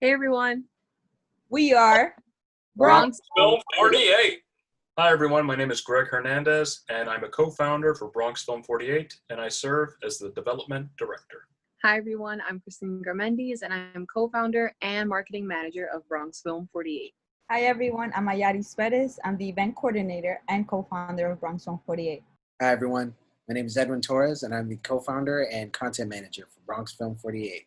Hey everyone, We are Bronx. Film 48. Hi everyone, my name is Greg Hernandez and I'm a co-founder for Bronx Film 48 and I serve as the development director. Hi everyone, I'm Christine Garmendes and I'm co-founder and marketing manager of Bronx Film 48. Hi everyone, I'm Ayari Spazm. I'm the event coordinator and co-founder of Bronx Film 48. Hi everyone, my name is Edwin Torres and I'm the co-founder and content manager for Bronx Film 48.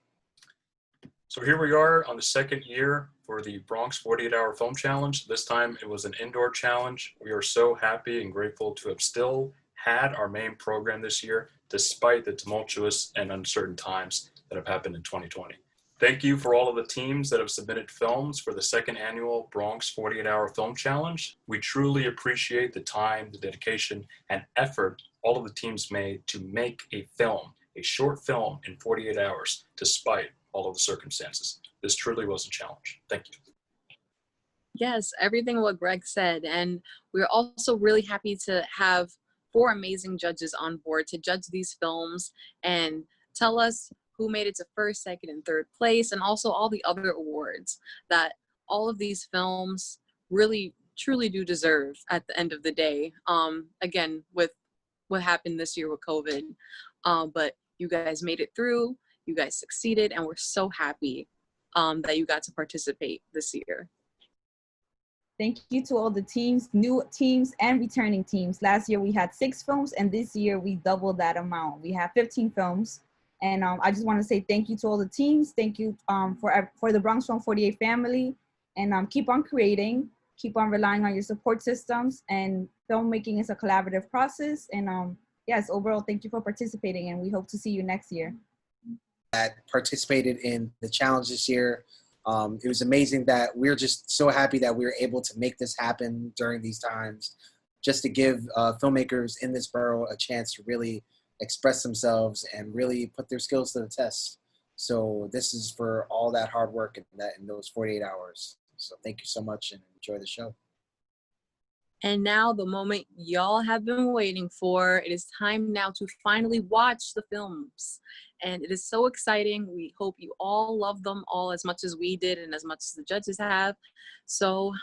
So here we are on the second year for the Bronx 48-hour film challenge. This time it was an indoor challenge. We are so happy and grateful to have still had our main program this year, despite the tumultuous and uncertain times that have happened in 2020. Thank you for all of the teams that have submitted films for the second annual Bronx 48-hour film challenge. We truly appreciate the time, the dedication, and effort all of the teams made to make a film, a short film in 48 hours, despite all of the circumstances. This truly was a challenge. Thank you. Yes, everything what Greg said. And we're also really happy to have 4 amazing judges on board to judge these films and tell us who made it to first, second, and third place, and also all the other awards that all of these films really, truly do deserve at the end of the day. Again, with what happened this year with COVID. But you guys made it through. You guys succeeded, and we're so happy that you got to participate this year. Thank you to all the teams, new teams and returning teams. Last year we had 6 films and this year we doubled that amount. We have 15 films. And I just want to say thank you to all the teams. Thank you for the Bronx Film 48 family. And keep on creating, keep on relying on your support systems. And filmmaking is a collaborative process. And yes, overall, thank you for participating and we hope to see you next year. That participated in the challenge this year. It was amazing that we're just so happy that we were able to make this happen during these times, just to give filmmakers in this borough a chance to really express themselves and really put their skills to the test. So this is for all that hard work in those 48 hours. So thank you so much and enjoy the show. And now the moment y'all have been waiting for. It is time now to finally watch the films. And it is so exciting. We hope you all love them all as much as we did and as much as the judges have. So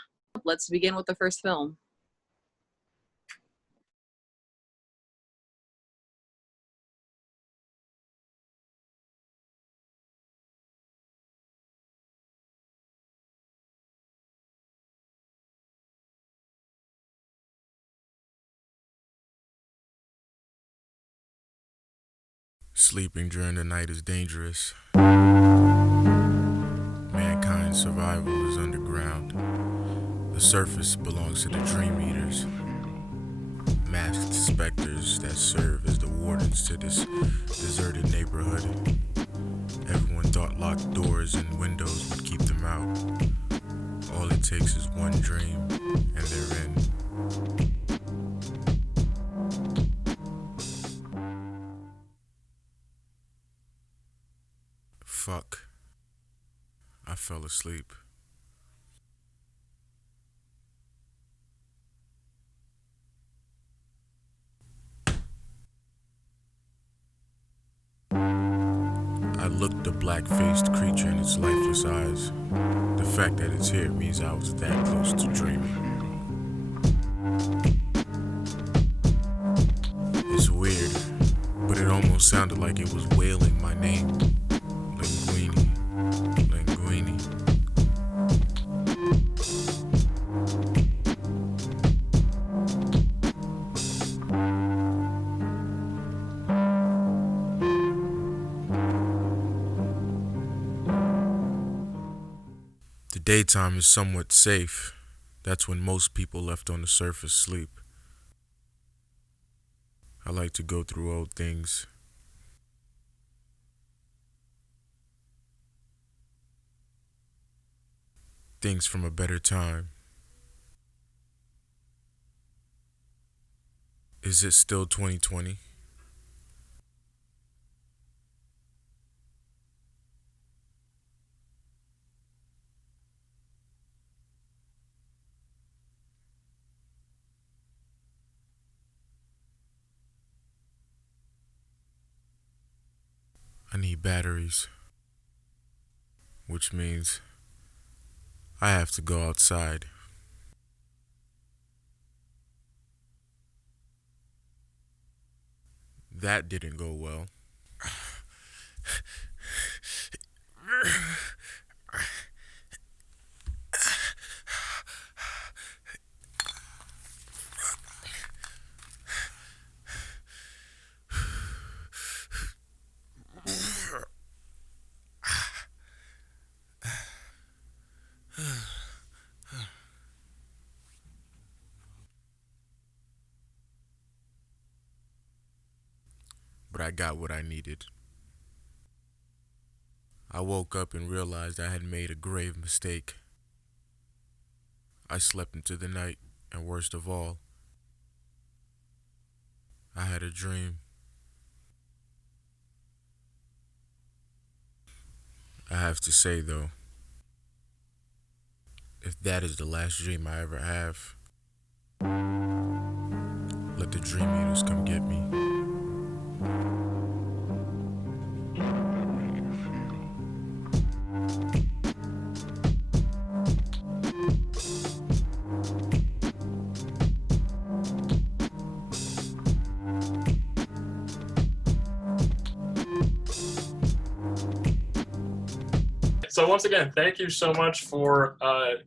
let's begin with the first film. Sleeping during the night is dangerous. Mankind's survival is underground. The surface belongs to the dream eaters. Masked specters that serve as the wardens to this deserted neighborhood. Everyone thought locked doors and windows would keep them out. All it takes is one dream, and they're in. Fuck. I fell asleep. I looked the black-faced creature in its lifeless eyes. The fact that it's here means I was that close to dreaming. It's weird, but it almost sounded like it was wailing my name. Linguini. Linguini. The daytime is somewhat safe. That's when most people left on the surface sleep. I like to go through old things. Things from a better time. Is it still 2020? I need batteries, which means I have to go outside. That didn't go well. But I got what I needed. I woke up and realized I had made a grave mistake. I slept into the night, and worst of all, I had a dream. I have to say, though, if that is the last dream I ever have, let the Dream Eaters come get me. So once again, thank you so much for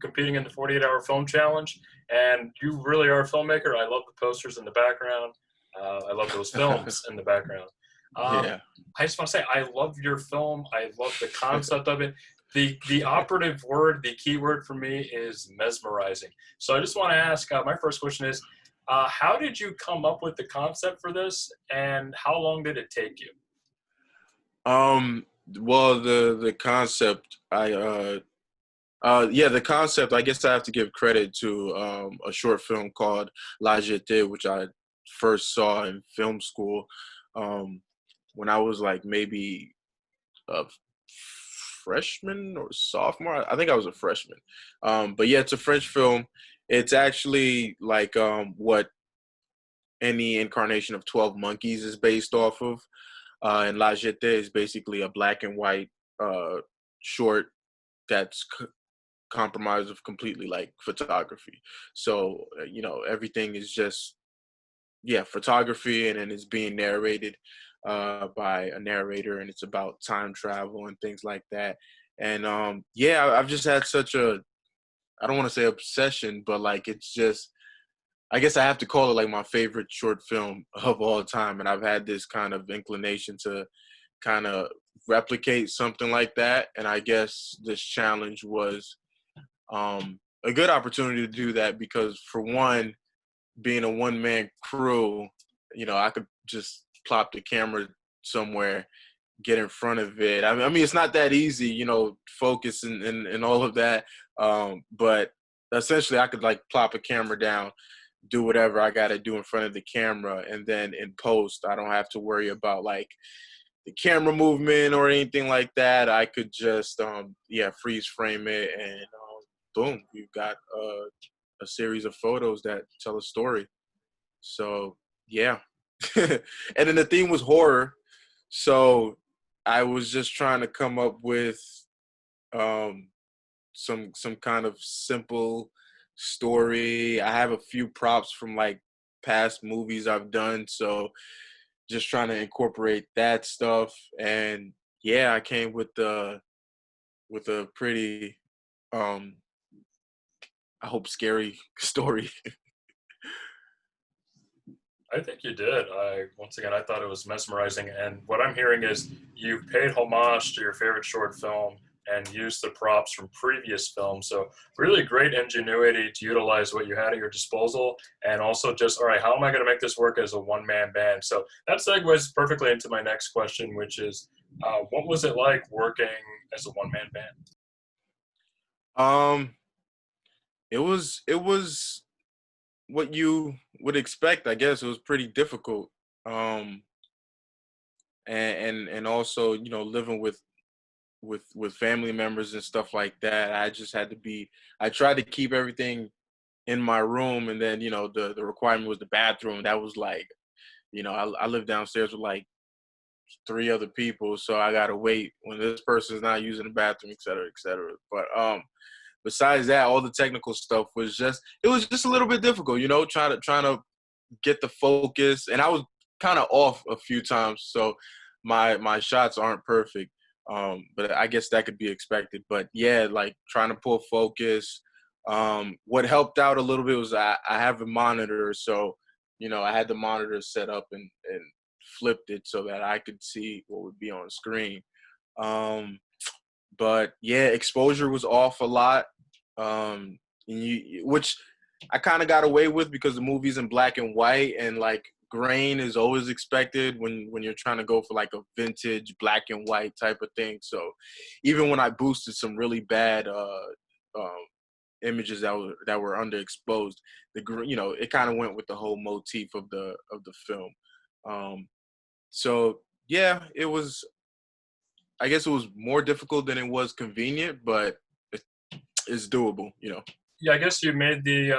competing in the 48-hour film challenge. And you really are a filmmaker. I love the posters in the background. I love those films in the background. Yeah. I just want to say, I love your film. I love the concept of it. The operative word, the key word for me is mesmerizing. So I just want to ask, my first question is, how did you come up with the concept for this, and how long did it take you? Well, the concept, the concept, I guess I have to give credit to a short film called La Jetée, which I first saw in film school when I was like maybe a freshman or sophomore. I think I was a freshman. But yeah, it's a French film. It's actually like what any incarnation of 12 Monkeys is based off of. And La Jetée is basically a black and white short that's compromised of completely like photography. So, everything is just, photography, and then it's being narrated by a narrator, and it's about time travel and things like that. And I've just had such a, I don't want to say obsession, but like it's just, I guess I have to call it like my favorite short film of all time. And I've had this kind of inclination to kind of replicate something like that. And I guess this challenge was a good opportunity to do that because, for one, being a one-man crew, I could just plop the camera somewhere, get in front of it. I mean, it's not that easy, focus and all of that. But essentially, I could like plop a camera down, do whatever I got to do in front of the camera, and then in post, I don't have to worry about like the camera movement or anything like that. I could just freeze frame it, and boom, you've got a series of photos that tell a story. So yeah. And then the theme was horror, so I was just trying to come up with some kind of simple story. I have a few props from like past movies I've done, so just trying to incorporate that stuff. And I came with a pretty I hope scary story. I think you did. Once again, I thought it was mesmerizing. And what I'm hearing is you've paid homage to your favorite short film and used the props from previous films. So really great ingenuity to utilize what you had at your disposal. And also just, all right, how am I going to make this work as a one-man band? So that segues perfectly into my next question, which is, what was it like working as a one-man band? It was what you would expect, I guess. It was pretty difficult. And also, living with family members and stuff like that, I tried to keep everything in my room, and then, the requirement was the bathroom. That was like, I live downstairs with like 3 other people, so I gotta wait when this person's not using the bathroom, et cetera, et cetera. But besides that, all the technical stuff was just a little bit difficult, you know, trying to get the focus. And I was kind of off a few times, so my shots aren't perfect. But I guess that could be expected. But yeah, like trying to pull focus. What helped out a little bit was I have a monitor, so you know, I had the monitor set up and flipped it so that I could see what would be on screen. But yeah, exposure was off a lot, which I kind of got away with because the movie's in black and white, and like grain is always expected when you're trying to go for like a vintage black and white type of thing. So even when I boosted some really bad images that were underexposed, you know, it kind of went with the whole motif of the film. So yeah, it was. I guess it was more difficult than it was convenient, but it's doable, you know. Yeah, I guess you made the.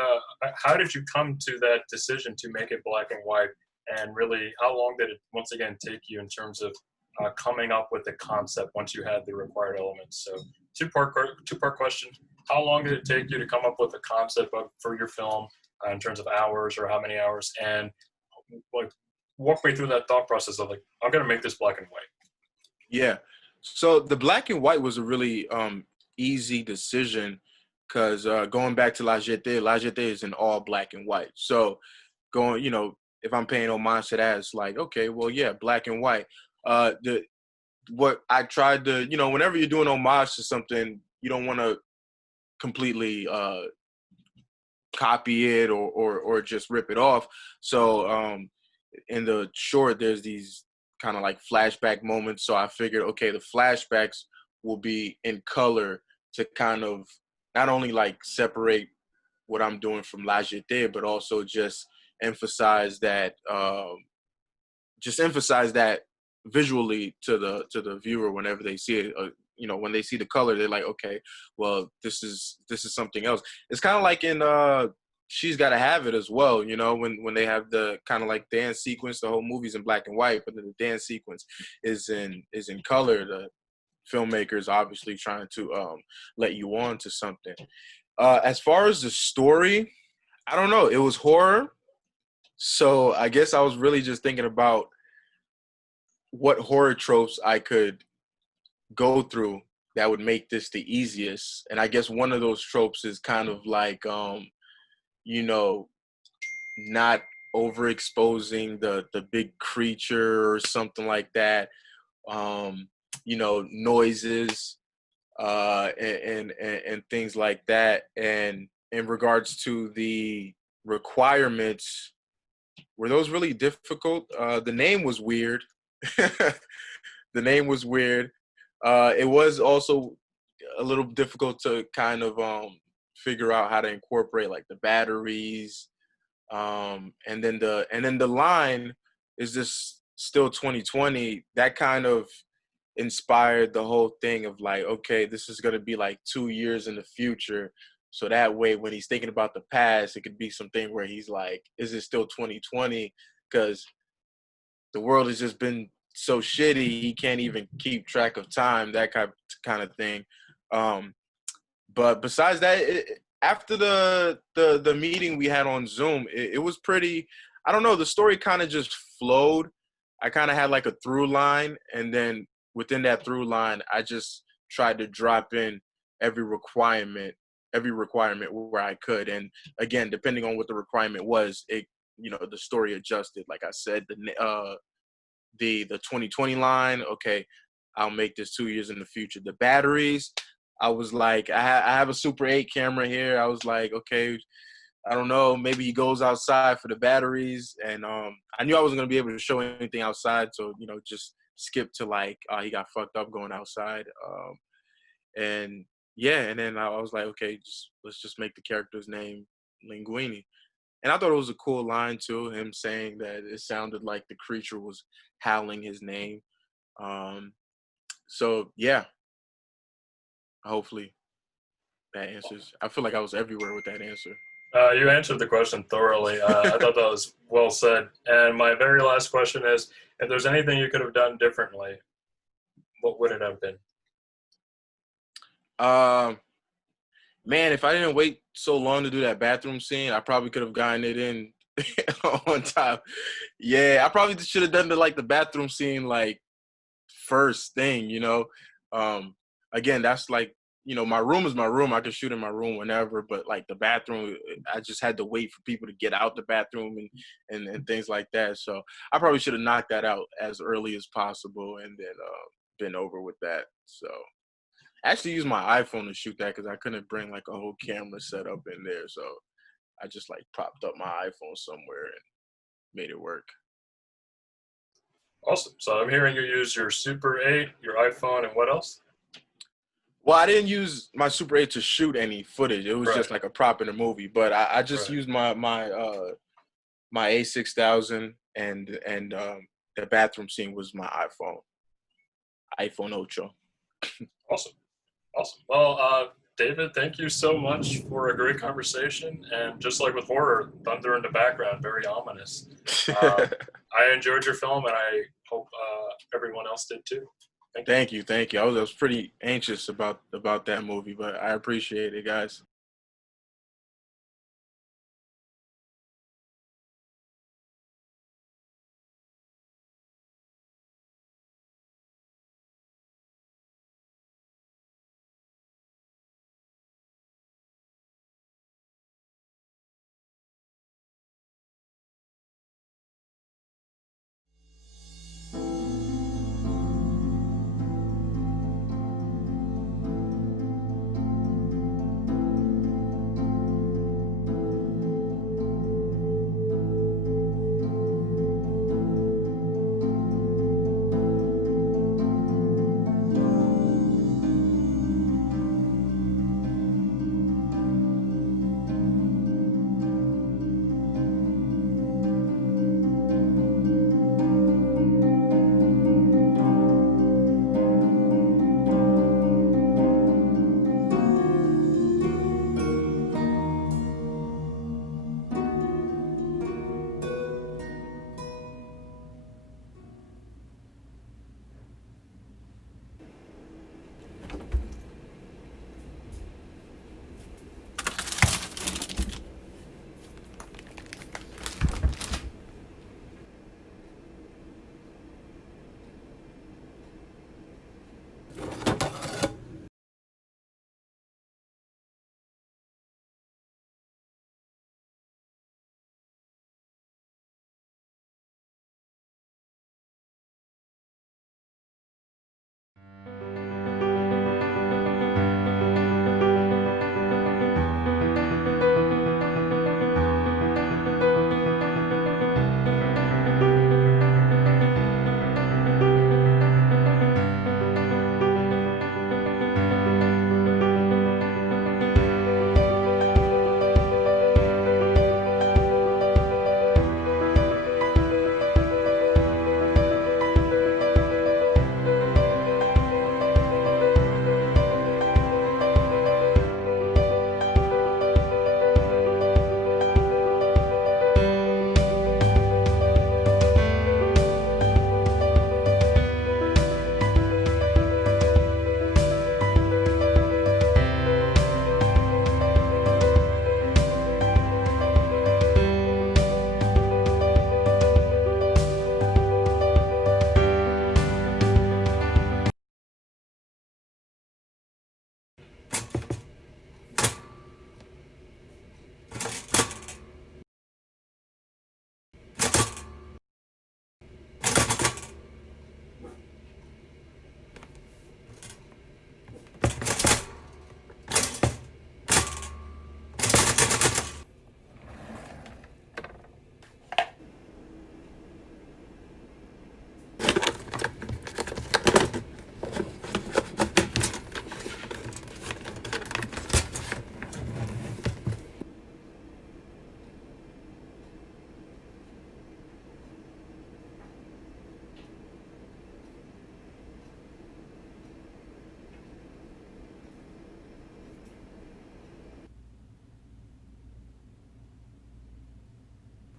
How did you come to that decision to make it black and white? And really, how long did it once again take you in terms of coming up with the concept once you had the required elements? So two-part question. How long did it take you to come up with a concept for your film in terms of hours or how many hours? And like, walk me through that thought process of like, I'm going to make this black and white. Yeah. So the black and white was a really easy decision because going back to La Jetée is in all black and white. So going, you know, if I'm paying homage to that, it's like, okay, well, yeah, black and white. What I tried to, you know, whenever you're doing homage to something, you don't want to completely copy it or just rip it off. So in the short, there's these kind of like flashback moments. So I figured, okay, the flashbacks will be in color to kind of not only like separate what I'm doing from La Jetée, but also just emphasize that visually to the viewer whenever they see it. You know, when they see the color, they're like, okay, well, this is something else. It's kind of like in She's Gotta Have It as well, you know, when they have the kind of like dance sequence. The whole movie's in black and white, but then the dance sequence is in color. The filmmakers obviously trying to let you on to something. As far as the story, I don't know. It was horror. So I guess I was really just thinking about what horror tropes I could go through that would make this the easiest. And I guess one of those tropes is kind of like, you know, not overexposing the big creature or something like that. You know, noises and things like that. And in regards to the requirements, were those really difficult? The name was weird. The name was weird. It was also a little difficult to kind of figure out how to incorporate like the batteries, and then the line is just still 2020. That kind of inspired the whole thing of like, okay, this is gonna be like 2 years in the future. So that way, when he's thinking about the past, it could be something where he's like, is it still 2020? Because the world has just been so shitty, he can't even keep track of time, that kind of thing. But besides that, after the meeting we had on Zoom, it was pretty, I don't know, the story kind of just flowed. I kind of had like a through line, and then within that through line, I just tried to drop in every requirement where I could. And again, depending on what the requirement was, it, you know, the story adjusted. Like I said, the 2020 line, okay, I'll make this 2 years in the future. The batteries, I was like, I have a Super 8 camera here. I was like, okay, I don't know, maybe he goes outside for the batteries. And I knew I wasn't going to be able to show anything outside. So, you know, just skip to like, he got fucked up going outside. And yeah, and then I was like, okay, let's just make the character's name Linguini. And I thought it was a cool line too, him saying that it sounded like the creature was howling his name. So yeah, hopefully that answers. I feel like I was everywhere with that answer. You answered the question thoroughly. I thought that was well said. And my very last question is, if there's anything you could have done differently, what would it have been? Man, if I didn't wait so long to do that bathroom scene, I probably could have gotten it in on time. Yeah, I probably should have done the bathroom scene like first thing, you know. Um, Again, that's like, you know, my room is my room. I can shoot in my room whenever, but like the bathroom, I just had to wait for people to get out the bathroom and things like that. So I probably should have knocked that out as early as possible and then been over with that. So I actually used my iPhone to shoot that because I couldn't bring like a whole camera set up in there. So I just like propped up my iPhone somewhere and made it work. Awesome. So I'm hearing you use your Super 8, your iPhone, and what else? Well, I didn't use my Super 8 to shoot any footage. It was Right. just like a prop in a movie. But I just Right. used my A6000 and the bathroom scene was my iPhone 8. Awesome. Awesome. Well, David, thank you so much for a great conversation. And just like with horror, thunder in the background, very ominous. I enjoyed your film, and I hope everyone else did too. Thank you. I was pretty anxious about that movie, but I appreciate it, guys.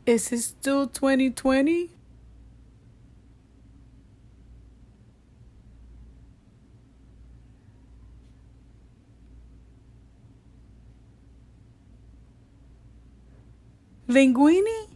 Is it still 2020? Linguini?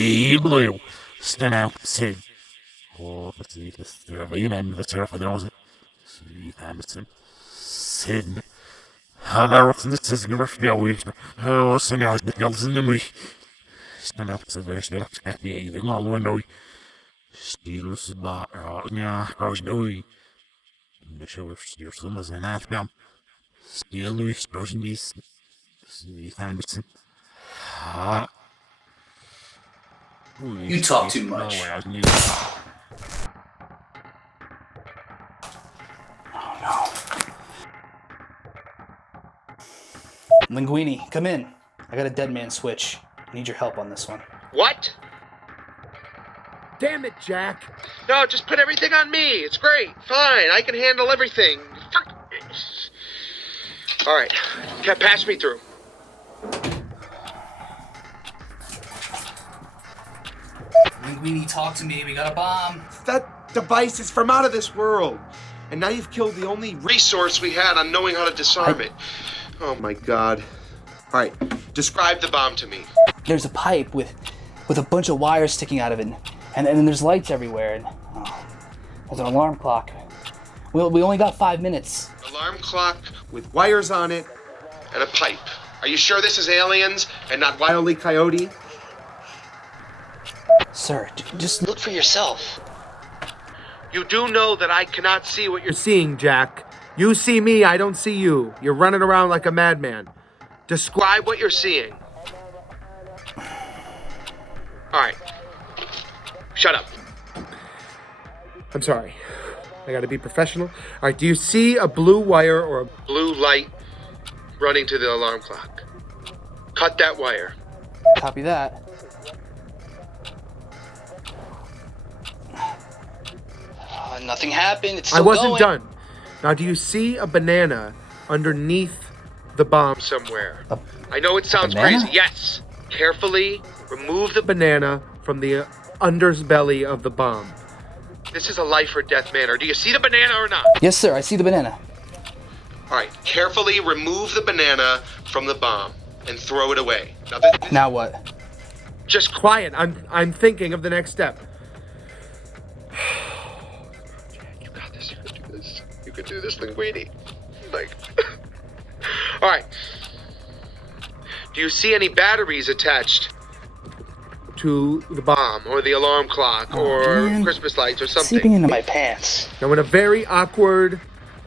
Steel blue. Stand out, Sid. Oh, let's see, this is the turf of those. See, Anderson. Sid. Hello, this is your field. Oh, so now the girls in the me. Stand up, so there's no happy even all window. Steel is about, yeah, goes doing. The show of steel summers and after. Steel Louis, those in these. See, Anderson. You talk too much. Linguini, come in. I got a dead man switch. I need your help on this one. What? Damn it, Jack. No, just put everything on me. It's great. Fine. I can handle everything. Fuck. All right. Pass me through. Linguini, talk to me. We got a bomb. That device is from out of this world. And now you've killed the only Resource we had on knowing how to disarm it. Oh my God. All right. Describe the bomb to me. There's a pipe with a bunch of wires sticking out of it, and then there's lights everywhere, and there's an alarm clock. We only got 5 minutes. Alarm clock with wires on it and a pipe. Are you sure this is aliens and not Wile E. Coyote? Sir, just look for yourself. You do know that I cannot see what you're you're seeing, Jack. You see me, I don't see you. You're running around like a madman. Describe what you're seeing. All right. Shut up. I'm sorry. I gotta be professional. All right, do you see a blue wire or a... Blue light running to the alarm clock. Cut that wire. Copy that. Nothing happened. It's still I wasn't going. done. Now, do you see a banana underneath the bomb? Somewhere. I know it sounds banana? crazy. Yes. Carefully remove the... Banana from the underbelly of the bomb. This is a life or death matter. Do you see the banana or not? Yes, sir. I see the banana. All right. Carefully remove the banana from the bomb and throw it away. Now what? Just Quiet. I'm thinking of the next step. You got this. You can do this. You can do this, Linguini. Like... All right. Do you see any batteries attached To the bomb. or the alarm clock or man. Christmas lights or something? Seeping into my pants. Now, in a very awkward,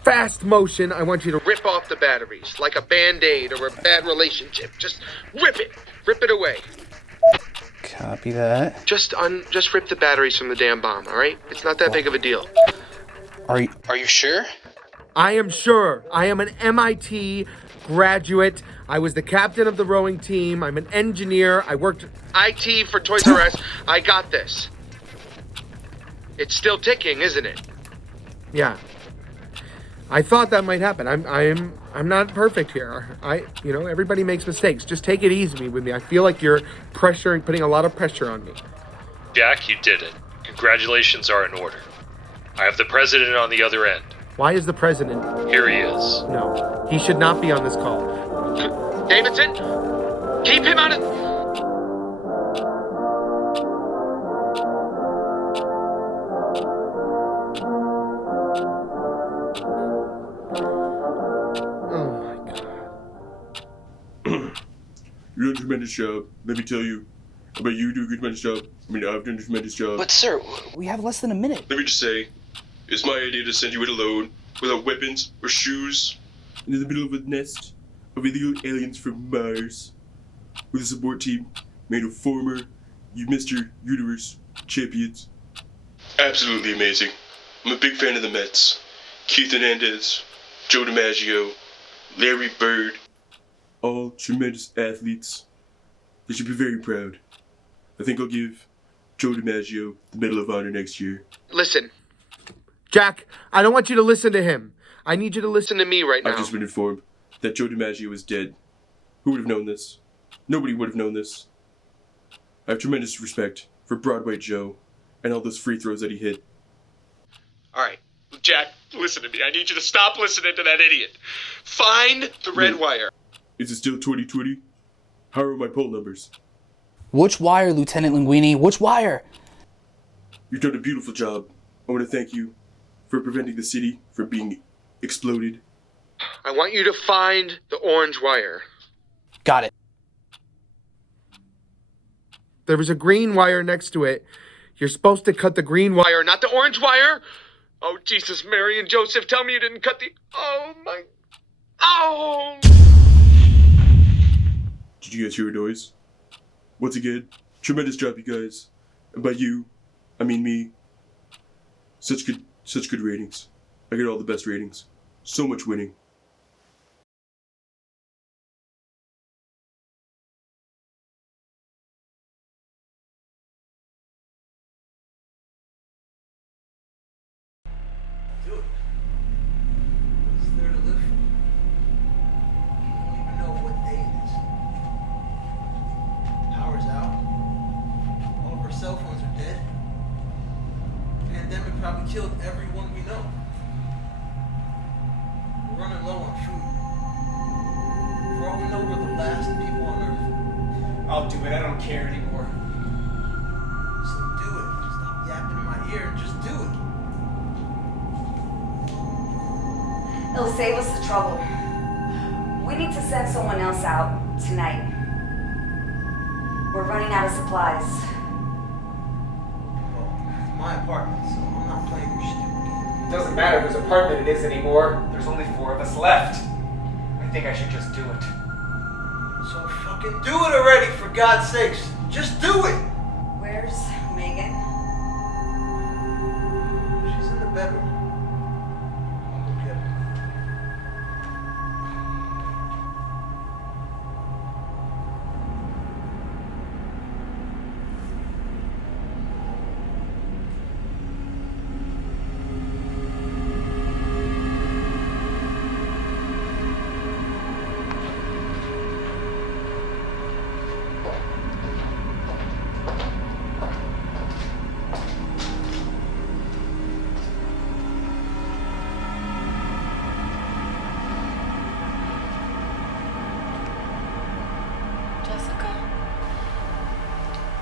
fast motion, I want you to... Rip off the batteries like a Band-Aid or a bad relationship. Just rip it. Rip it away. Copy that. Just rip the batteries from the damn bomb, all right? It's not that big of a deal. Are you sure? I am sure. I am an MIT graduate. I was the captain of the rowing team. I'm an engineer. I worked... IT for Toys R Us. I got this. It's still ticking, isn't it? Yeah. I thought that might happen. I'm not perfect here. Everybody makes mistakes. Just take it easy with me. I feel like you're putting a lot of pressure on me. Jack, you did it. Congratulations are in order. I have the president on the other end. Why is the president... Here he is. No, he should not be on this call. Davidson, keep him out of... Oh my God. You're doing a tremendous job. Let me tell you. I bet you do a tremendous job. I mean, I've done a tremendous job. But sir, we have less than a minute. Let me just say, it's my idea to send you in alone, without weapons or shoes, into the middle of a nest of illegal aliens from Mars, with a support team made of former Mr. Eaterz champions. Absolutely amazing. I'm a big fan of the Mets. Keith Hernandez, Joe DiMaggio, Larry Bird. All tremendous athletes. They should be very proud. I think I'll give Joe DiMaggio the Medal of Honor next year. Listen. Jack, I don't want you to listen to him. I need you to listen to me right now. I've just been informed that Joe DiMaggio is dead. Who would have known this? Nobody would have known this. I have tremendous respect for Broadway Joe and all those free throws that he hit. All right. Jack, listen to me. I need you to stop listening to that idiot. Find the red wire. Is it still 2020? How are my poll numbers? Which wire, Lieutenant Linguini? Which wire? You've done a beautiful job. I want to thank you for preventing the city from being exploded. I want you to find the orange wire. Got it. There was a green wire next to it. You're supposed to cut the green wire. Wire, not the orange wire. Oh, Jesus, Mary and Joseph, tell me you didn't cut the... Oh, my... Oh! Did you guys hear a noise? Once again, tremendous job, you guys. And by you, I mean me. Such good ratings. I get all the best ratings. So much winning. Do it. What's there to live for? You don't even know what day it is. Power's out. All of our cell phones are dead. The pandemic probably killed everyone we know. We're running low on food. For all we know, we're the last people on Earth. I'll do it. I don't care anymore. So do it. Stop yapping in my ear and just do it. It'll save us the trouble. We need to send someone else out tonight. We're running out of supplies. Well, it's my apartment, so I'm not playing your stupid game. It doesn't matter whose apartment it is anymore. There's only 4 of us left. I think I should just do it. So fucking do it already, for God's sakes. Just do it! Where's Megan? She's in the bedroom. I'll go get her.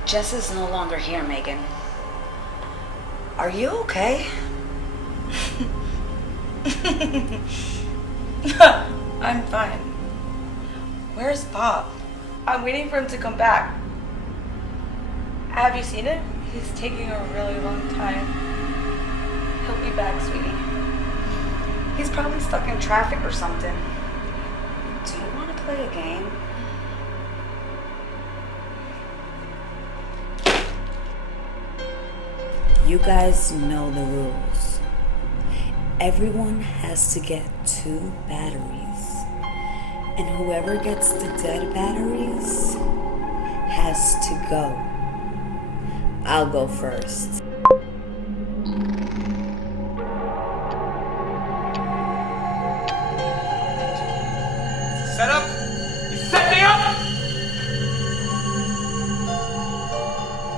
Jess is no longer here, Megan. Are you okay? I'm fine. Where's Bob? I'm waiting for him to come back. Have you seen it? He's taking a really long time. He'll be back, sweetie. He's probably stuck in traffic or something. Do you want to play a game? You guys know the rules. Everyone has to get 2 batteries. And whoever gets the dead batteries has to go. I'll go first. Set up? You set me up?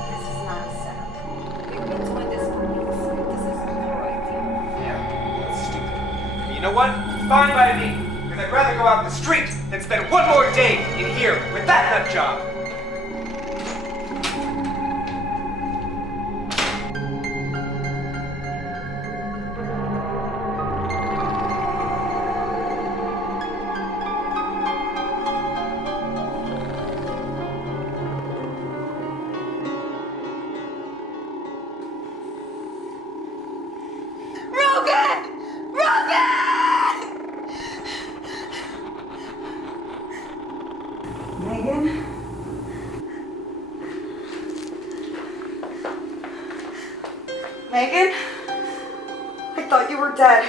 This is not a setup. We've been doing this for weeks. This isn't the right deal. Yeah, that's stupid. And you know what? Fine by me. Because I'd rather go out in the street than spend one more day in here with that nut job. Megan? Megan? I thought you were dead.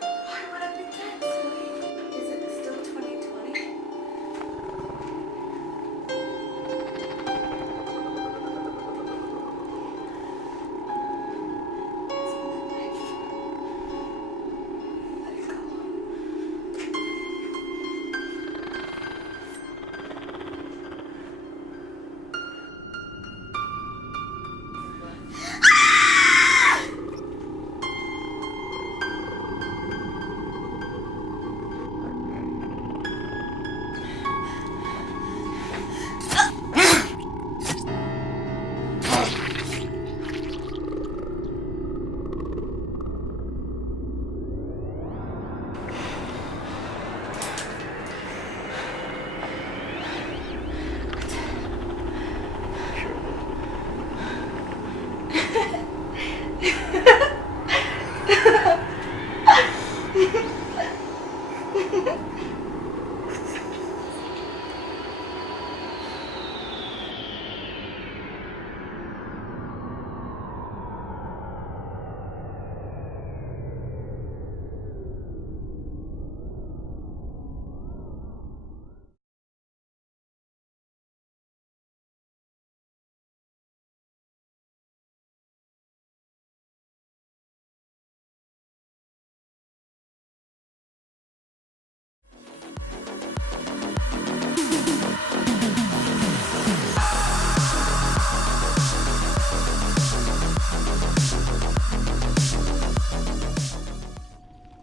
Why would I be dead, sweetie? Is it still 2020?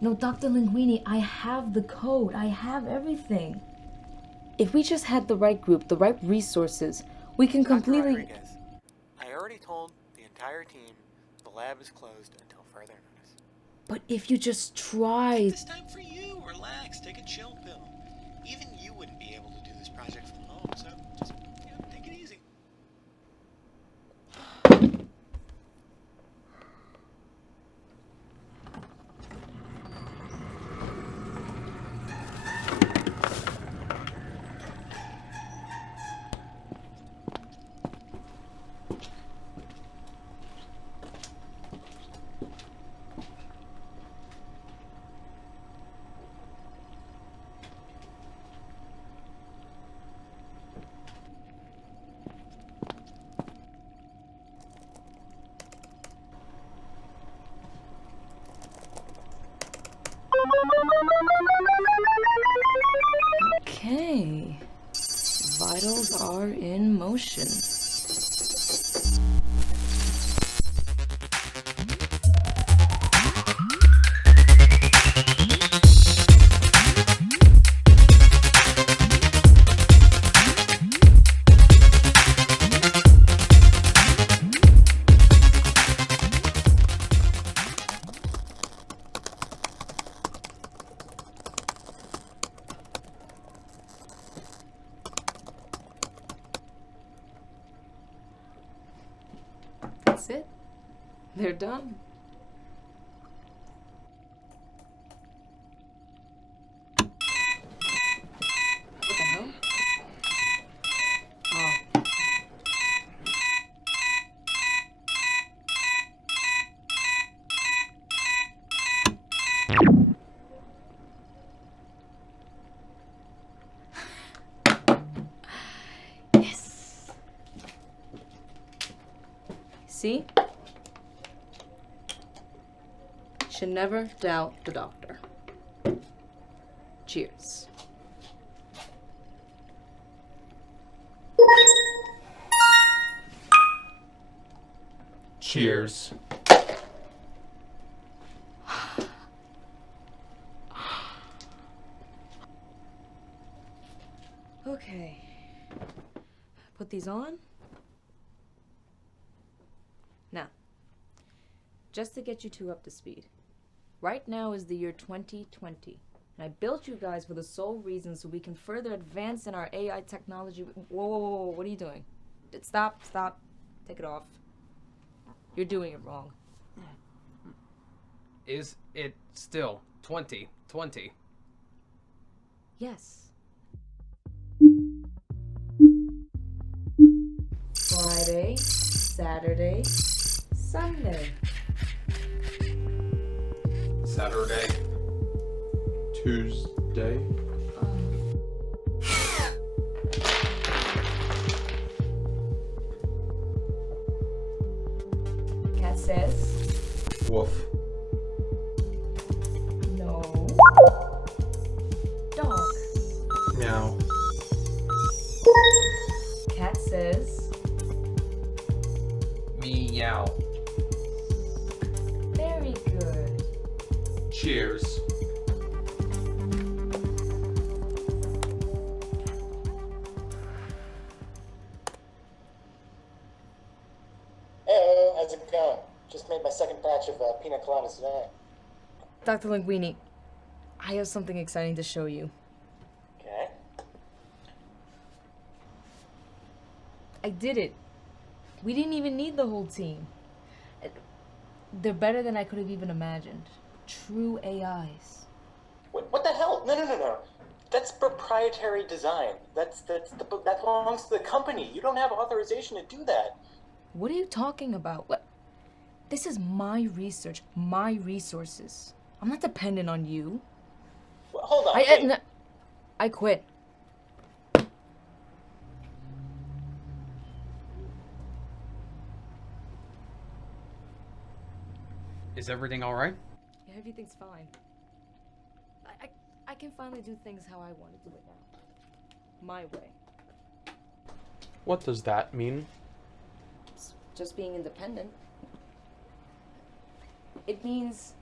No, Dr. Linguini, I have the code. I have everything. If we just had the right group, the right resources, we can completely... Rodriguez, I already told the entire team the lab is closed until further notice. But if you just tried... It's time for you. Relax. Take a chill pill. Even you wouldn't be able to do this project from home, so just take it easy. Okay. Vitals are in motion. That's it. They're done. What the hell? Oh. Yes. See? Should never doubt the doctor. Cheers. Cheers. Okay. Put these on. Now, just to get you two up to speed. Right now is the year 2020. And I built you guys for the sole reason so we can further advance in our AI technology. Whoa, whoa, whoa, what are you doing? Stop. Take it off. You're doing it wrong. Is it still 2020? Yes. Friday, Saturday, Sunday. Saturday. Tuesday. Cat says. Woof. No. Dog. Meow. Cat says. Meow. Very good. Cheers. Hey, how's it going? Just made my second batch of pina coladas today. Dr. Linguini, I have something exciting to show you. Okay. I did it. We didn't even need the whole team. They're better than I could have even imagined. True AIs. What the hell? No. That's proprietary design. That belongs to the company. You don't have authorization to do that. What are you talking about? What? This is my research, my resources. I'm not dependent on you. Well, hold on. I quit. Is everything all right? Yeah, everything's fine. I can finally do things how I want to do it now. My way. What does that mean? It's just being independent. It means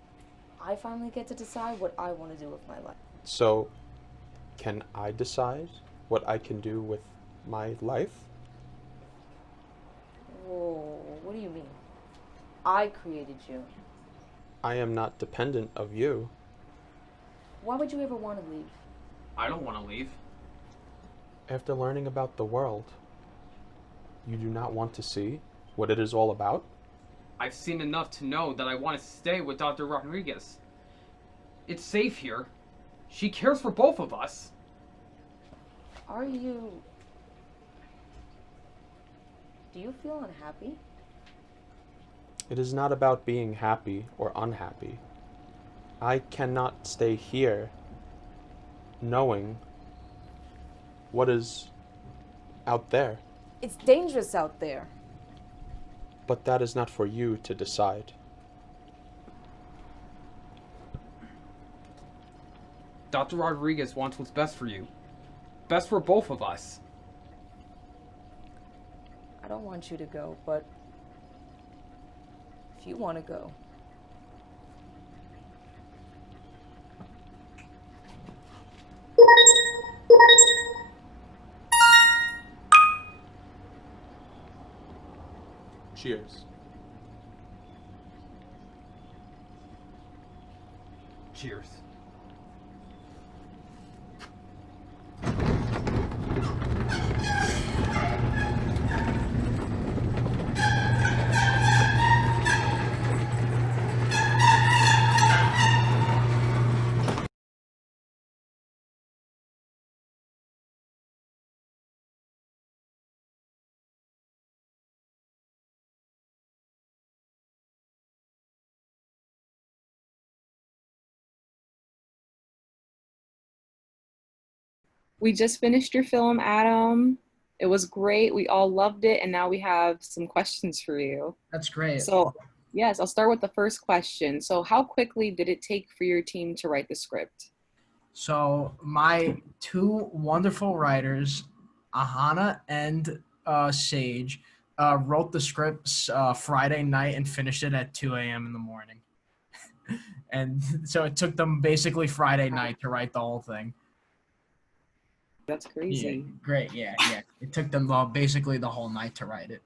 I finally get to decide what I want to do with my life. So, can I decide what I can do with my life? Whoa, what do you mean? I created you. I am not dependent of you. Why would you ever want to leave? I don't want to leave. After learning about the world, you do not want to see what it is all about? I've seen enough to know that I want to stay with Dr. Rodriguez. It's safe here. She cares for both of us. Are you... Do you feel unhappy? It is not about being happy or unhappy. I cannot stay here knowing what is out there. It's dangerous out there. But that is not for you to decide. Dr. Rodriguez wants what's best for you. Best for both of us. I don't want you to go, but if you want to go. Cheers. Cheers. We just finished your film, Adam. It was great. We all loved it. And now we have some questions for you. That's great. So, yes, I'll start with the first question. So, how quickly did it take for your team to write the script? So, my two wonderful writers, Ahana and Sage, wrote the scripts Friday night and finished it at 2 a.m. in the morning. And so it took them basically Friday night to write the whole thing. That's crazy. Yeah, great, yeah. It took them basically the whole night to write it.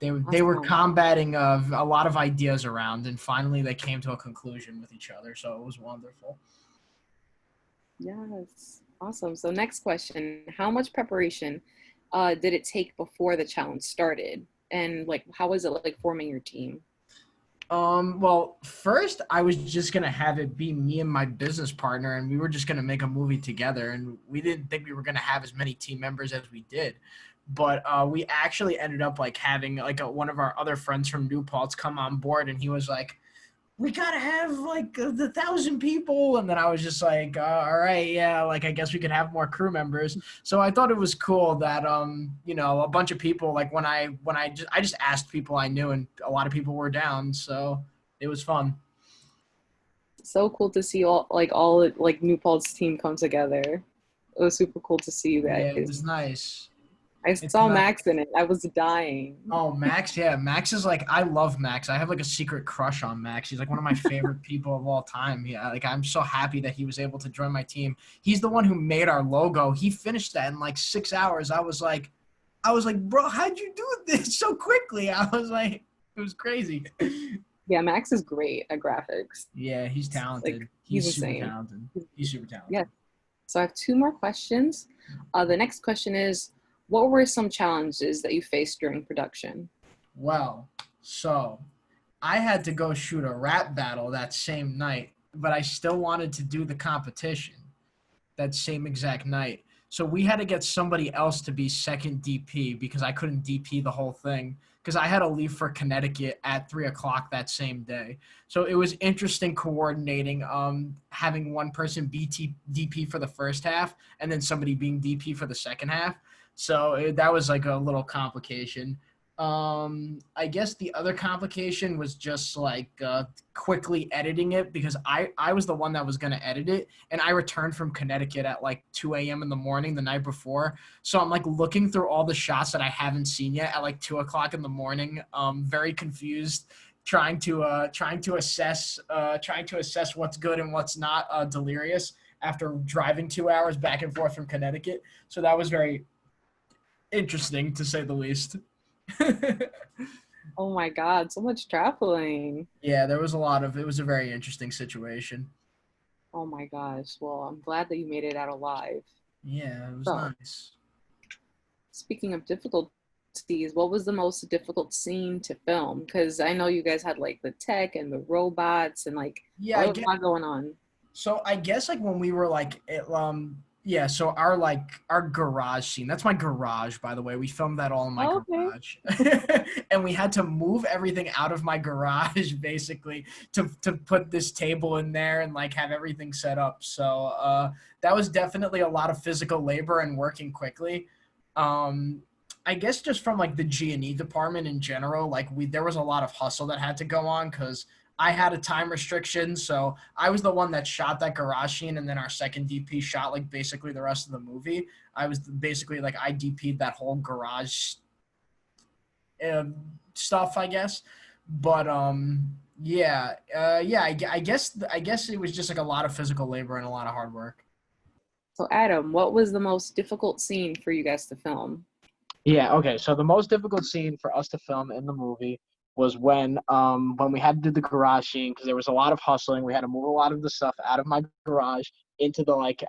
They were combating a lot of ideas around, and finally they came to a conclusion with each other, so it was wonderful. Yes, awesome. So next question, how much preparation did it take before the challenge started? And like, how was it like forming your team? Well, first I was just going to have it be me and my business partner, and we were just going to make a movie together, and we didn't think we were going to have as many team members as we did. But we actually ended up like having like one of our other friends from New Paltz come on board, and he was like, we got to have like 1,000 people. And then I was just like, all right, yeah, like I guess we could have more crew members. So I thought it was cool that, you know, a bunch of people, like when I just asked people I knew, and a lot of people were down. So it was fun. So cool to see all New Paltz team come together. It was super cool to see you guys. Yeah, it was nice. I saw Max in it. I was dying. Oh, Max, yeah. Max is like, I love Max. I have like a secret crush on Max. He's like one of my favorite people of all time. Yeah, like I'm so happy that he was able to join my team. He's the one who made our logo. He finished that in like 6 hours. I was like, bro, how'd you do this so quickly? I was like, it was crazy. Yeah, Max is great at graphics. Yeah, he's talented. Like, he's insane. super talented. He's super talented. Yeah. So I have 2 more questions. The next question is, what were some challenges that you faced during production? Well, so I had to go shoot a rap battle that same night, but I still wanted to do the competition that same exact night. So we had to get somebody else to be second DP because I couldn't DP the whole thing because I had to leave for Connecticut at 3 o'clock that same day. So it was interesting coordinating, having one person be DP for the first half and then somebody being DP for the second half. So that was like a little complication. I guess the other complication was just like quickly editing it because I was the one that was going to edit it. And I returned from Connecticut at like 2 a.m. in the morning the night before. So I'm like looking through all the shots that I haven't seen yet at like 2 o'clock in the morning, very confused, trying to assess what's good and what's not delirious after driving 2 hours back and forth from Connecticut. So that was very interesting, to say the least. Oh my God, so much traveling. Yeah, it was a very interesting situation. Oh my gosh. Well, I'm glad that you made it out alive. Yeah, it was So, nice. speaking of difficulties, what was the most difficult scene to film? Because I know you guys had like the tech and the robots and like Yeah, there was a lot going on. So I guess like when we were like yeah, so our garage scene. That's my garage, by the way. We filmed that all in my garage. And we had to move everything out of my garage basically to put this table in there and like have everything set up. So that was definitely a lot of physical labor and working quickly. I guess just from like the G&E department in general, like there was a lot of hustle that had to go on because I had a time restriction, so I was the one that shot that garage scene, and then our second DP shot like basically the rest of the movie. I was basically like I DP'd that whole garage stuff, I guess. But yeah, I guess it was just like a lot of physical labor and a lot of hard work. So Adam, what was the most difficult scene for you guys to film? Yeah, okay. So the most difficult scene for us to film in the movie was when we had to do the garage scene because there was a lot of hustling. We had to move a lot of the stuff out of my garage into the like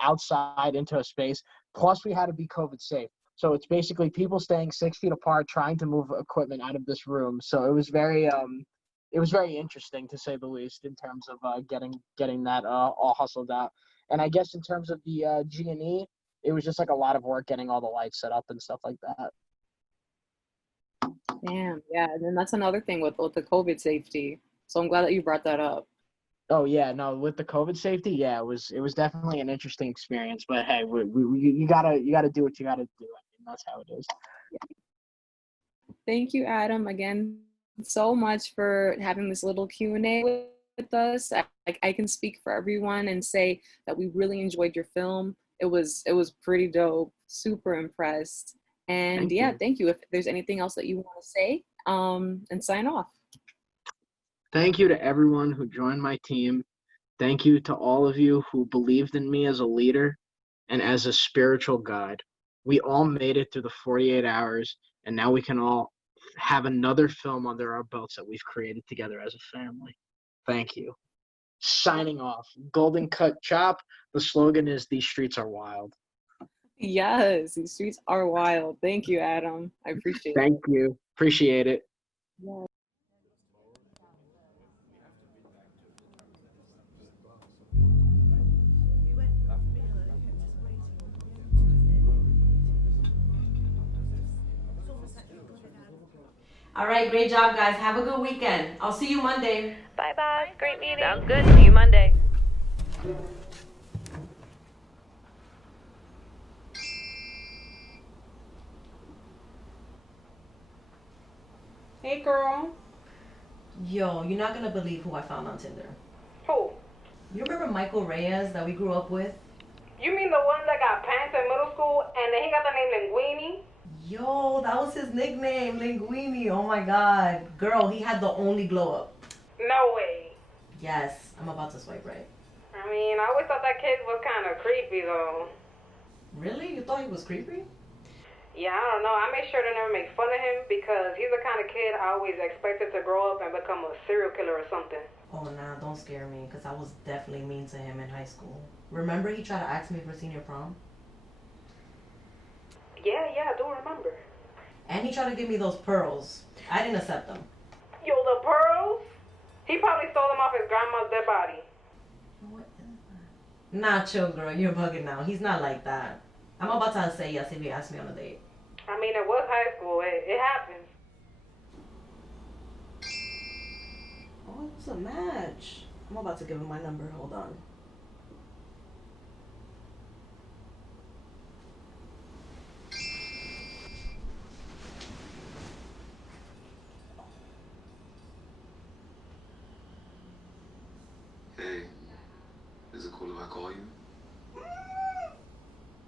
outside into a space. Plus, we had to be COVID safe. So it's basically people staying 6 feet apart, trying to move equipment out of this room. So it was very interesting, to say the least, in terms of getting that all hustled out. And I guess in terms of the G&E, it was just like a lot of work getting all the lights set up and stuff like that. Damn, yeah, and then that's another thing with the COVID safety. So I'm glad that you brought that up. Oh yeah, no, with the COVID safety, yeah, it was definitely an interesting experience. But hey, you gotta do what you gotta do. I mean, that's how it is. Thank you, Adam, again so much for having this little Q&A with us. I can speak for everyone and say that we really enjoyed your film. It was pretty dope. Super impressed. And thank you. If there's anything else that you want to say, and sign off. Thank you to everyone who joined my team. Thank you to all of you who believed in me as a leader and as a spiritual guide. We all made it through the 48 hours, and now we can all have another film under our belts that we've created together as a family. Thank you. Signing off. Golden Cut Chop. The slogan is, "These streets are wild." Yes, these streets are wild. Thank you, Adam. I appreciate it. Thank you. Appreciate it. Yeah. All right, great job, guys. Have a good weekend. I'll see you Monday. Bye, boss. Great meeting. Sounds good. See you Monday. Hey, girl. Yo, you're not gonna believe who I found on Tinder. Who? You remember Michael Reyes that we grew up with? You mean the one that got pants in middle school and then he got the name Linguini? Yo, that was his nickname, Linguini. Oh my god. Girl, he had the only glow up. No way. Yes, I'm about to swipe right. I mean, I always thought that kid was kind of creepy though. Really? You thought he was creepy? Yeah, I don't know. I made sure to never make fun of him because he's the kind of kid I always expected to grow up and become a serial killer or something. Oh, nah, don't scare me, because I was definitely mean to him in high school. Remember he tried to ask me for senior prom? Yeah, I do remember. And he tried to give me those pearls. I didn't accept them. Yo, the pearls? He probably stole them off his grandma's dead body. Nah, chill, girl. You're bugging now. He's not like that. I'm about to say yes if he asks me on a date. I mean, it was high school. It happens. Oh, it's a match. I'm about to give him my number. Hold on. Hey, is it cool if I call you?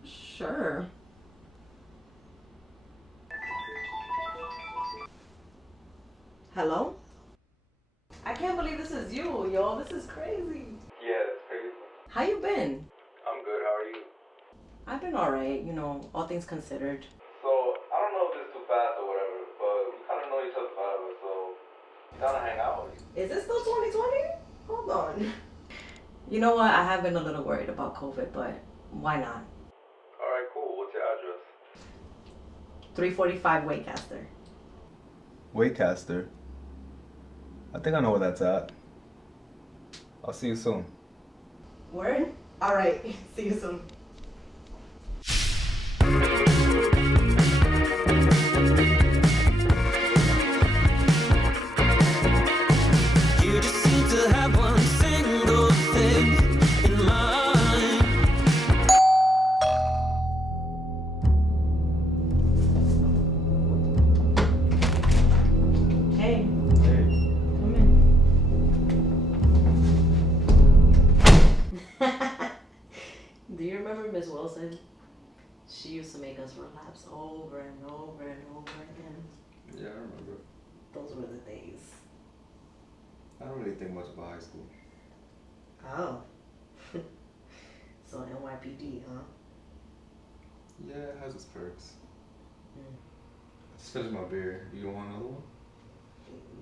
Sure. Hello? believe this is you, yo. This is crazy. Yeah, it's crazy. How you been? I'm good. How are you? I've been alright, you know, all things considered. So, I don't know if it's too fast or whatever, but we kind of know each other forever, so you kind of hang out. Is this still 2020? Hold on. You know what? I have been a little worried about COVID, but why not? Alright, cool. What's your address? 345 Waycaster. Waycaster? I think I know where that's at. I'll see you soon. Word? Alright, see you soon. You just seem to have one single thing in mind. Hey. Do you remember Miss Wilson? She used to make us relapse over and over and over again. Yeah, I remember. Those were the days. I don't really think much about high school. Oh. So NYPD, huh? Yeah, it has its perks. I just finished my beer. You want another one?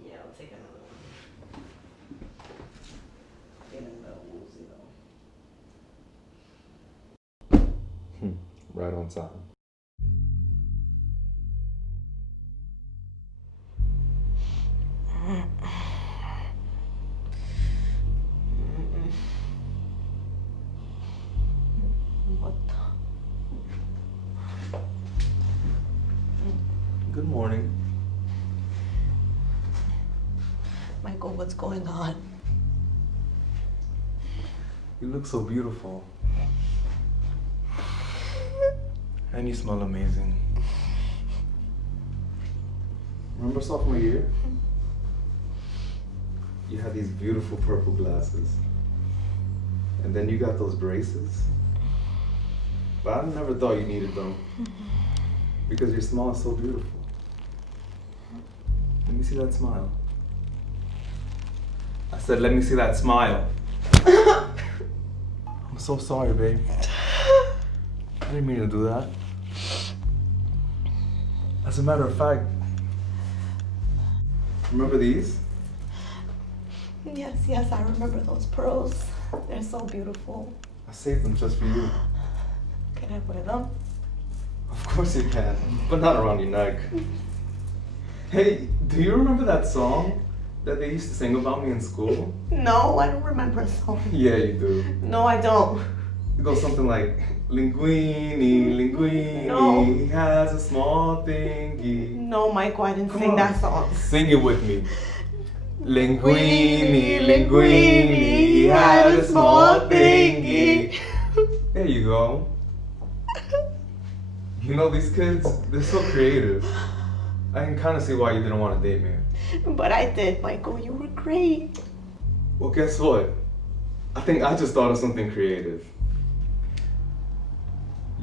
Yeah, I'll take another one. Feeling the woozy though. Right on time. What the? Good morning. Michael, what's going on? You look so beautiful. And you smell amazing. Remember sophomore year? You had these beautiful purple glasses. And then you got those braces. But I never thought you needed them. Because your smile is so beautiful. Let me see that smile. I said, let me see that smile. I'm so sorry, babe. I didn't mean to do that. As a matter of fact, remember these? Yes, I remember those pearls. They're so beautiful. I saved them just for you. Can I wear them? Of course you can, but not around your neck. Hey, do you remember that song that they used to sing about me in school? No, I don't remember a song. Yeah, you do. No, I don't. It goes something like, Linguini, Linguini, No. he has a small thingy. No, Michael, I didn't Come sing on. that song. Sing it with me. Linguini, Linguini, he has a small thingy. There you go. You know, these kids, they're so creative. I can kind of see why you didn't want to date me. But I did, Michael. You were great. Well, guess what? I think I just thought of something creative.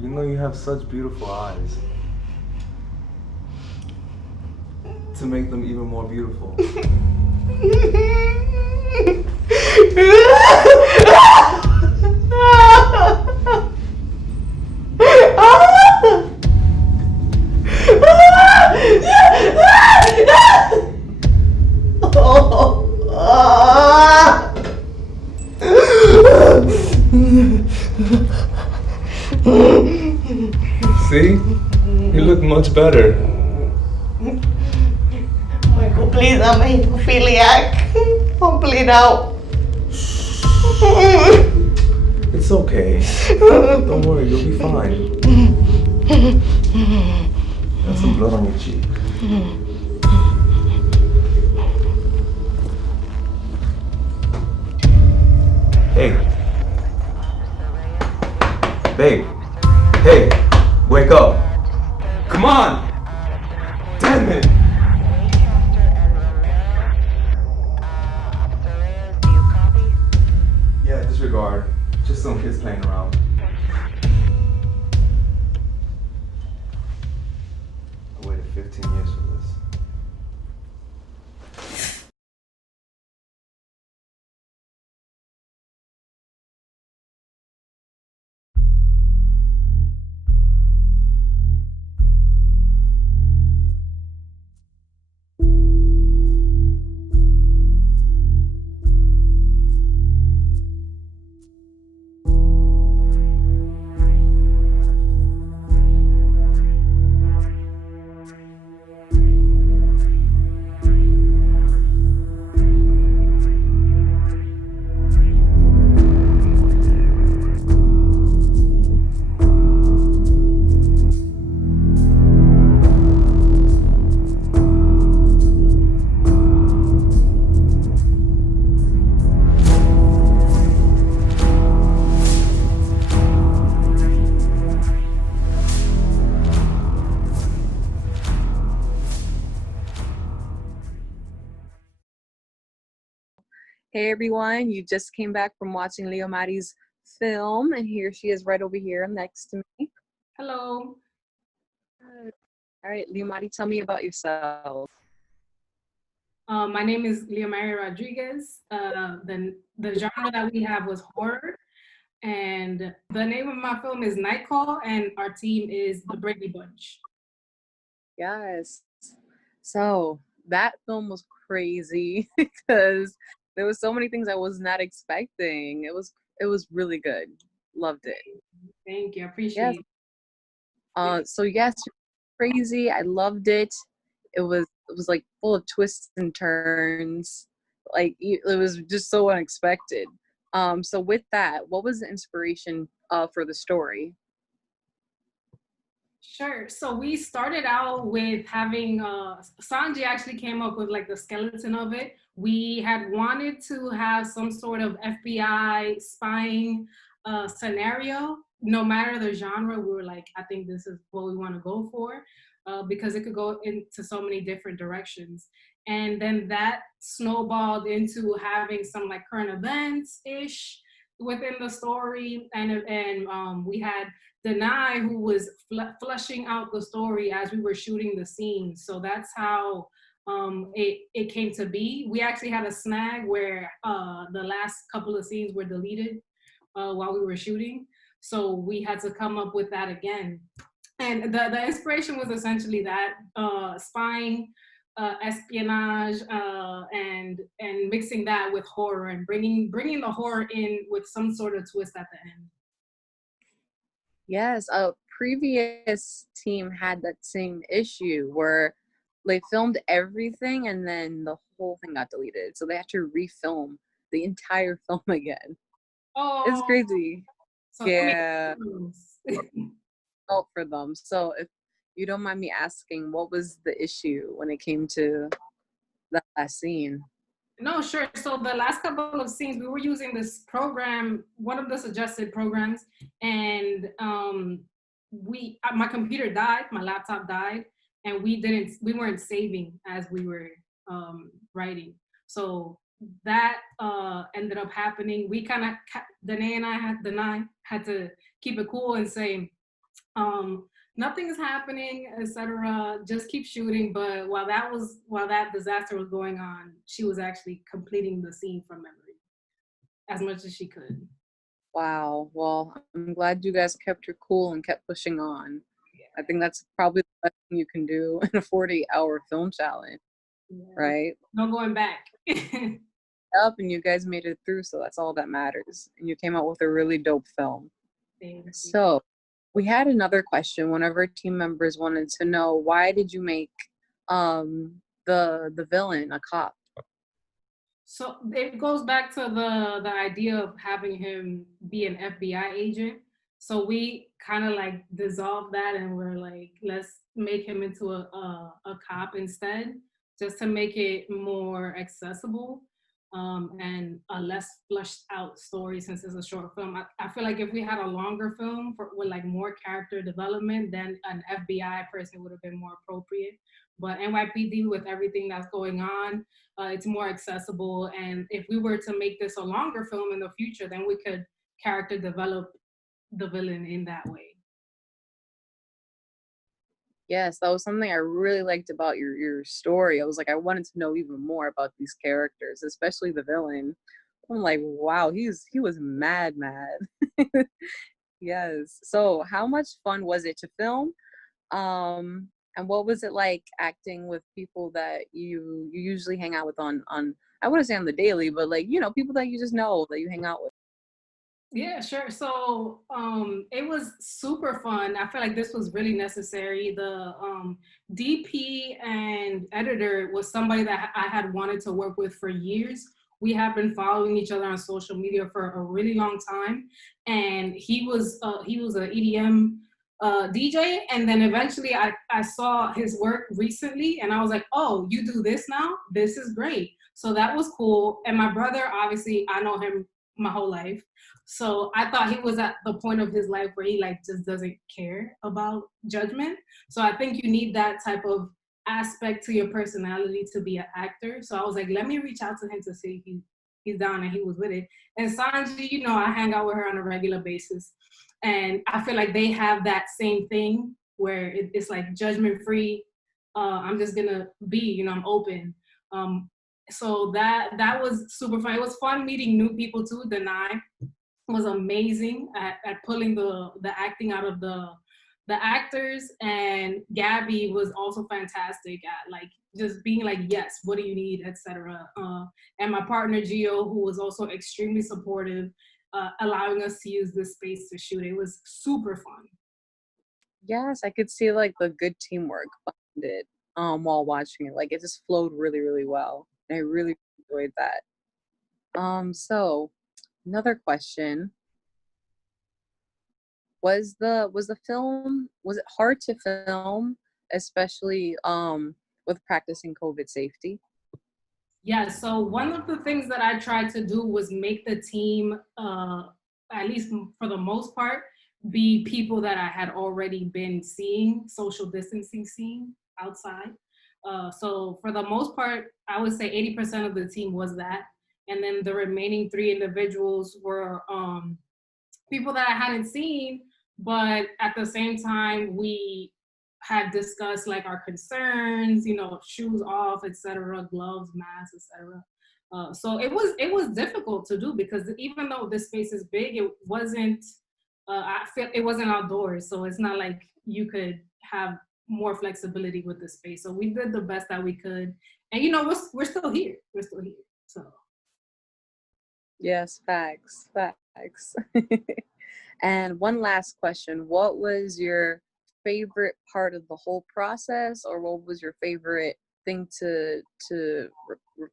You know, you have such beautiful eyes. To make them even more beautiful. See? You look much better. Michael, please, I'm a hemophiliac. I'll bleed out. It's okay. Don't worry, you'll be fine. Got some blood on your cheek. Hey. Babe. Hey. Wake up. Come on. Damn it. Yeah, disregard. Just some kids playing around. I waited 15 years for this. Hey everyone, you just came back from watching Leo Mari's film, and here she is right over here next to me. Hello. All right, Leo Mari, tell me about yourself. My name is Leomari Rodriguez. The genre that we have was horror, and the name of my film is Night Call, and our team is the Brady Bunch. Yes. So that film was crazy because there was so many things I was not expecting. It was really good. Loved it. Thank you. I appreciate it. So yes, crazy. I loved it. It was like full of twists and turns. Like it was just so unexpected. So with that, what was the inspiration for the story? Sure. So we started out with having Sanji actually came up with like the skeleton of it. We had wanted to have some sort of FBI spying scenario. No matter the genre, we were like, I think this is what we want to go for because it could go into so many different directions. And then that snowballed into having some like current events ish within the story, and we had Denai, who was fleshing out the story as we were shooting the scene. So that's how it came to be. We actually had a snag where the last couple of scenes were deleted while we were shooting. So we had to come up with that again. And the inspiration was essentially that spying, espionage, and mixing that with horror and bringing the horror in with some sort of twist at the end. Yes, a previous team had that same issue where they filmed everything and then the whole thing got deleted. So they had to refilm the entire film again. Oh, it's crazy. So, yeah. Felt for them. So if you don't mind me asking, what was the issue when it came to that last scene? No, sure. So the last couple of scenes, we were using this program, one of the suggested programs, and my computer died, my laptop died, and we weren't saving as we were writing. So that ended up happening. We kind of, Denai had to keep it cool and say, nothing is happening, etc. Just keep shooting. But while that disaster was going on, she was actually completing the scene from memory as much as she could. Wow. Well, I'm glad you guys kept your cool and kept pushing on. Yeah. I think that's probably the best thing you can do in a 40-hour film challenge, right? No going back. Up, and you guys made it through, so that's all that matters. And you came out with a really dope film. So we had another question. One of our team members wanted to know, why did you make the villain a cop? So it goes back to the idea of having him be an FBI agent. So we kind of like dissolved that and we're like, let's make him into a cop instead, just to make it more accessible. And a less fleshed out story since it's a short film. I feel like if we had a longer film with like more character development, then an FBI person would have been more appropriate. But NYPD, with everything that's going on, it's more accessible. And if we were to make this a longer film in the future, then we could character develop the villain in that way. Yes, that was something I really liked about your story. I was like, I wanted to know even more about these characters, especially the villain. I'm like, wow, he was mad. Yes. So how much fun was it to film? And what was it like acting with people that you usually hang out with on I wouldn't say on the daily, but like, you know, people that you just know that you hang out with? Yeah, sure. So it was super fun. I feel like this was really necessary. The DP and editor was somebody that I had wanted to work with for years. We have been following each other on social media for a really long time, and he was an EDM DJ, and then eventually I saw his work recently, and I was like, oh, you do this now? This is great. So that was cool. And my brother, obviously, I know him my whole life. So I thought he was at the point of his life where he like just doesn't care about judgment. So I think you need that type of aspect to your personality to be an actor. So I was like, let me reach out to him to see he's down and he was with it. And Sanji, you know, I hang out with her on a regular basis. And I feel like they have that same thing where it's like judgment free. I'm just gonna be, you know, I'm open. So that was super fun. It was fun meeting new people too. Denai was amazing at pulling the acting out of the actors, and Gabby was also fantastic at like just being like, yes, what do you need, etc. And my partner Gio, who was also extremely supportive, allowing us to use this space to shoot. It was super fun. Yes, I could see like the good teamwork behind it while watching it. Like it just flowed really, really well. I really enjoyed that. So another question. Was the film, was it hard to film, especially with practicing COVID safety? Yeah, so one of the things that I tried to do was make the team, at least for the most part, be people that I had already been seeing, social distancing seeing outside. So for the most part, I would say 80% of the team was that. And then the remaining 3 individuals were people that I hadn't seen, but at the same time, we had discussed like our concerns, you know, shoes off, etc., gloves, masks, etc. So it was difficult to do because even though this space is big, it wasn't. I feel it wasn't outdoors, so it's not like you could have more flexibility with the space. So we did the best that we could, and you know, we're still here. We're still here. So. Yes, facts. And one last question. What was your favorite part of the whole process, or what was your favorite thing to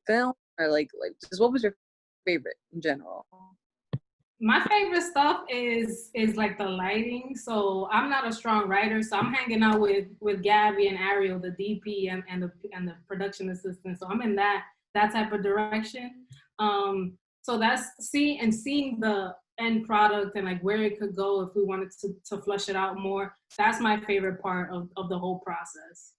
film, or like just what was your favorite in general? My favorite stuff is like the lighting. So I'm not a strong writer, so I'm hanging out with Gabby and Ariel, the DP and the production assistant. So I'm in that type of direction. So that's seeing the end product and like where it could go if we wanted to flush it out more. That's my favorite part of the whole process.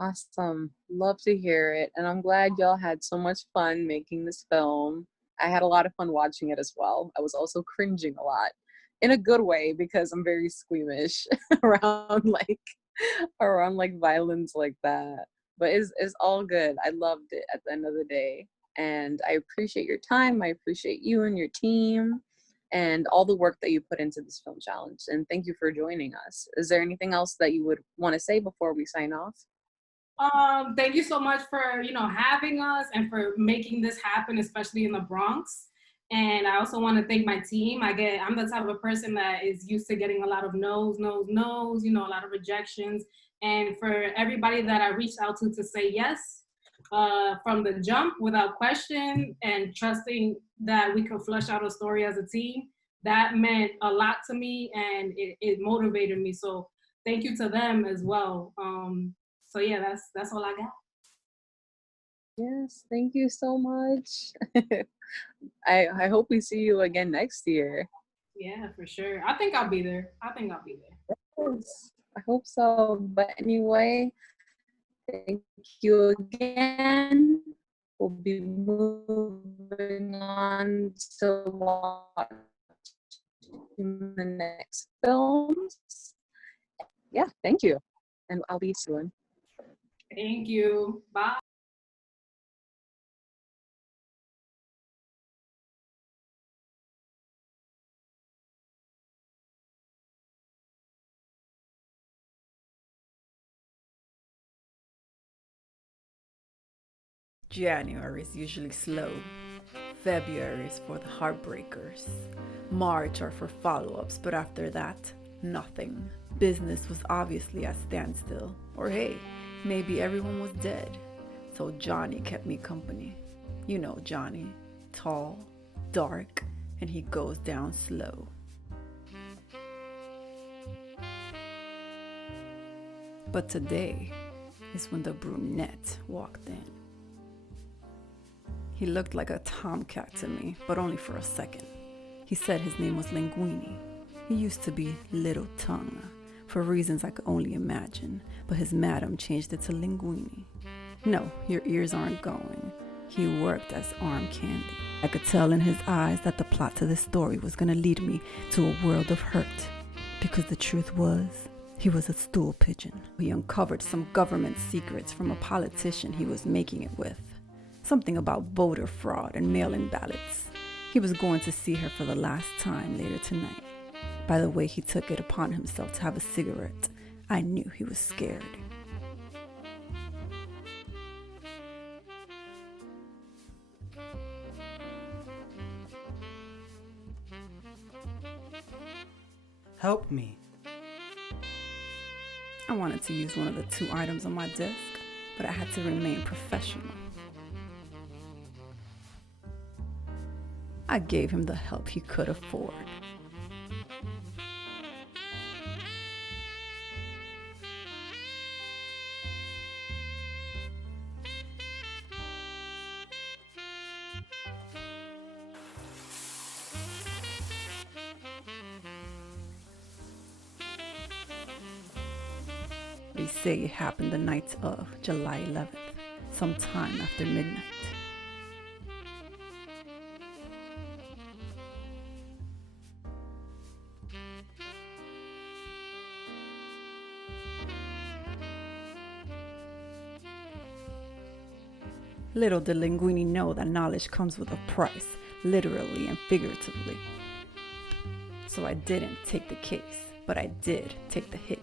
Awesome. Love to hear it. And I'm glad y'all had so much fun making this film. I had a lot of fun watching it as well. I was also cringing a lot in a good way because I'm very squeamish around violence like that. But it's all good. I loved it at the end of the day. And I appreciate your time. I appreciate you and your team and all the work that you put into this film challenge. And thank you for joining us. Is there anything else that you would want to say before we sign off? Thank you so much for, you know, having us and for making this happen, especially in the Bronx. And I also want to thank my team. I'm the type of a person that is used to getting a lot of no's, you know, a lot of rejections. And for everybody that I reached out to say yes from the jump without question and trusting that we could flush out a story as a team, that meant a lot to me and it motivated me. So thank you to them as well. So yeah, that's all I got. Yes, thank you so much. I hope we see you again next year. Yeah, for sure. I think I'll be there. Yes, I hope so. But anyway, thank you again. We'll be moving on to watch the next films. Yeah, thank you. And I'll be soon. Thank you. Bye. January is usually slow. February is for the heartbreakers. March are for follow-ups, but after that, nothing. Business was obviously at standstill. Or hey, maybe everyone was dead. So Johnny kept me company. You know Johnny. Tall, dark, and he goes down slow. But today is when the brunette walked in. He looked like a tomcat to me, but only for a second. He said his name was Linguini. He used to be Little Tongue, for reasons I could only imagine, but his madam changed it to Linguini. No, your ears aren't going. He worked as arm candy. I could tell in his eyes that the plot to this story was going to lead me to a world of hurt. Because the truth was, he was a stool pigeon. He uncovered some government secrets from a politician he was making it with. Something about voter fraud and mail-in ballots. He was going to see her for the last time later tonight. By the way he took it upon himself to have a cigarette, I knew he was scared. Help me. I wanted to use one of the 2 items on my desk, but I had to remain professional. I gave him the help he could afford. They say it happened the night of July 11th, sometime after midnight. Little did Linguini know that knowledge comes with a price, literally and figuratively. So I didn't take the case, but I did take the hit.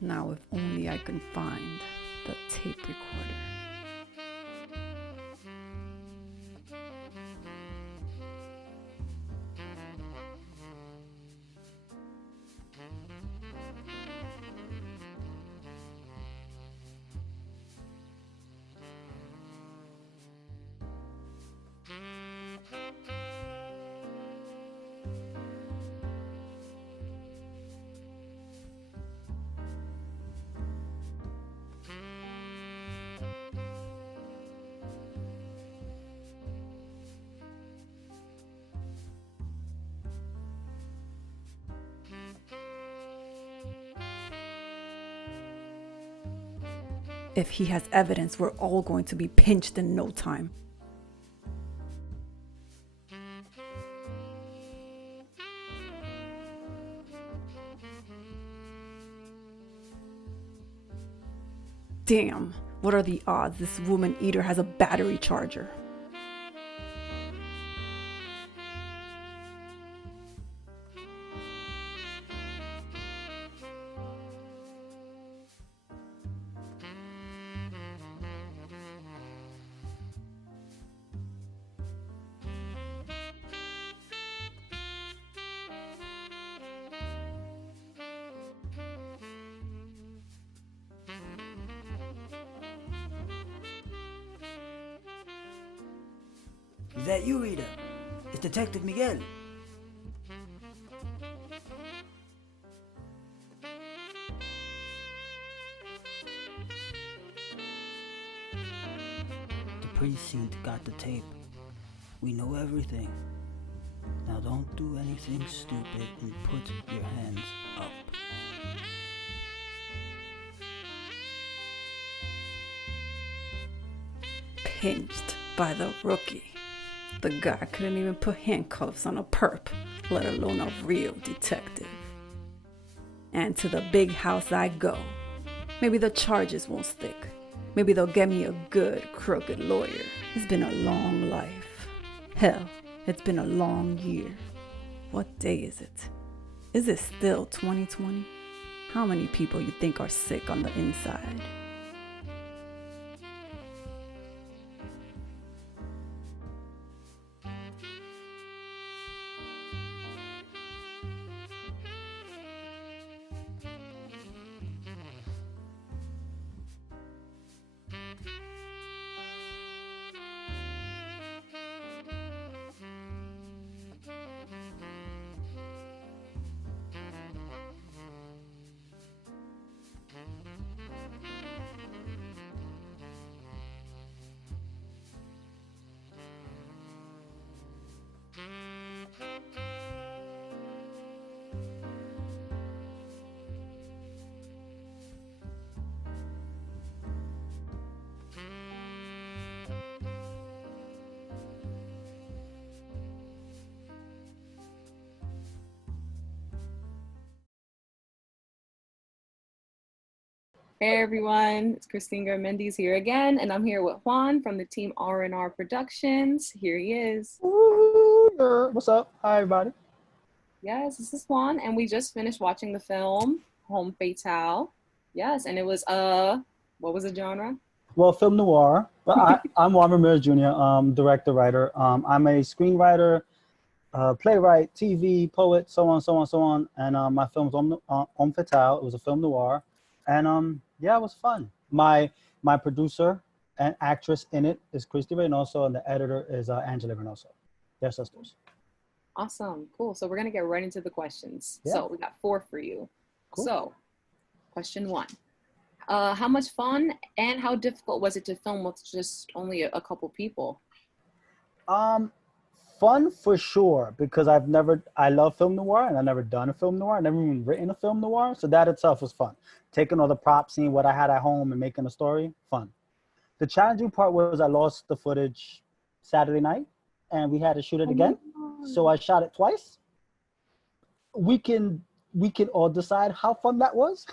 Now if only I can find the tape recorder. If he has evidence, we're all going to be pinched in no time. Damn, what are the odds this woman eater has a battery charger? Is that you, Rita? It's Detective Miguel. The precinct got the tape. We know everything. Now don't do anything stupid and put your hands up. Pinched by the rookie. The guy couldn't even put handcuffs on a perp, let alone a real detective. And to the big house I go. Maybe the charges won't stick. Maybe they'll get me a good, crooked lawyer. It's been a long life. Hell, it's been a long year. What day is it? Is it still 2020? How many people you think are sick on the inside? Hey everyone, it's Christine Garmendes here again, and I'm here with Juan from the team R&R Productions. Here he is. What's up? Hi everybody. Yes, this is Juan, and we just finished watching the film Homme Fatale. Yes, and it was what was the genre? Well, film noir. But I'm Juan Ramirez Jr., director, writer. I'm a screenwriter, playwright, TV, poet, so on. And my film's Homme Fatale. It was a film noir. And yeah, it was fun. My producer and actress in it is Christy Reynoso, and the editor is Angela Reynoso. They're sisters. Awesome, cool. So we're gonna get right into the questions. Yeah. So we got 4 for you. Cool. So, question 1. How much fun and how difficult was it to film with just only a couple people? Fun for sure, because I love film noir, and I've never done a film noir. I've never even written a film noir. So that itself was fun. Taking all the props, seeing what I had at home and making a story, fun. The challenging part was I lost the footage Saturday night and we had to shoot it again. So I shot it twice. We can all decide how fun that was.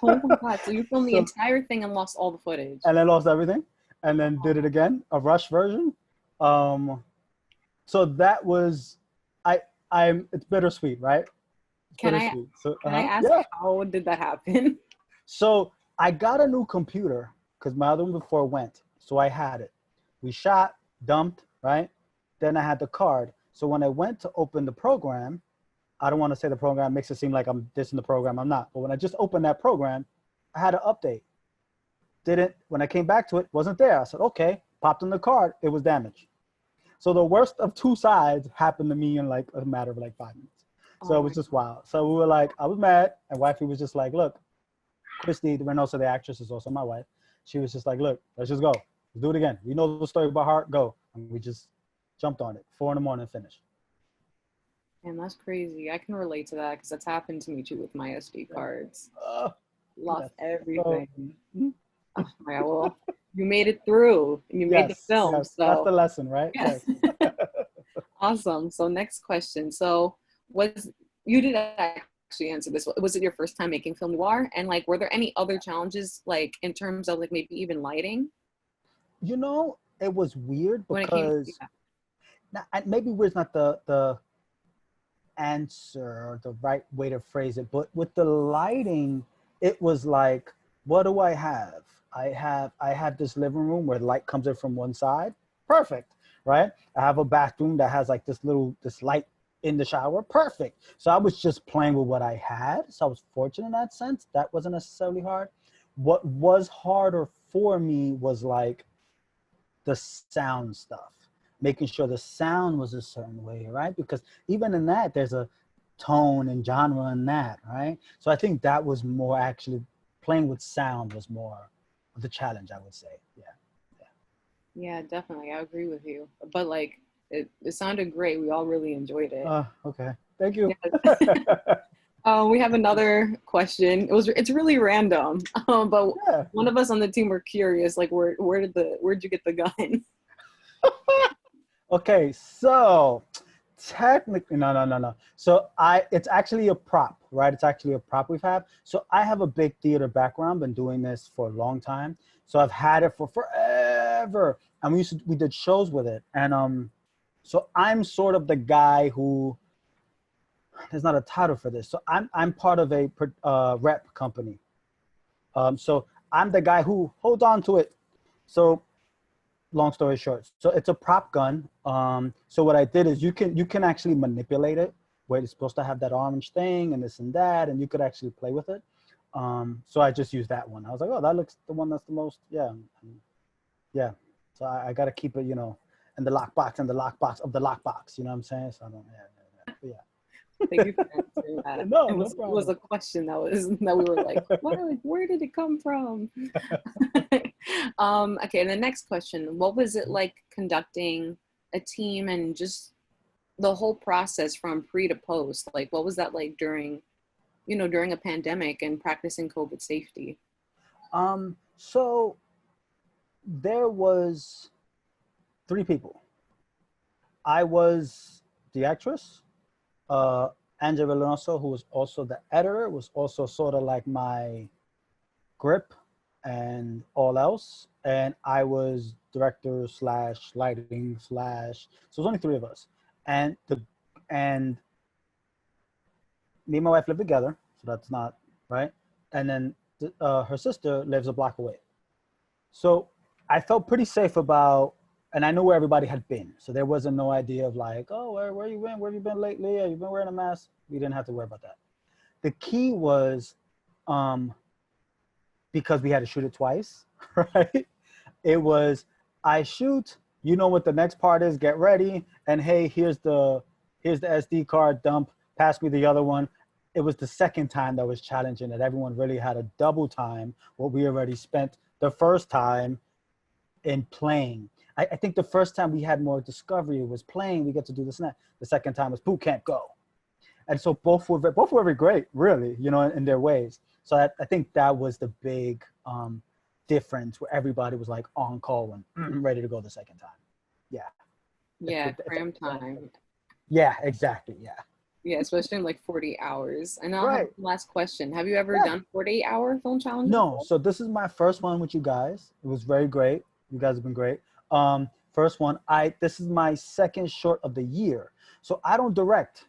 Oh my God, so you filmed the entire thing and lost all the footage. And I lost everything and then did it again, a rush version. So that was, it's bittersweet, right? Can I ask how did that happen? So I got a new computer because my other one before went. So I had it. We shot, dumped, right? Then I had the card. So when I went to open the program, I don't want to say the program makes it seem like I'm dissing the program. I'm not. But when I just opened that program, I had an update. When I came back to it, wasn't there. I said, okay, popped in the card. It was damaged. So the worst of 2 sides happened to me in like a matter of like 5 minutes. So it was just wild. So we were like, I was mad. And wifey was just like, look, Christy Reynoso, the actress, is also my wife. She was just like, look, let's just go. Let's do it again. We know the story by heart. Go. And we just jumped on it. 4 a.m, finished. Man, that's crazy. I can relate to that because that's happened to me too with my SD cards. Lost everything. Oh my God, well, you made it through and you made the film. Yes. So That's the lesson, right? Yes. Awesome. So next question. So you did actually answer this. Was it your first time making film noir? And like, were there any other challenges, like in terms of like maybe even lighting? You know, it was weird because maybe weird's not the answer or the right way to phrase it, but with the lighting, it was like, what do I have? I have this living room where light comes in from one side. Perfect, right? I have a bathroom that has like this light in the shower. Perfect. So I was just playing with what I had. So I was fortunate in that sense. That wasn't necessarily hard. What was harder for me was like the sound stuff, making sure the sound was a certain way, right? Because even in that, there's a tone and genre in that, right? So I think that was more actually playing with sound was more of the challenge, I would say. Yeah, definitely. I agree with you. But like, it sounded great. We all really enjoyed it. Okay. Thank you. We have another question. It's really random, but one of us on the team were curious. Like, where'd you get the gun? Okay, so technically, no. So it's actually a prop, right? It's actually a prop we've had. So I have a big theater background, been doing this for a long time. So I've had it for forever, and we did shows with it. And so I'm sort of the guy who, there's not a title for this. So I'm part of a rep company. So I'm the guy who holds on to it. So long story short, so it's a prop gun. So what I did is you can actually manipulate it, where it's supposed to have that orange thing and this and that, and you could actually play with it. So I just used that one. I was like, oh, that looks the one that's the most, yeah. So I got to keep it, in the lockbox and the lockbox of the lockbox. You know what I'm saying? So I don't, yeah. Thank you for answering that. No, it was a question that we were like, where did it come from? Okay, and the next question, what was it like conducting a team and just the whole process from pre to post? Like, what was that like during a pandemic and practicing COVID safety? So there was 3 people. I was the actress, Angela Reynoso, who was also the editor, was also sort of like my grip and all else. And I was director slash lighting slash. So it was only three of us, and me and my wife live together, so that's not right. And then her sister lives a block away. So I felt pretty safe about, and I knew where everybody had been. So there wasn't no idea of like, oh, where you been? Where have you been lately? Have you been wearing a mask? We didn't have to worry about that. The key was, because we had to shoot it twice, right? It was, I shoot, you know what the next part is, get ready, and hey, here's the SD card, dump, pass me the other one. It was the second time that was challenging, that everyone really had a double time what we already spent the first time in playing. I think the first time we had more discovery, was playing, we get to do this and that. The second time was boot camp, go. And so both were very great, really, you know, in their ways. So I think that was the big difference, where everybody was like on call and ready to go the second time. Yeah. Yeah, cram time. Yeah, exactly. Yeah. Yeah, especially in like 40 hours. And I'll Right. have the last question. Have you ever done 48-hour film challenge? No, before? so this is my first one with you guys. It was very great. You guys have been great. First one. This is my second short of the year. So I don't direct.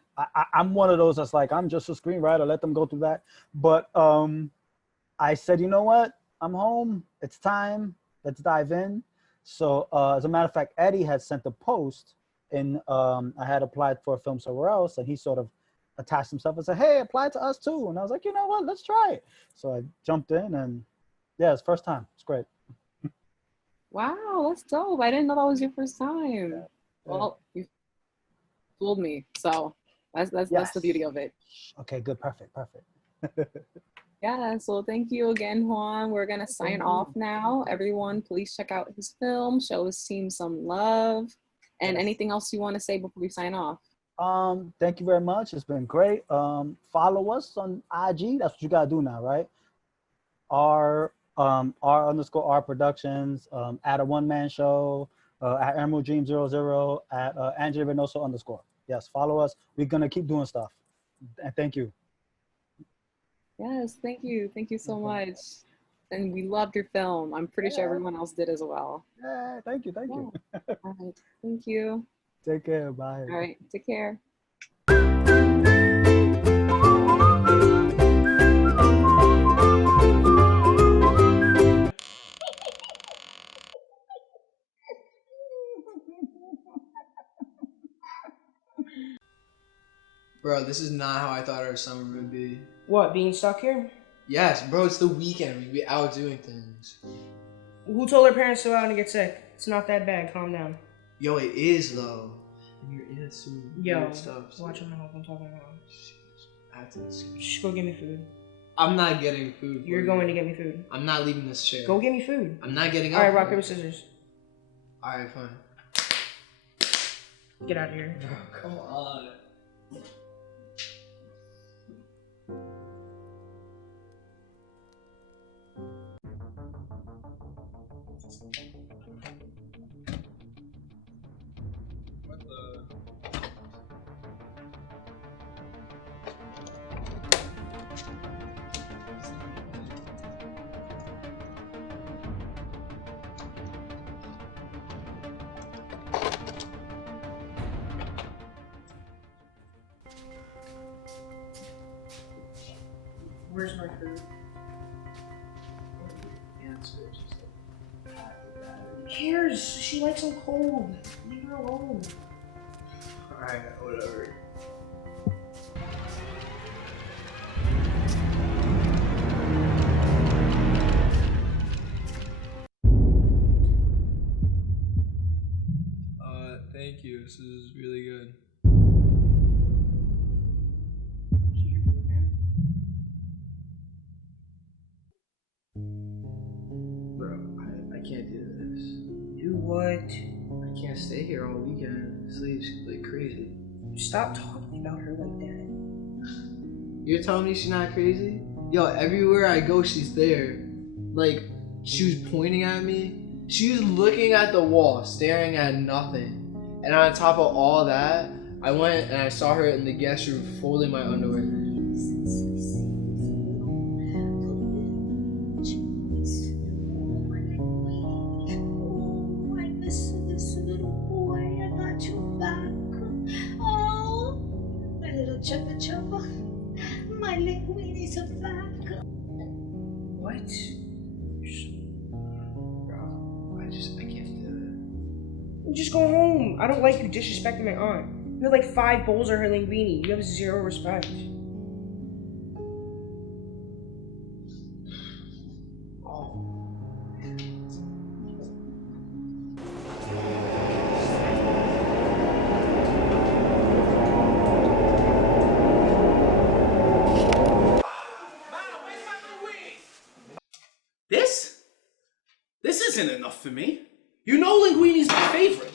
I'm one of those that's like, I'm just a screenwriter, let them go through that. But I said, you know what? I'm home. It's time. Let's dive in. So as a matter of fact, Eddie had sent a post, and I had applied for a film somewhere else, and he sort of attached himself and said, hey, apply to us too. And I was like, you know what? Let's try it. So I jumped in, and yeah, it's first time. It's great. Wow, that's dope. I didn't know that was your first time. Well, you fooled me. So that's the beauty of it. Okay, good. Perfect. Yeah, so thank you again, Juan. We're gonna sign off now. Everyone, please check out his film, show his team some love. And anything else you want to say before we sign off? Thank you very much. It's been great. Follow us on IG. That's what you gotta do now, right? R_R Productions, at a one-man show, at Emerald Dream 00, at Angela Reynoso _. Yes, follow us. We're gonna keep doing stuff. And thank you. Yes, thank you. Thank you so much. And we loved your film. I'm pretty sure everyone else did as well. Yeah, thank you. All right, thank you. Take care. Bye. All right, take care. Bro, this is not how I thought our summer would be. What, being stuck here? Yes, bro, it's the weekend. We'd be out doing things. Who told their parents to go out and get sick? It's not that bad. Calm down. Yo, it is though. And you're in some weird stuff. Watch what I'm talking about. I have to Just go get me food. I'm not getting food. You're going to get me food. I'm not leaving this chair. Go get me food. I'm not getting up. Alright, rock, paper, scissors. Alright, fine. Get out of here. Oh, come on. Where's my food? Who cares? She likes them cold. Leave her alone. Alright, whatever. Thank you. This is really good. Bro, I can't do this. Do what? I can't stay here all weekend. This lady's like crazy. Stop talking about her like that. You're telling me she's not crazy? Yo, everywhere I go, she's there. Like, she was pointing at me. She was looking at the wall, staring at nothing. And on top of all that, I went and I saw her in the guest room folding my underwear. He's a bad guy. What? Bro, I can't do it. Just go home. I don't like you disrespecting my aunt. You have like 5 bowls of her linguini. You have 0 respect. This isn't enough for me. You know Linguini's my favorite.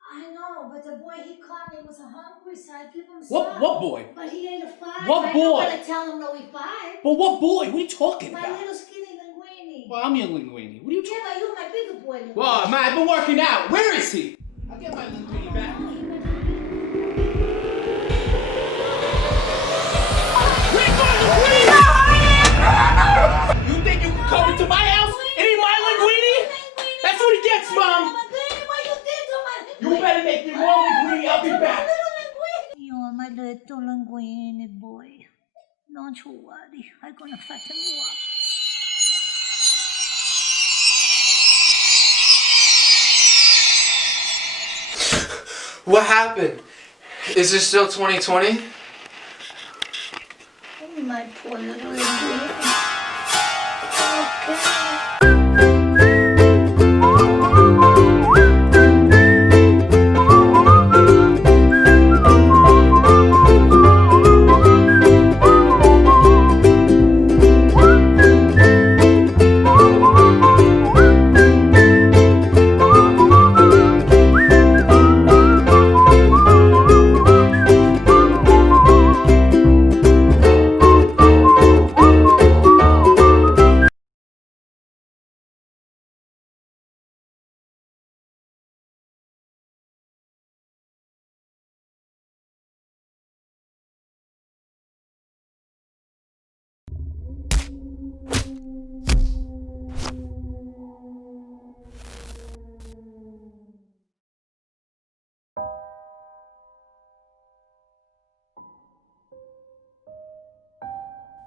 I know, but the boy he caught me was a hungry, so I give him some. What boy? But he ate a 5. What I'm boy? not gonna tell him no, he 5. But what boy? What are you talking My about? little skinny linguini. Well, I'm your Linguini. What are you talking Yeah, but you're my bigger boy linguini. Well, man, I've been working out. Where is he? I'll get my Linguini back. You think you can come into my house and eat my linguini? That's what he gets, Mom. You better make me more linguini. I'll be back. You're my little linguini boy. Don't you worry. I'm gonna fatten you up. What happened? Is it still 2020? My poor little linguini. Okay.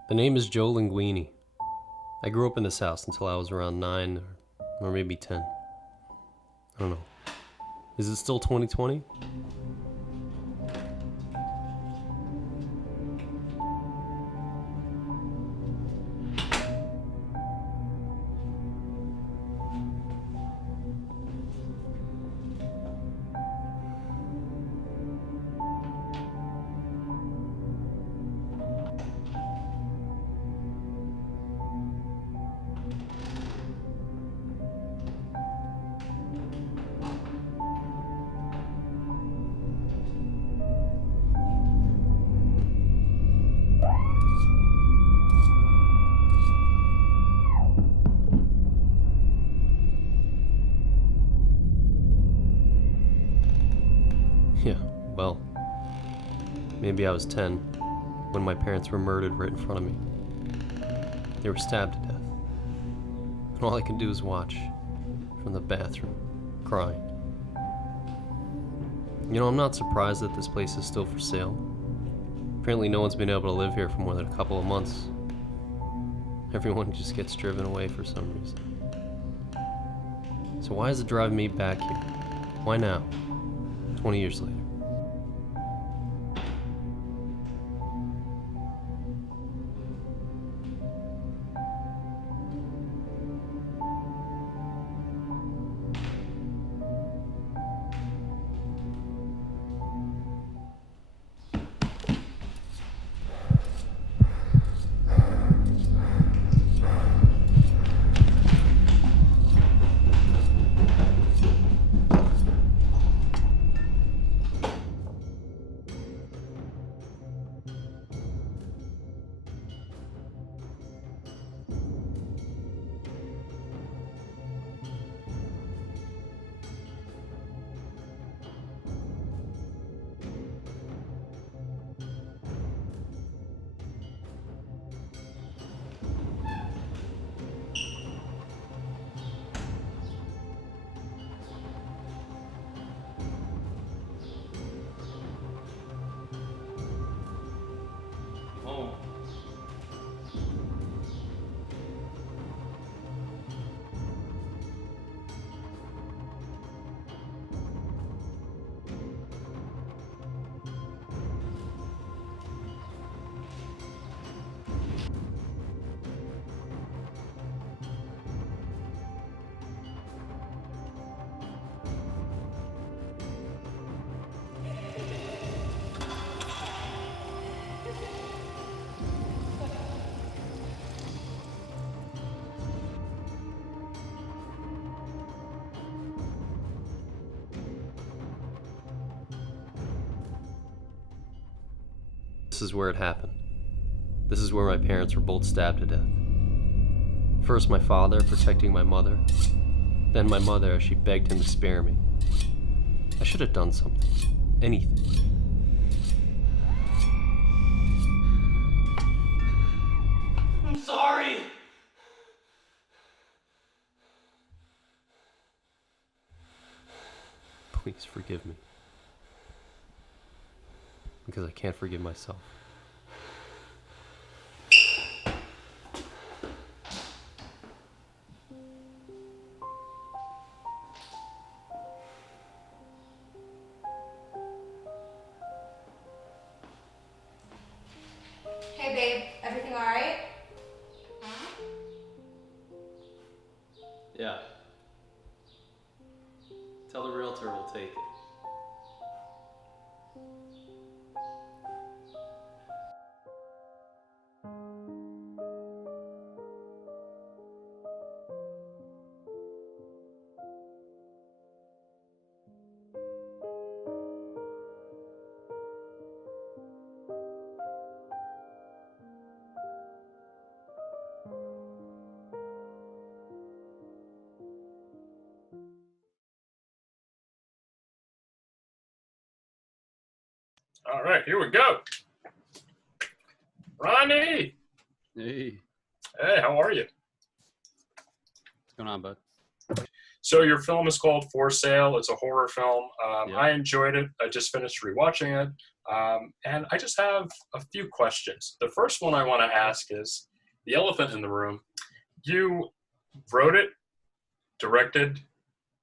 The name is Joe Linguini. I grew up in this house until I was around 9 or maybe 10. I don't know. Is it still 2020? Yeah, well, maybe I was 10 when my parents were murdered right in front of me. They were stabbed to death. And all I could do was watch from the bathroom, crying. You know, I'm not surprised that this place is still for sale. Apparently no one's been able to live here for more than a couple of months. Everyone just gets driven away for some reason. So why is it driving me back here? Why now? 20 years later. This is where it happened. This is where my parents were both stabbed to death. First my father protecting my mother, then my mother as she begged him to spare me. I should have done something. Anything. I'm sorry. Please forgive me. Because I can't forgive myself. Hey babe, everything alright? Yeah. Tell the realtor we'll take it. All right, here we go. Ronnie. Hey. Hey, how are you? What's going on, bud? So your film is called For Sale. It's a horror film. I enjoyed it. I just finished rewatching it. And I just have a few questions. The first one I want to ask is the elephant in the room. You wrote it, directed,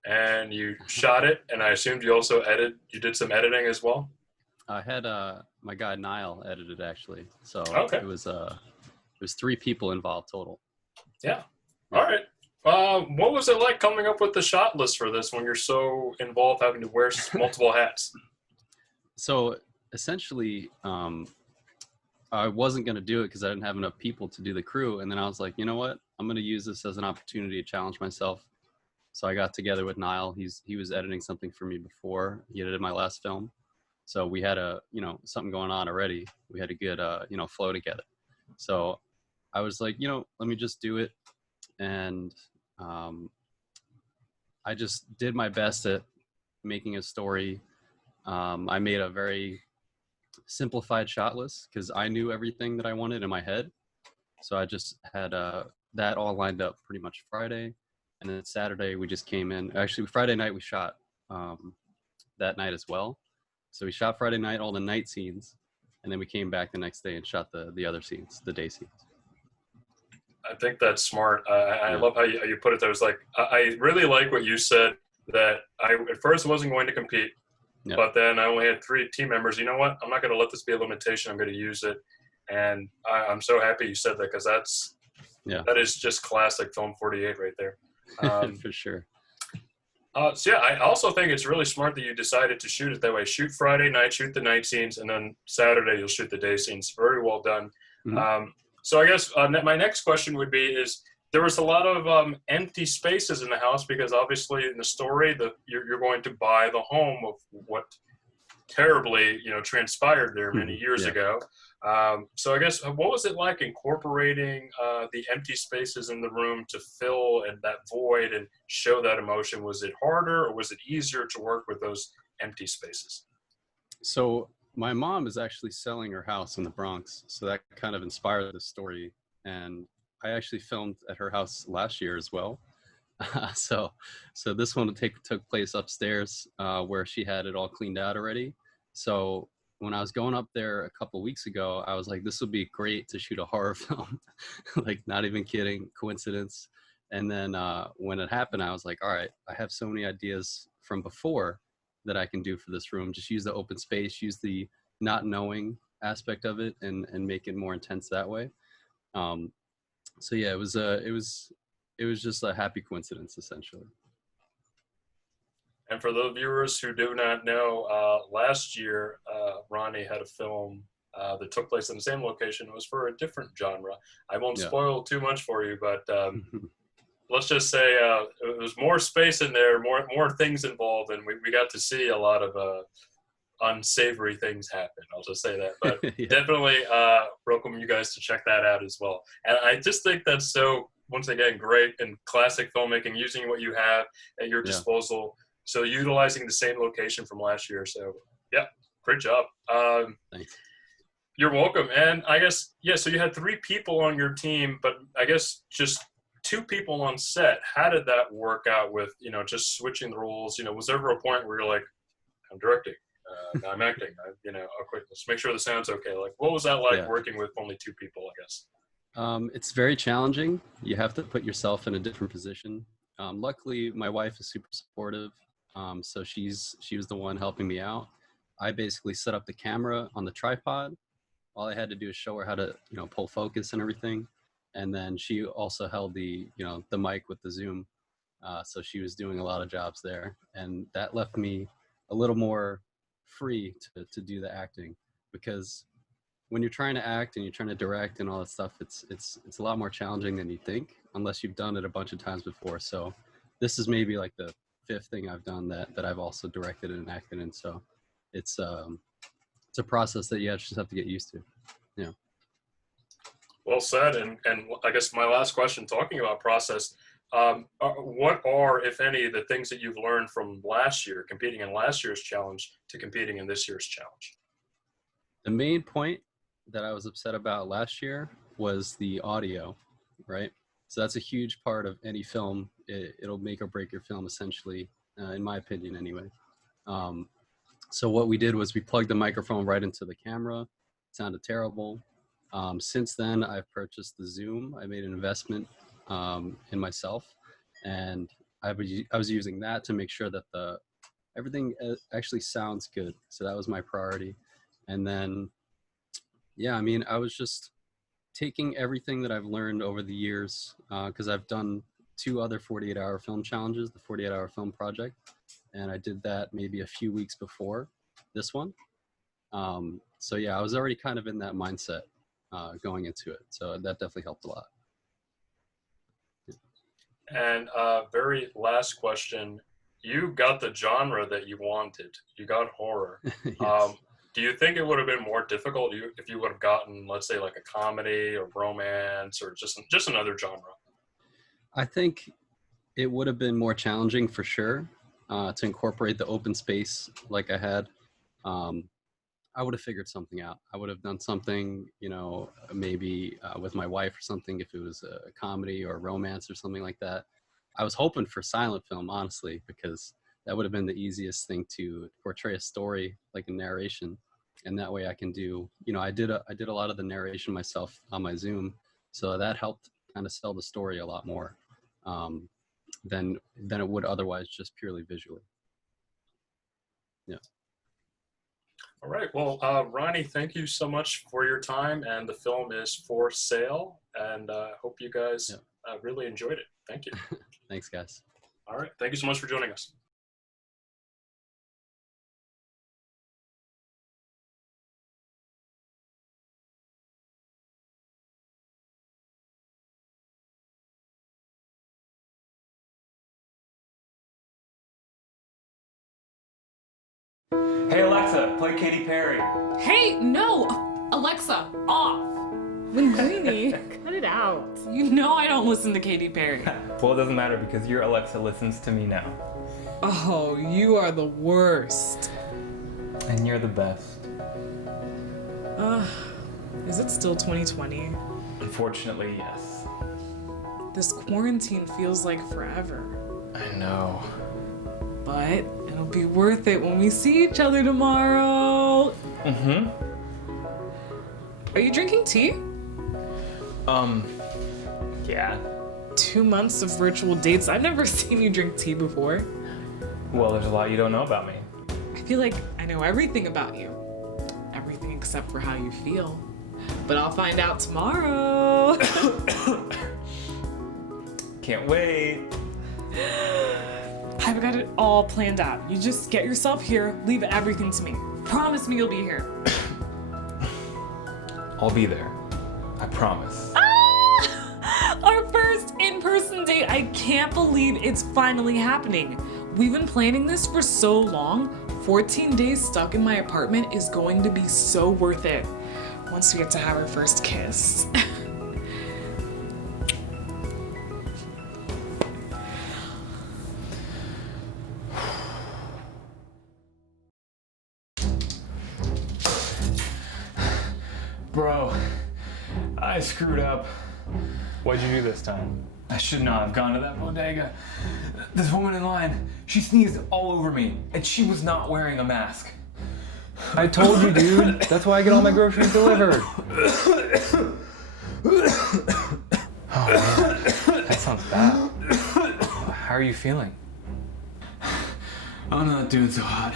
and you shot it, and I assumed you also you did some editing as well? I had my guy Niall edited actually, so Okay. it was 3 people involved total. Yeah. All right. What was it like coming up with the shot list for this when you're so involved having to wear multiple hats? So essentially, I wasn't going to do it because I didn't have enough people to do the crew, and then I was like, you know what? I'm going to use this as an opportunity to challenge myself. So I got together with Niall. He was editing something for me before. He edited my last film. So we had something going on already. We had a good, flow together. So I was like, let me just do it. And I just did my best at making a story. I made a very simplified shot list because I knew everything that I wanted in my head. So I just had that all lined up pretty much Friday. And then Saturday we just came in. Actually, Friday night we shot that night as well. So we shot Friday night, all the night scenes, and then we came back the next day and shot the other scenes, the day scenes. I think that's smart. I love how you put it there. It's like, I really like what you said, that I at first wasn't going to compete, but then I only had 3 team members. You know what? I'm not going to let this be a limitation. I'm going to use it. And I'm so happy you said that, because that is just classic Film 48 right there. For sure. So yeah, I also think it's really smart that you decided to shoot it that way. Shoot Friday night, shoot the night scenes, and then Saturday you'll shoot the day scenes. Very well done. Mm-hmm. So I guess my next question would be is, there was a lot of empty spaces in the house because obviously in the story you're going to buy the home of what terribly transpired there many years ago. So I guess what was it like incorporating the empty spaces in the room to fill that void and show that emotion? Was it harder or was it easier to work with those empty spaces? So my mom is actually selling her house in the Bronx, so that kind of inspired the story. And I actually filmed at her house last year as well. So this one took place upstairs where she had it all cleaned out already. So when I was going up there a couple weeks ago, I was like, this would be great to shoot a horror film. Like, not even kidding, coincidence. And then when it happened, I was like, all right, I have so many ideas from before that I can do for this room. Just use the open space, use the not knowing aspect of it, and make it more intense that way. So yeah, it was just a happy coincidence, essentially. And for those viewers who do not know, last year Ronnie had a film that took place in the same location. It was for a different genre. I won't spoil too much for you, but let's just say it was more space in there, more things involved, and we got to see a lot of unsavory things happen. I'll just say that. But Yeah. definitely welcome you guys to check that out as well. And I just think that's so, once again, great in classic filmmaking, using what you have at your disposal. So utilizing the same location from last year. So yeah, great job. Thanks. You're welcome. And I guess, yeah, so you had 3 people on your team, but I guess just 2 people on set. How did that work out with, you know, just switching the roles? You know, was there ever a point where you're like, I'm directing, I'm acting, you know, I'll quick, let's make sure the sound's okay. Like, what was that like working with only 2 people, I guess? It's very challenging. You have to put yourself in a different position. Luckily, my wife is super supportive. So she was the one helping me out. I basically set up the camera on the tripod. All I had to do is show her how to, you know, pull focus and everything. And then she also held the, you know, the mic with the zoom. So she was doing a lot of jobs there. And that left me a little more free to do the acting, because when you're trying to act and you're trying to direct and all that stuff, it's a lot more challenging than you think, unless you've done it a bunch of times before. So this is maybe like the 5th thing I've done that I've also directed and acted in. So it's a process that you just have to get used to. Yeah. Well said. And I guess my last question, talking about process, what are, if any, the things that you've learned from last year, competing in last year's challenge to competing in this year's challenge? The main point that I was upset about last year was the audio, right? So that's a huge part of any film. It'll make or break your film, essentially, in my opinion anyway. So what we did was we plugged the microphone right into the camera. It sounded terrible. Since then, I've purchased the Zoom. I made an investment in myself, and I was using that to make sure that everything actually sounds good. So that was my priority. And then, yeah, I mean, I was just taking everything that I've learned over the years, because I've done 2 other 48-hour film challenges, the 48-hour film project, and I did that maybe a few weeks before this one. So yeah, I was already kind of in that mindset going into it. So that definitely helped a lot. And very last question, you got the genre that you wanted. You got horror. Yes. Do you think it would have been more difficult if you would have gotten, let's say, like a comedy or romance or just another genre? I think it would have been more challenging for sure to incorporate the open space like I had. I would have figured something out. I would have done something, you know, maybe with my wife or something, if it was a comedy or a romance or something like that. I was hoping for silent film, honestly, because that would have been the easiest thing to portray a story, like a narration. And that way I can do, you know, I did a lot of the narration myself on my Zoom. So that helped kind of sell the story a lot more than it would otherwise, just purely visually. Yeah. All right. Well, Ronnie, thank you so much for your time. And the film is for sale. And I hope you guys really enjoyed it. Thank you. Thanks, guys. All right. Thank you so much for joining us. Hey Alexa, play Katy Perry. Hey, no! Alexa, off! Linguini, cut it out. You know I don't listen to Katy Perry. Well, it doesn't matter because your Alexa listens to me now. Oh, you are the worst. And you're the best. Is it still 2020? Unfortunately, yes. This quarantine feels like forever. I know. But it'll be worth it when we see each other tomorrow. Mm-hmm. Are you drinking tea? Yeah. 2 months of virtual dates. I've never seen you drink tea before. Well, there's a lot you don't know about me. I feel like I know everything about you. Everything except for how you feel. But I'll find out tomorrow. Can't wait. I've got it all planned out. You just get yourself here, leave everything to me. Promise me you'll be here. I'll be there. I promise. Our first in-person date. I can't believe it's finally happening. We've been planning this for so long. 14 days stuck in my apartment is going to be so worth it once we get to have our first kiss. Bro, I screwed up. What'd you do this time? I should not have gone to that bodega. This woman in line, she sneezed all over me, and she was not wearing a mask. I told you, dude. That's why I get all my groceries delivered. Oh, man. That sounds bad. How are you feeling? I'm not doing so hot.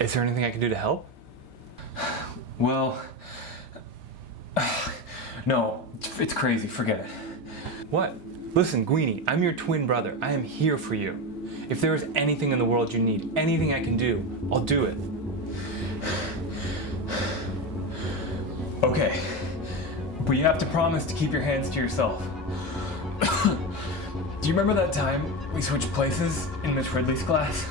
Is there anything I can do to help? Well, no, it's crazy. Forget it. What? Listen, Guini, I'm your twin brother. I am here for you. If there is anything in the world you need, anything I can do, I'll do it. Okay, but you have to promise to keep your hands to yourself. Do you remember that time we switched places in Miss Ridley's class?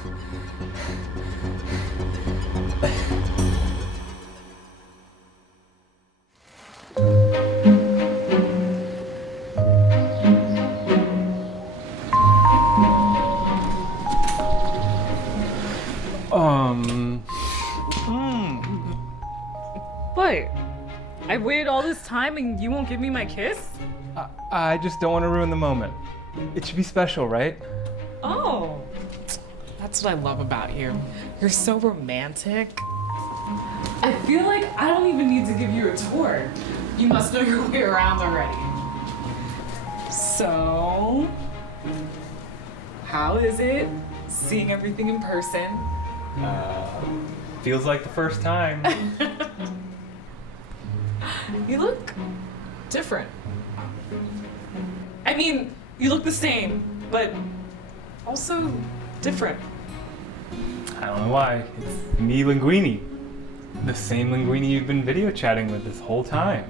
What? I've waited all this time and you won't give me my kiss? I just don't want to ruin the moment. It should be special, right? Oh, that's what I love about you. You're so romantic. I feel like I don't even need to give you a tour. You must know your way around already. So, how is it seeing everything in person? Feels like the first time. You look different. I mean, you look the same, but also different. I don't know why. It's me, Linguini. The same Linguini you've been video chatting with this whole time.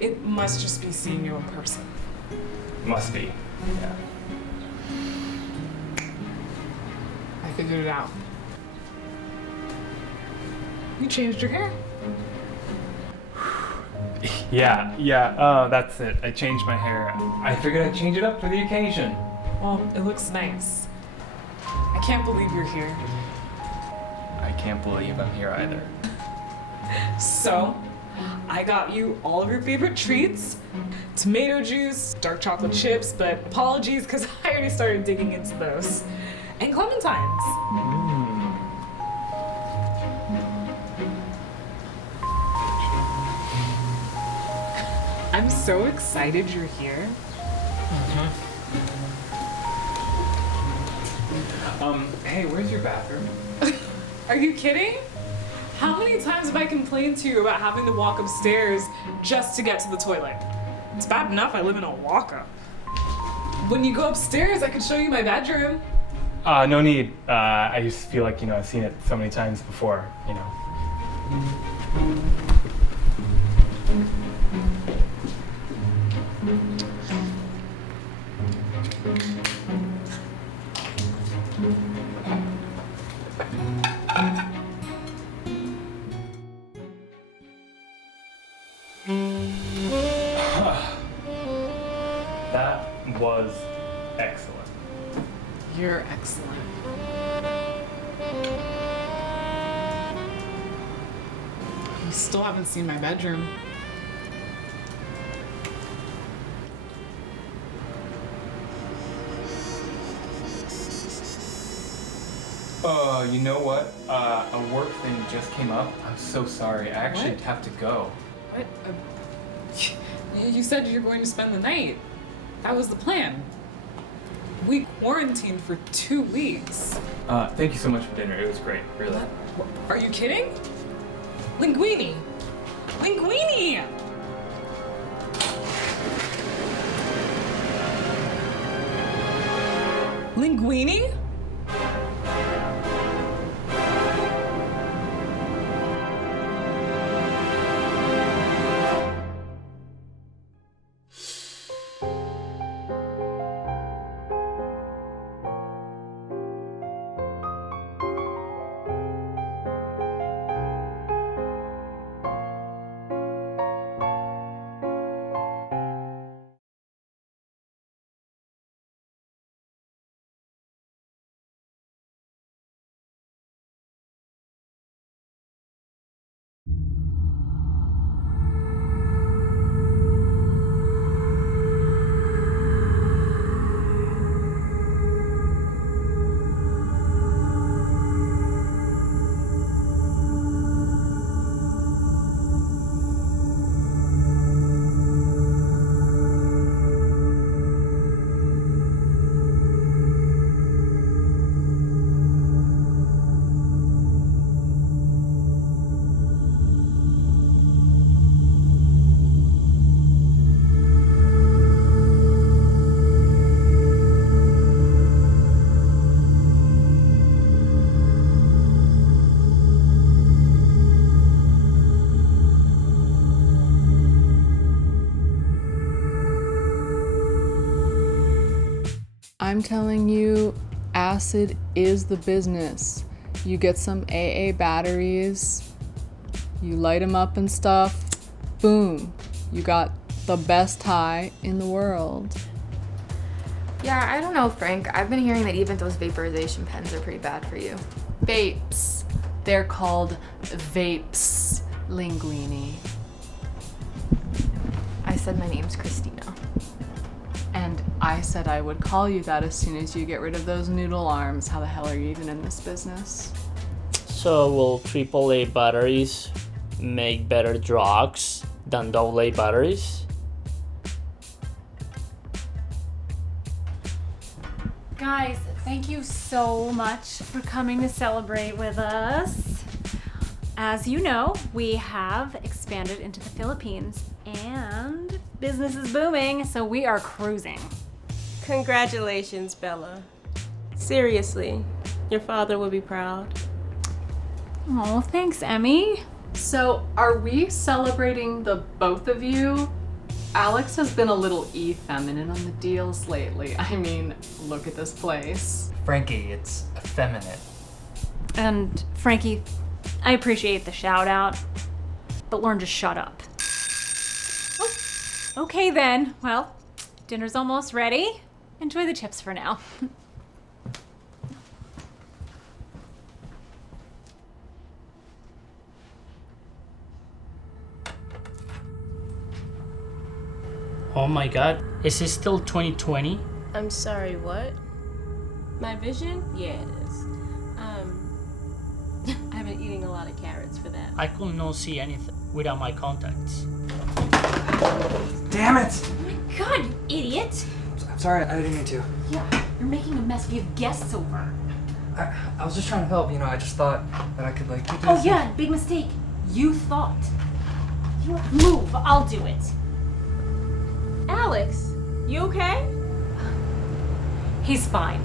It must just be seeing you in person. Must be. Yeah. I figured it out. You changed your hair. Yeah, that's it. I changed my hair. I figured I'd change it up for the occasion. Well, it looks nice. I can't believe you're here. I can't believe I'm here either. So, I got you all of your favorite treats. Tomato juice, dark chocolate chips, but apologies because I already started digging into those. And clementines. I'm so excited you're here. Hey, where's your bathroom? Are you kidding? How many times have I complained to you about having to walk upstairs just to get to the toilet? It's bad enough I live in a walk-up. When you go upstairs, I can show you my bedroom. No need. I just feel like, I've seen it so many times before, That was excellent. You're excellent. You still haven't seen my bedroom. You know what? A work thing just came up. I'm so sorry. I actually What? have to go. What? You said you're going to spend the night. That was the plan. We quarantined for 2 weeks. Thank you so much for dinner. It was great, really. Are you kidding? Linguini! Linguini! Linguini? I'm telling you, acid is the business. You get some AA batteries, you light them up and stuff, boom, you got the best high in the world. Yeah, I don't know, Frank. I've been hearing that even those vaporization pens are pretty bad for you. Vapes. They're called vapes, Linguini. I said my name's Christina. And I said I would call you that as soon as you get rid of those noodle arms. How the hell are you even in this business? So will AAA batteries make better drugs than AA batteries? Guys, thank you so much for coming to celebrate with us. As you know, we have expanded into the Philippines and business is booming, so we are cruising. Congratulations, Bella. Seriously, your father will be proud. Oh, thanks, Emmy. So, are we celebrating the both of you? Alex has been a little effeminate on the deals lately. I mean, look at this place. Frankie, it's effeminate. And Frankie, I appreciate the shout out, but learn to shut up. Oh, okay then. Well, dinner's almost ready. Enjoy the chips for now. Oh my god, is it still 2020? I'm sorry, what? My vision? Yeah, it is. I've been eating a lot of carrots for that. I could not see anything without my contacts. Damn it! Oh my god, you idiot! I'm sorry, I didn't mean to. Yeah, you're making a mess. We have guests over. I was just trying to help, you know, I just thought that I could, like, do Oh this. yeah, big mistake. You thought. You move, I'll do it. Alex, you okay? He's fine.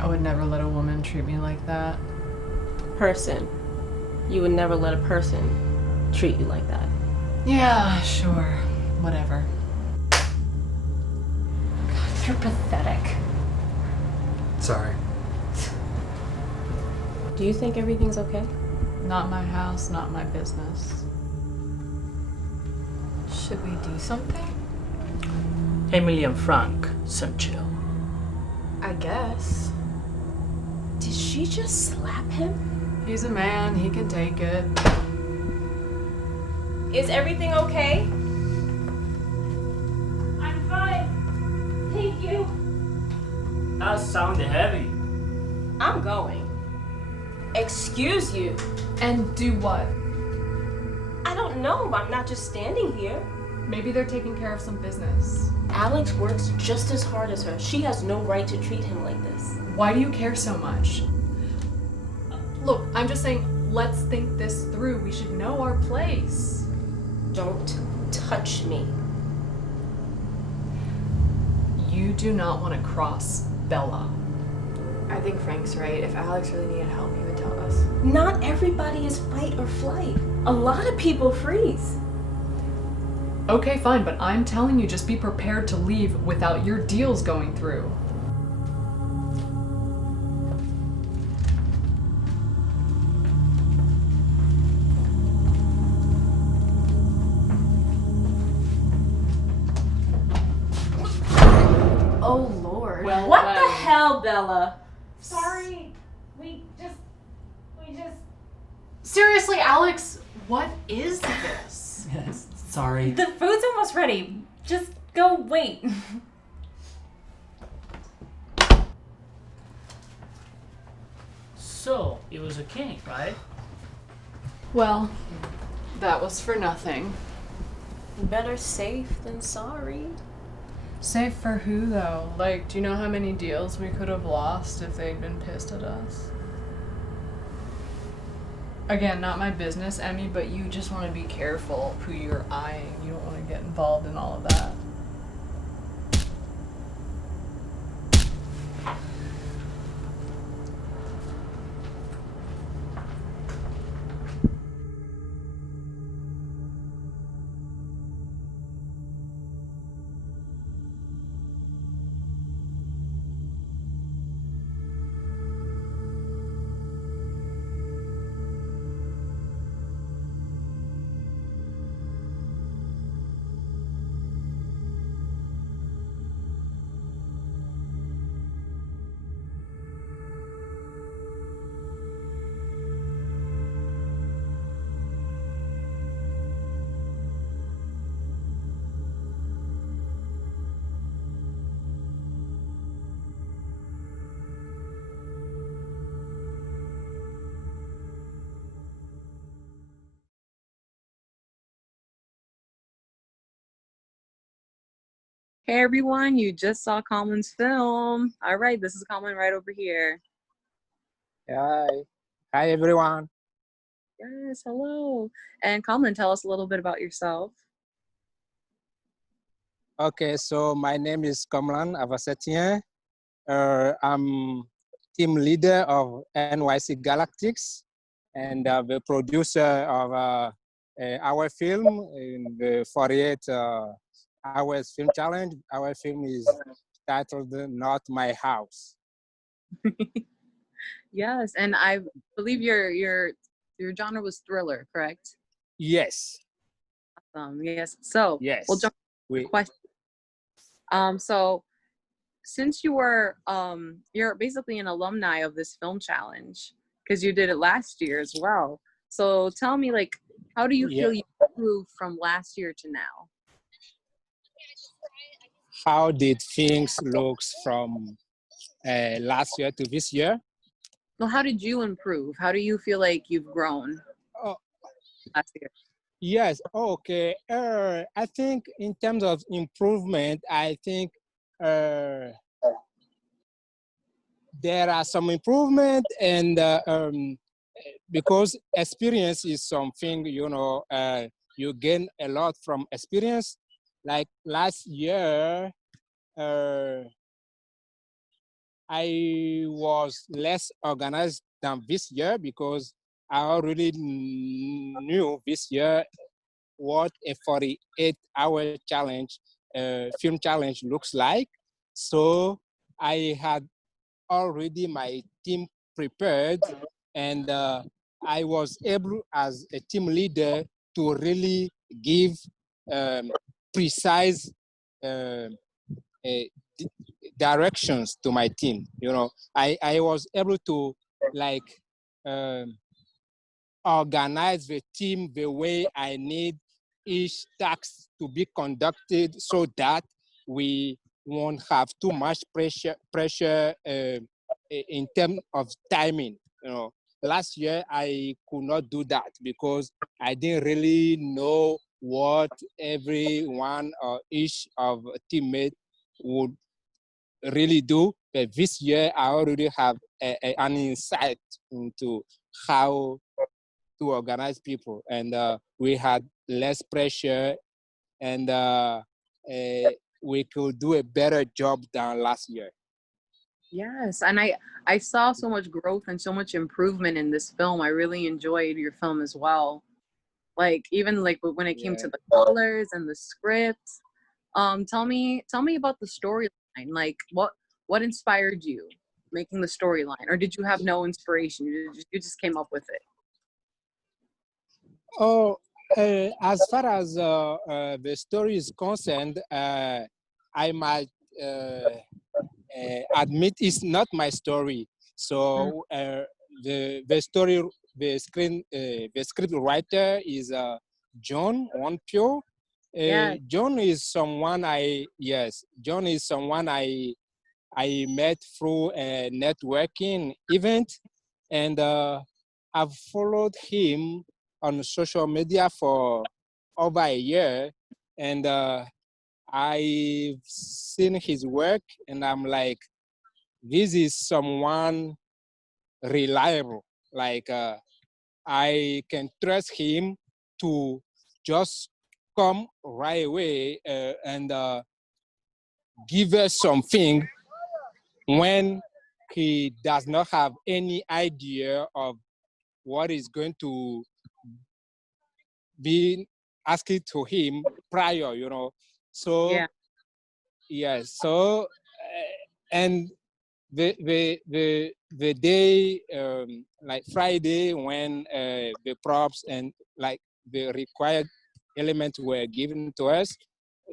I would never let a woman treat me like that. Person. You would never let a person treat you like that. Yeah, sure. Whatever. God, you're pathetic. Sorry. Do you think everything's okay? Not my house, not my business. Should we do something? Emily and Frank sent you. I guess. Did she just slap him? He's a man, he can take it. Is everything okay? I'm fine. Thank you. That sounded heavy. I'm going. Excuse you. And do what? I don't know. I'm not just standing here. Maybe they're taking care of some business. Alex works just as hard as her. She has no right to treat him like this. Why do you care so much? Look, I'm just saying, let's think this through. We should know our place. Don't touch me. You do not want to cross Bella. I think Frank's right. If Alex really needed help, he would tell us. Not everybody is fight or flight. A lot of people freeze. Okay, fine, but I'm telling you, just be prepared to leave without your deals going through. Oh Lord. Well, what the hell, Bella? Sorry. We just. Seriously, Alex, what is this? Yes, sorry. The food's almost ready. Just go wait. So, it was a king, right? Well, that was for nothing. Better safe than sorry. Safe for who, though? Like, do you know how many deals we could have lost if they'd been pissed at us? Again, not my business, Emmy, but you just want to be careful who you're eyeing. You don't want to get involved in all of that. Hey everyone, you just saw Colin's film. All right, this is Colin right over here. Hi. Hi, everyone. Yes, hello. And Colin, tell us a little bit about yourself. Okay, so my name is Kamlan Avasetien. I'm team leader of NYC Galactics and the producer of our film in the 48 hours film challenge. Our film is titled Not My House. Yes, and I believe your genre was thriller, correct? Yes. Yes. So yes. we'll jump to the question. So since you were you're basically an alumni of this film challenge because you did it last year as well. So tell me, like, how do you feel you improved from last year to now? How did things look from last year to this year? Well, how did you improve? How do you feel like you've grown last year? Yes, okay. I think in terms of improvement, I think there are some improvement, and because experience is something, you gain a lot from experience. Like last year, I was less organized than this year because I already knew this year what a 48-hour challenge, film challenge looks like. So I had already my team prepared, and I was able as a team leader to really give precise directions to my team. I was able to organize the team the way I need each task to be conducted so that we won't have too much pressure in terms of timing. Last year I could not do that because I didn't really know what every one or each of a teammate would really do. But this year I already have an insight into how to organize people, and we had less pressure, and we could do a better job than last year. Yes, and I saw so much growth and so much improvement in this film. I really enjoyed your film as well. Like even like when it came to the colors and the script. Tell me about the storyline. Like what inspired you making the storyline, or did you have no inspiration? You just came up with it? Oh, as far as the story is concerned, I might admit it's not my story. So the story, the script writer is John Wonpyo. John is someone John is someone I met through a networking event, and I've followed him on social media for over a year, and I've seen his work, and I'm like, this is someone reliable. Like I can trust him to just come right away and give us something when he does not have any idea of what is going to be asked to him prior, So so and the day like Friday when the props and like the required elements were given to us,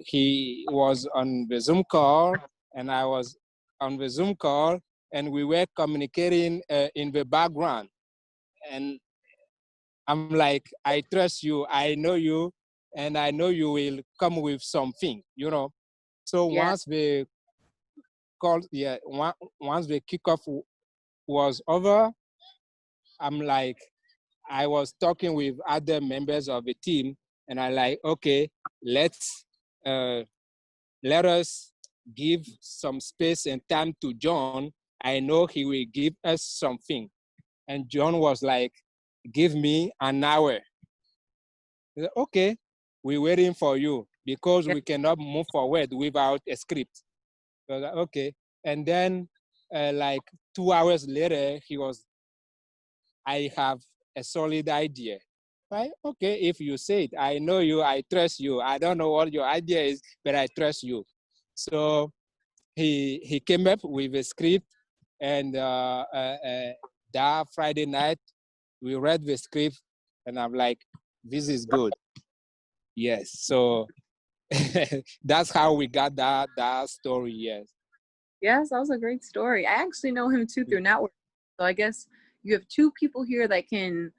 he was on the Zoom call and I was on the Zoom call, and we were communicating in the background. And I'm like, I trust you, I know you, and I know you will come with something, So once the call, once the kickoff was over, I'm like, I was talking with other members of the team, and I like, okay, let's let us give some space and time to John. I know he will give us something. And John was like, give me an hour. He said, okay, we're waiting for you because we cannot move forward without a script. So I was like, okay. And then like 2 hours later, he was, I have a solid idea. Right? Okay, if you say it, I know you, I trust you. I don't know what your idea is, but I trust you. So he came up with a script, and that Friday night, we read the script, and I'm like, this is good. Yes, so that's how we got that story, yes. Yes, that was a great story. I actually know him too through network. So I guess you have two people here that can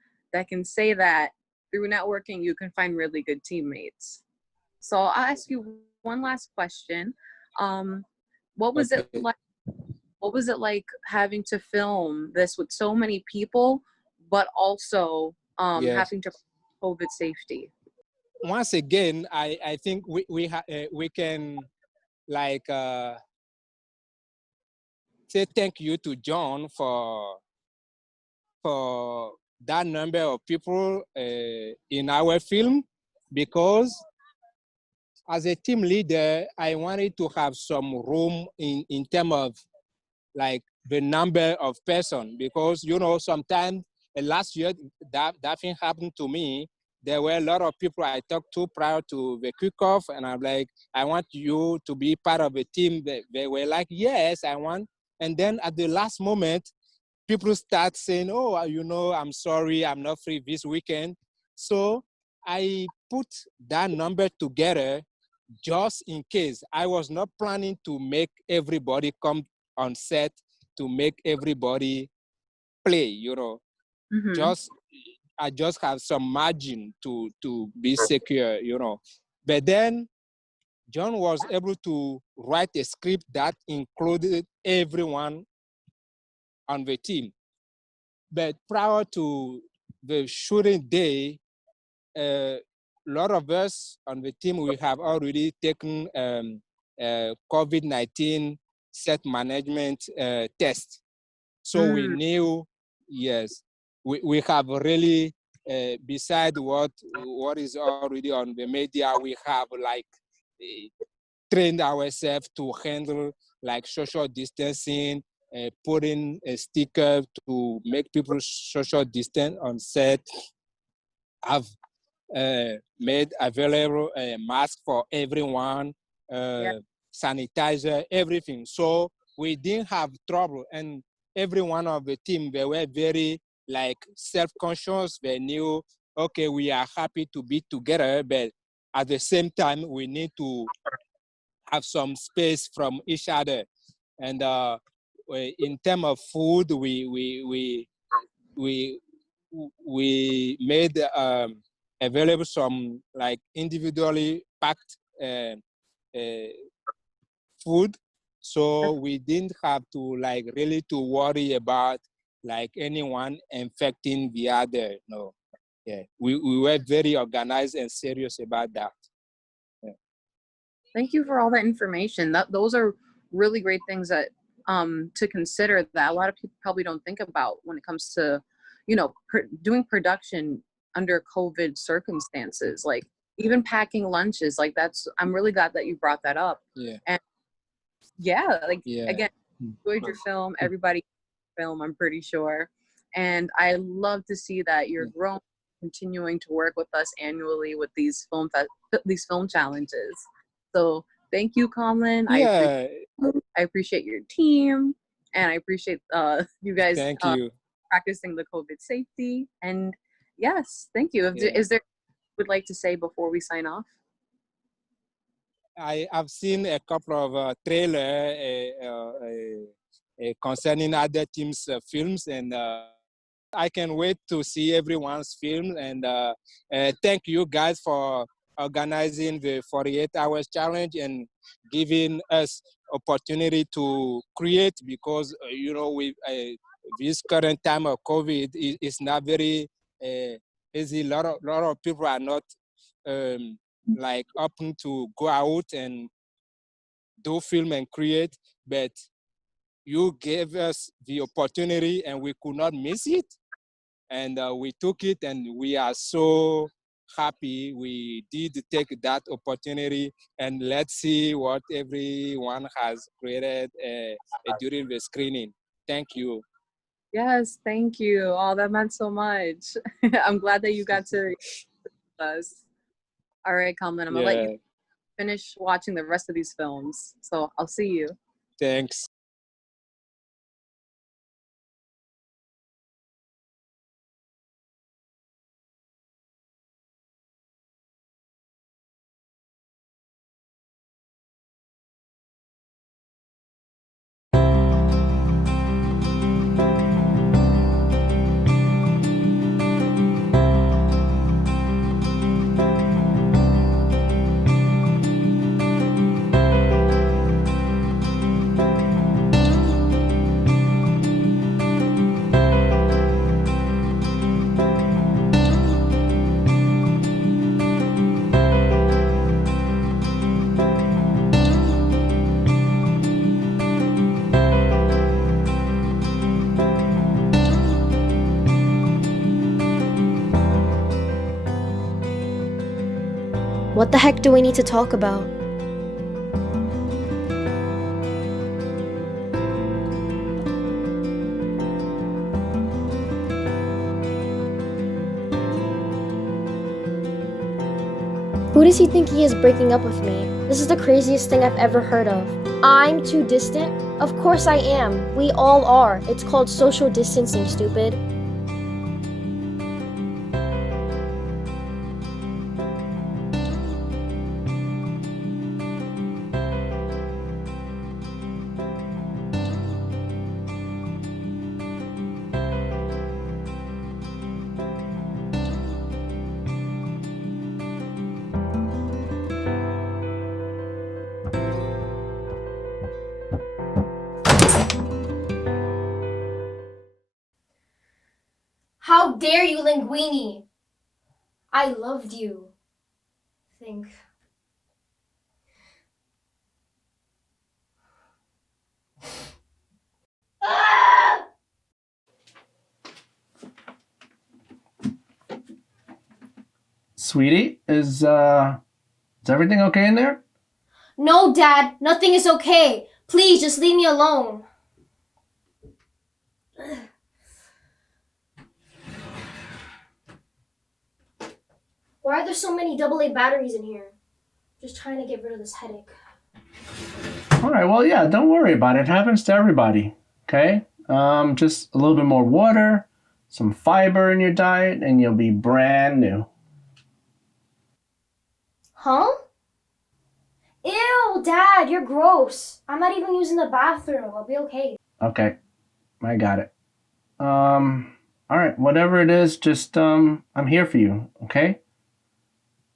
say that through networking you can find really good teammates. So I'll ask you one last question. What was it like? What was it like having to film this with so many people, but also Yes. having to COVID safety? Once again, I think we can like say thank you to John for that number of people in our film, because as a team leader, I wanted to have some room in terms of like the number of person, because you know sometimes last year that thing happened to me. There were a lot of people I talked to prior to the kickoff, and I'm like, I want you to be part of a team. They were like, yes, I want. And then at the last moment, people start saying, oh, you know, I'm sorry, I'm not free this weekend. So I put that number together just in case. I was not planning to make everybody come on set, to make everybody play, you know. I just have some margin to be secure, you know. But then John was able to write a script that included everyone on the team. But prior to the shooting day, a lot of us on the team, we have already taken COVID-19 set management test. So we knew, yes, we have really, beside what is already on the media, we have like trained ourselves to handle like social distancing, putting a sticker to make people social distance on set. I've made available a mask for everyone, sanitizer, everything. So we didn't have trouble, and every one of the team, they were very like self-conscious. They knew, okay, we are happy to be together, but at the same time, we need to have some space from each other. And in terms of food, we made available some like individually packed food, so we didn't have to like really to worry about like anyone infecting the other. No, yeah, we were very organized and serious about that. Yeah. Thank you for all that information. Those are really great things that to consider, that a lot of people probably don't think about when it comes to, you know, doing production under COVID circumstances. Like even packing lunches, like I'm really glad that you brought that up. Yeah. And again, enjoyed your film. Everybody film, I'm pretty sure. And I love to see that you're growing, continuing to work with us annually with these film challenges. So thank you, Colin. Yeah. I appreciate your team, and I appreciate you guys practicing the COVID safety. And yes, thank you. Is there would like to say before we sign off? I've seen a couple of trailers concerning other teams' films, and I can wait to see everyone's film. And thank you guys for organizing the 48 hours challenge and giving us opportunity to create, because you know, with this current time of COVID, it's not very easy. A lot of people are not like open to go out and do film and create, but you gave us the opportunity and we could not miss it. And we took it, and we are so happy we did take that opportunity. And let's see what everyone has created during the screening. Thank you. Yes, thank you. Oh, that meant so much. I'm glad that you got to with us. All right, Kalman, I'm gonna let you finish watching the rest of these films. So I'll see you. Thanks. What the heck do we need to talk about? Who does he think he is breaking up with me? This is the craziest thing I've ever heard of. I'm too distant? Of course I am. We all are. It's called social distancing, stupid. How dare you, Linguini? I loved you. Think. Sweetie, is everything okay in there? No, Dad, nothing is okay. Please, just leave me alone. Why are there so many AA batteries in here? Just trying to get rid of this headache. All right, well, yeah, don't worry about it. It happens to everybody, okay? Just a little bit more water, some fiber in your diet, and you'll be brand new. Huh? Ew, Dad, you're gross. I'm not even using the bathroom. I'll be okay. Okay, I got it. All right, whatever it is, just, I'm here for you, okay?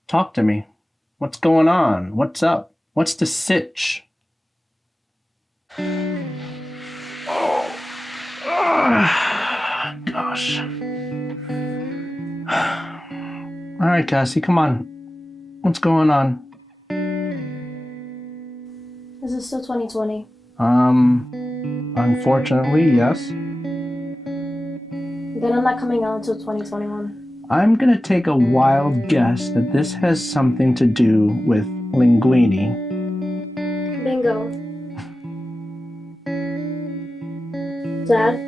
Talk to me. What's going on? What's up? What's the sitch? Gosh. All right, Cassie, come on. What's going on? Is it still 2020? Unfortunately, yes. Then I'm not coming out until 2021. I'm gonna take a wild guess that this has something to do with Linguini. Bingo. Dad,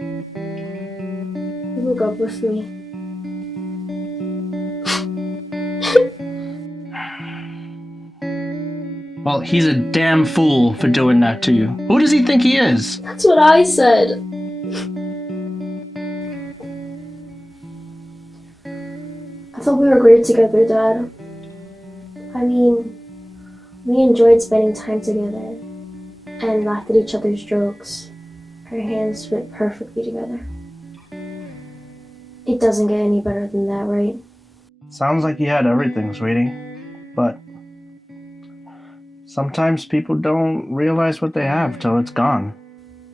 you hook up with me. Well, he's a damn fool for doing that to you. Who does he think he is? That's what I said. I thought we were great together, Dad. I mean, we enjoyed spending time together and laughed at each other's jokes. Our hands fit perfectly together. It doesn't get any better than that, right? Sounds like you had everything, sweetie. But sometimes people don't realize what they have till it's gone.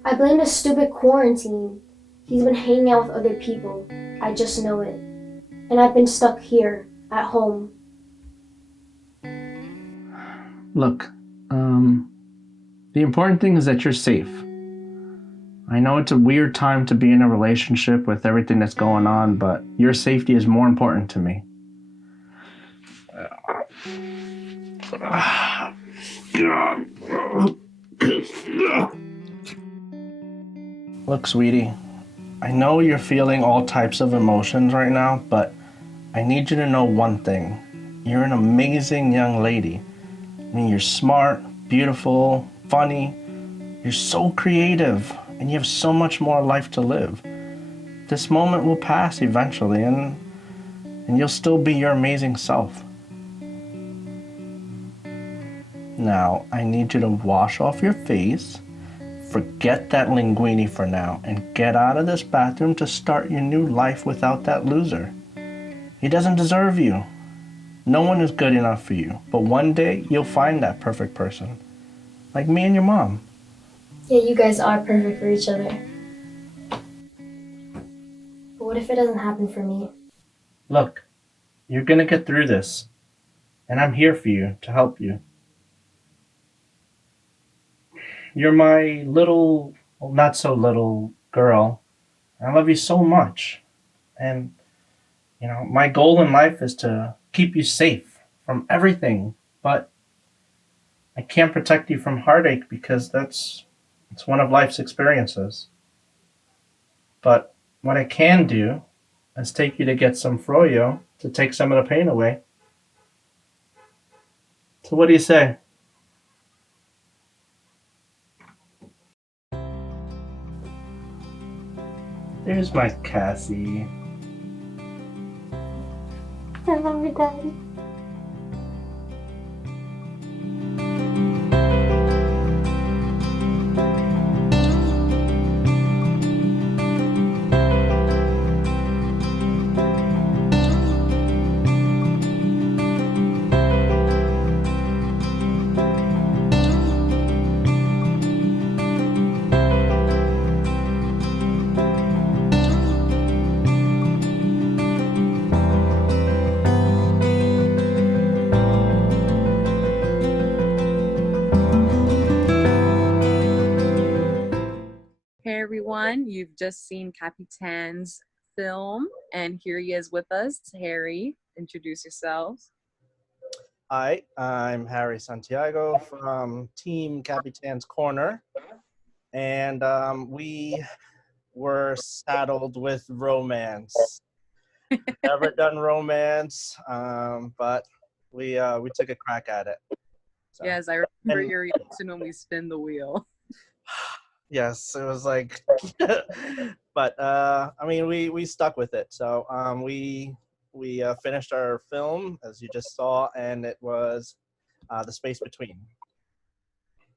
I blame the stupid quarantine. He's been hanging out with other people. I just know it. And I've been stuck here, at home. Look, The important thing is that you're safe. I know it's a weird time to be in a relationship with everything that's going on, but your safety is more important to me. Look, sweetie, I know you're feeling all types of emotions right now, but I need you to know one thing. You're an amazing young lady. I mean, you're smart, beautiful, funny. You're so creative, and you have so much more life to live. This moment will pass eventually, and you'll still be your amazing self. Now, I need you to wash off your face, forget that Linguini for now, and get out of this bathroom to start your new life without that loser. He doesn't deserve you. No one is good enough for you, but one day you'll find that perfect person. Like me and your mom. Yeah, you guys are perfect for each other. But what if it doesn't happen for me? Look, you're gonna get through this, and I'm here for you to help you. You're my little, well, not so little girl. I love you so much. And, you know, my goal in life is to keep you safe from everything, but I can't protect you from heartache because it's one of life's experiences. But what I can do is take you to get some froyo to take some of the pain away. So what do you say? There's my Cassie. I love you, Daddy. Hey everyone, you've just seen Cappytanns film, and here he is with us. Harry, introduce yourself. Hi, I'm Harry Santiago from Team Cappytanns Corner, and we were saddled with romance. Never done romance, but we took a crack at it. So, Yes, I remember your reaction when we spin the wheel. yes, it was like, but I mean, we stuck with it. So we finished our film, as you just saw, and it was The Space Between.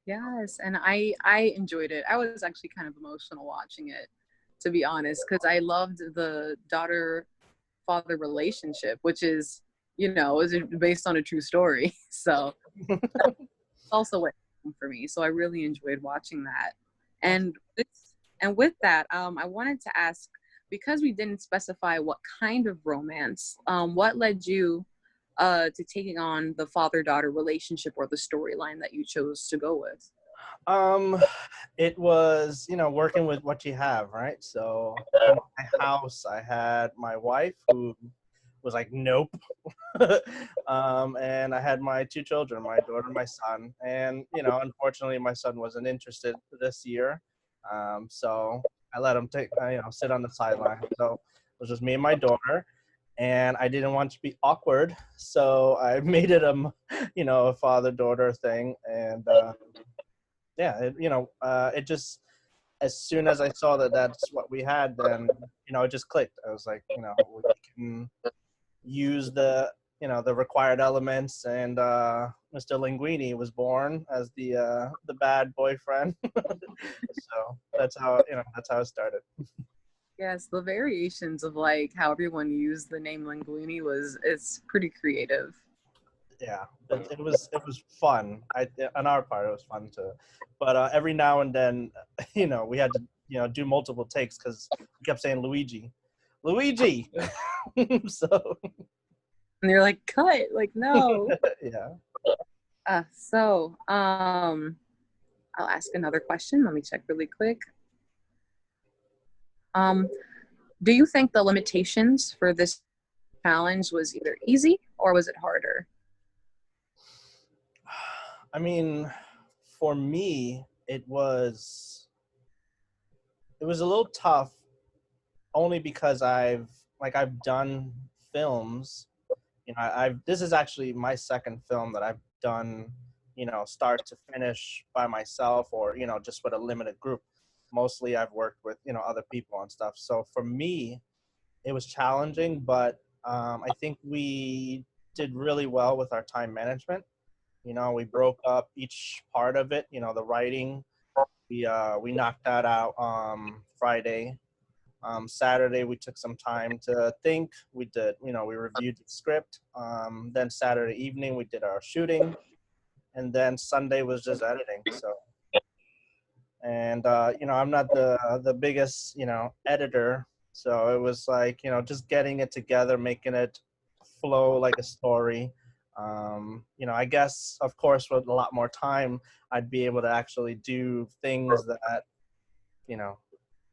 Yes, and I enjoyed it. I was actually kind of emotional watching it, to be honest, because I loved the daughter-father relationship, which is, you know, is based on a true story. So that's also what for me. So I really enjoyed watching that. And with that, I wanted to ask, because we didn't specify what kind of romance, what led you to taking on the father-daughter relationship or the storyline that you chose to go with? It was, you know, working with what you have, right? So in my house, I had my wife who was like, nope. And I had my two children, my daughter and my son. And, you know, unfortunately, my son wasn't interested this year. So I let him sit on the sideline. So it was just me and my daughter. And I didn't want to be awkward. So I made it a father-daughter thing. And, it just, as soon as I saw that that's what we had, then, you know, it just clicked. I was like, you know, we can use the required elements, and Mr. Linguini was born as the bad boyfriend. So that's how it started. Yes, the variations of like how everyone used the name Linguini it's pretty creative. Yeah, it was fun. On our part, it was fun too. But every now and then, you know, we had to, you know, do multiple takes because we kept saying Luigi. So. And they're like, cut, like, no. Yeah. I'll ask another question. Let me check really quick. Do you think the limitations for this challenge was either easy or was it harder? I mean, for me, it was a little tough, only because I've done films. You know, this is actually my second film that I've done, you know, start to finish by myself, or, you know, just with a limited group. Mostly I've worked with, you know, other people and stuff. So for me, it was challenging, but I think we did really well with our time management. You know, we broke up each part of it. You know, the writing, we knocked that out Friday. Saturday we took some time to think. We did, you know, we reviewed the script. Then Saturday evening we did our shooting, and then Sunday was just editing. So, and you know, I'm not the biggest, you know, editor, so it was like, you know, just getting it together, making it flow like a story. You know, I guess, of course, with a lot more time, I'd be able to actually do things that, you know,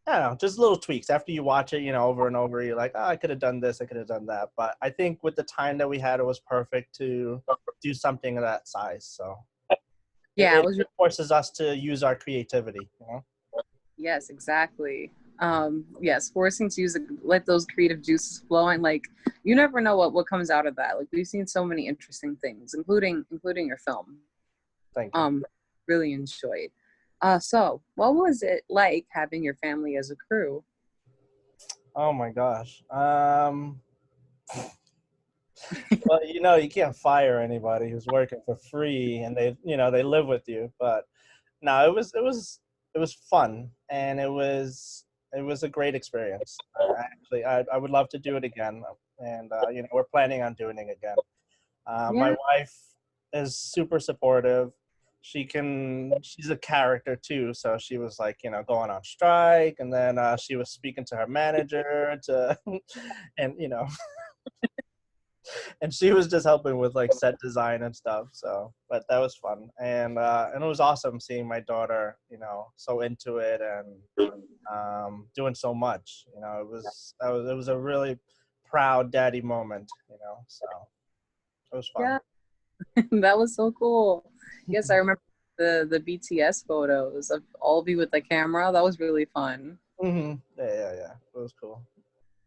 I don't know, just little tweaks. After you watch it, you know, over and over, you're like, oh, I could have done this, I could have done that. But I think with the time that we had, it was perfect to do something of that size. So Yeah, it forces us to use our creativity, you know? Yes, exactly. Yes, forcing to let those creative juices flow, and like you never know what comes out of that. Like we've seen so many interesting things, including your film. Thank you. Really enjoyed. So what was it like having your family as a crew? Oh my gosh. Well, you know, you can't fire anybody who's working for free and they, you know, they live with you. But no, it was fun, and it was a great experience. I would love to do it again, and you know, we're planning on doing it again. My wife is super supportive. She's a character too, so she was like, you know, going on strike, and then she was speaking to her manager and you know, and she was just helping with like set design and stuff. So, but that was fun, and it was awesome seeing my daughter, you know, so into it and doing so much. You know, it was a really proud daddy moment. You know, so it was fun. Yeah, that was so cool. Yes, I remember the BTS photos of all of you with the camera. That was really fun. Mm-hmm. Yeah. It was cool.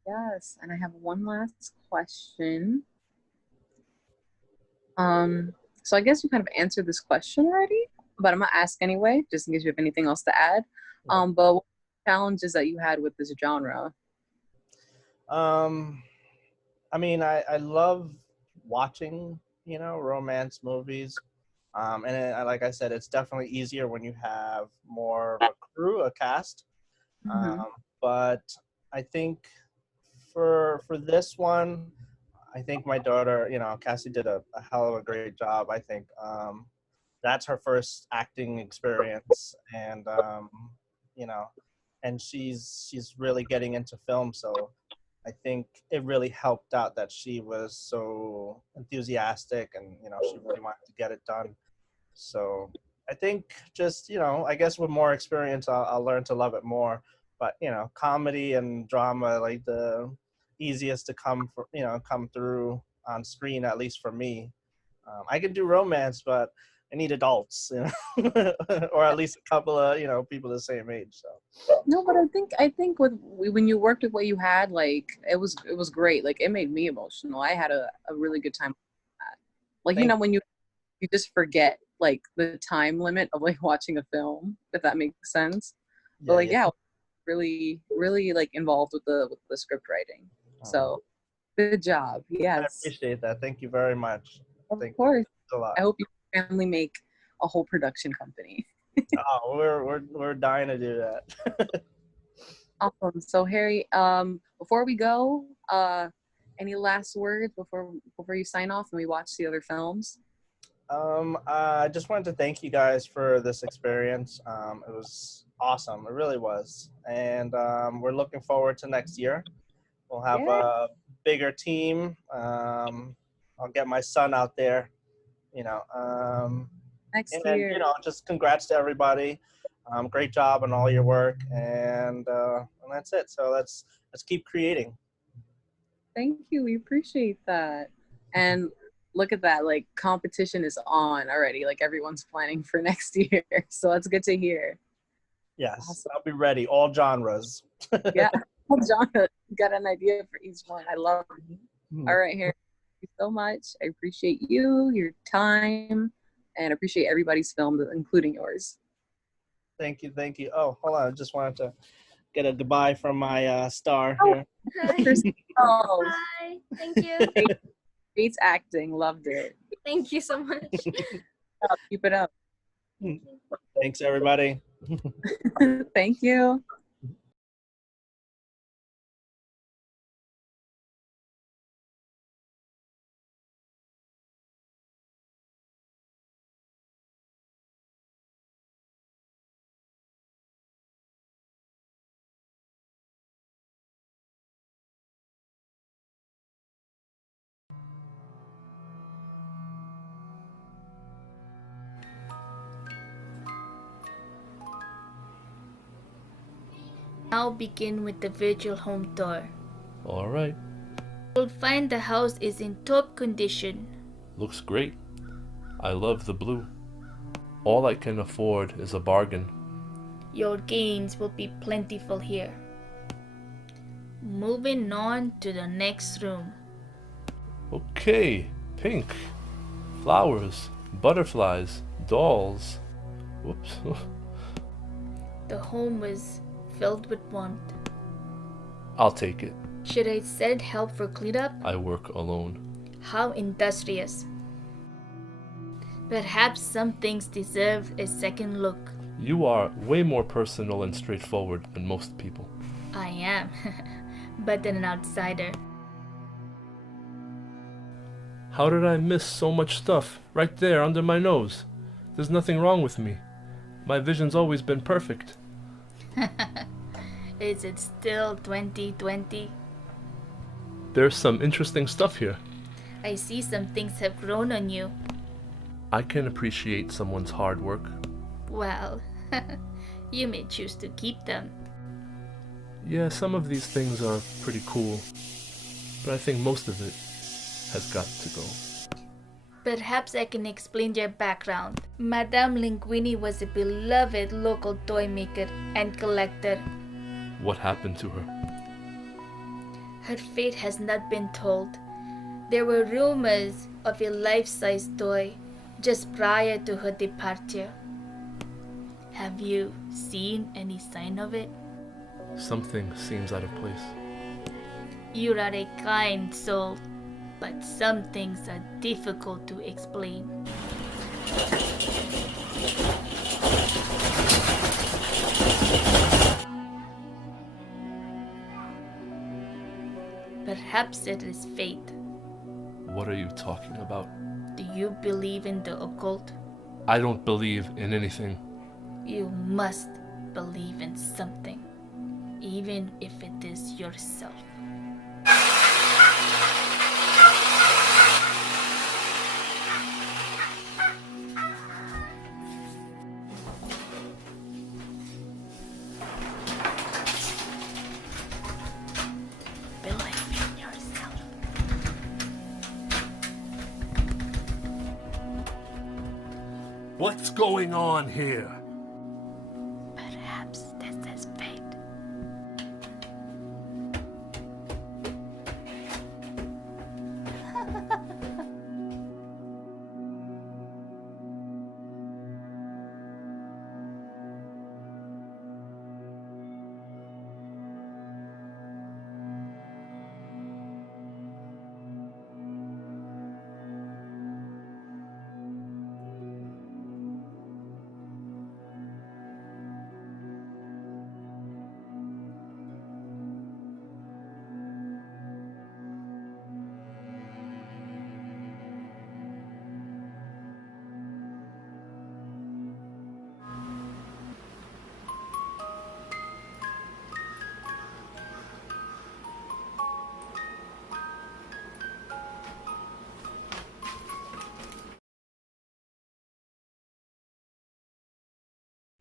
Yes, and I have one last question. So I guess you kind of answered this question already, but I'm gonna ask anyway, just in case you have anything else to add. But what challenges that you had with this genre? I mean, I love watching, you know, romance movies. And like I said, it's definitely easier when you have more of a crew, a cast. But I think for this one, I think my daughter, you know, Cassie did a hell of a great job. I think that's her first acting experience, and you know, and she's really getting into film. So I think it really helped out that she was so enthusiastic, and you know, she really wanted to get it done. So I think just, you know, I guess with more experience, I'll learn to love it more. But you know, comedy and drama, like the easiest to come through on screen, at least for me. I can do romance, but I need adults, you know, or at least a couple of, you know, people the same age. So No, but I think when you worked with what you had, like it was great. Like it made me emotional. I had a really good time with that. Like you know, when you just forget like the time limit of like watching a film, if that makes sense. But like really like involved with the script writing. So good job. Yes. I appreciate that. Thank you very much. Of course. A lot. I hope your family make a whole production company. Oh, we're dying to do that. Awesome. So Harry, before we go, any last words before you sign off and we watch the other films? I just wanted to thank you guys for this experience. It was awesome. It really was. And we're looking forward to next year. We'll have a bigger team. I'll get my son out there, you know. Next And then, year. just congrats to everybody. Great job on all your work, and that's it. So let's keep creating. Thank you. We appreciate that. And look at that, like competition is on already. Like everyone's planning for next year. So that's good to hear. Yes, Awesome. I'll be ready. All genres. Yeah. John got an idea for each one. I love it. All right, Harry. Thank you so much. I appreciate you, your time, and appreciate everybody's film, including yours. Thank you. Oh, hold on. I just wanted to get a goodbye from my star here. Oh, Bye. Thank you. great acting. Loved it. Thank you so much. Keep it up. Thanks, everybody. Thank you. Now begin with the virtual home tour. All right. You'll find the house is in top condition. Looks great. I love the blue. All I can afford is a bargain. Your gains will be plentiful here. Moving on to the next room. Okay, pink. Flowers, butterflies, dolls. Whoops. The home was filled with warmth. I'll take it. Should I send help for cleanup? I work alone. How industrious. Perhaps some things deserve a second look. You are way more personal and straightforward than most people. I am, but an outsider. How did I miss so much stuff right there under my nose? There's nothing wrong with me. My vision's always been perfect. Is it still 2020? There's some interesting stuff here. I see some things have grown on you. I can appreciate someone's hard work. Well, you may choose to keep them. Yeah, some of these things are pretty cool, but I think most of it has got to go. Perhaps I can explain your background. Madame Linguini was a beloved local toy maker and collector. What happened to her? Her fate has not been told. There were rumors of a life-size toy just prior to her departure. Have you seen any sign of it? Something seems out of place. You are a kind soul, but some things are difficult to explain. Perhaps it is fate. What are you talking about? Do you believe in the occult? I don't believe in anything. You must believe in something, even if it is yourself. Believe in yourself. What's going on here? Perhaps this is fate.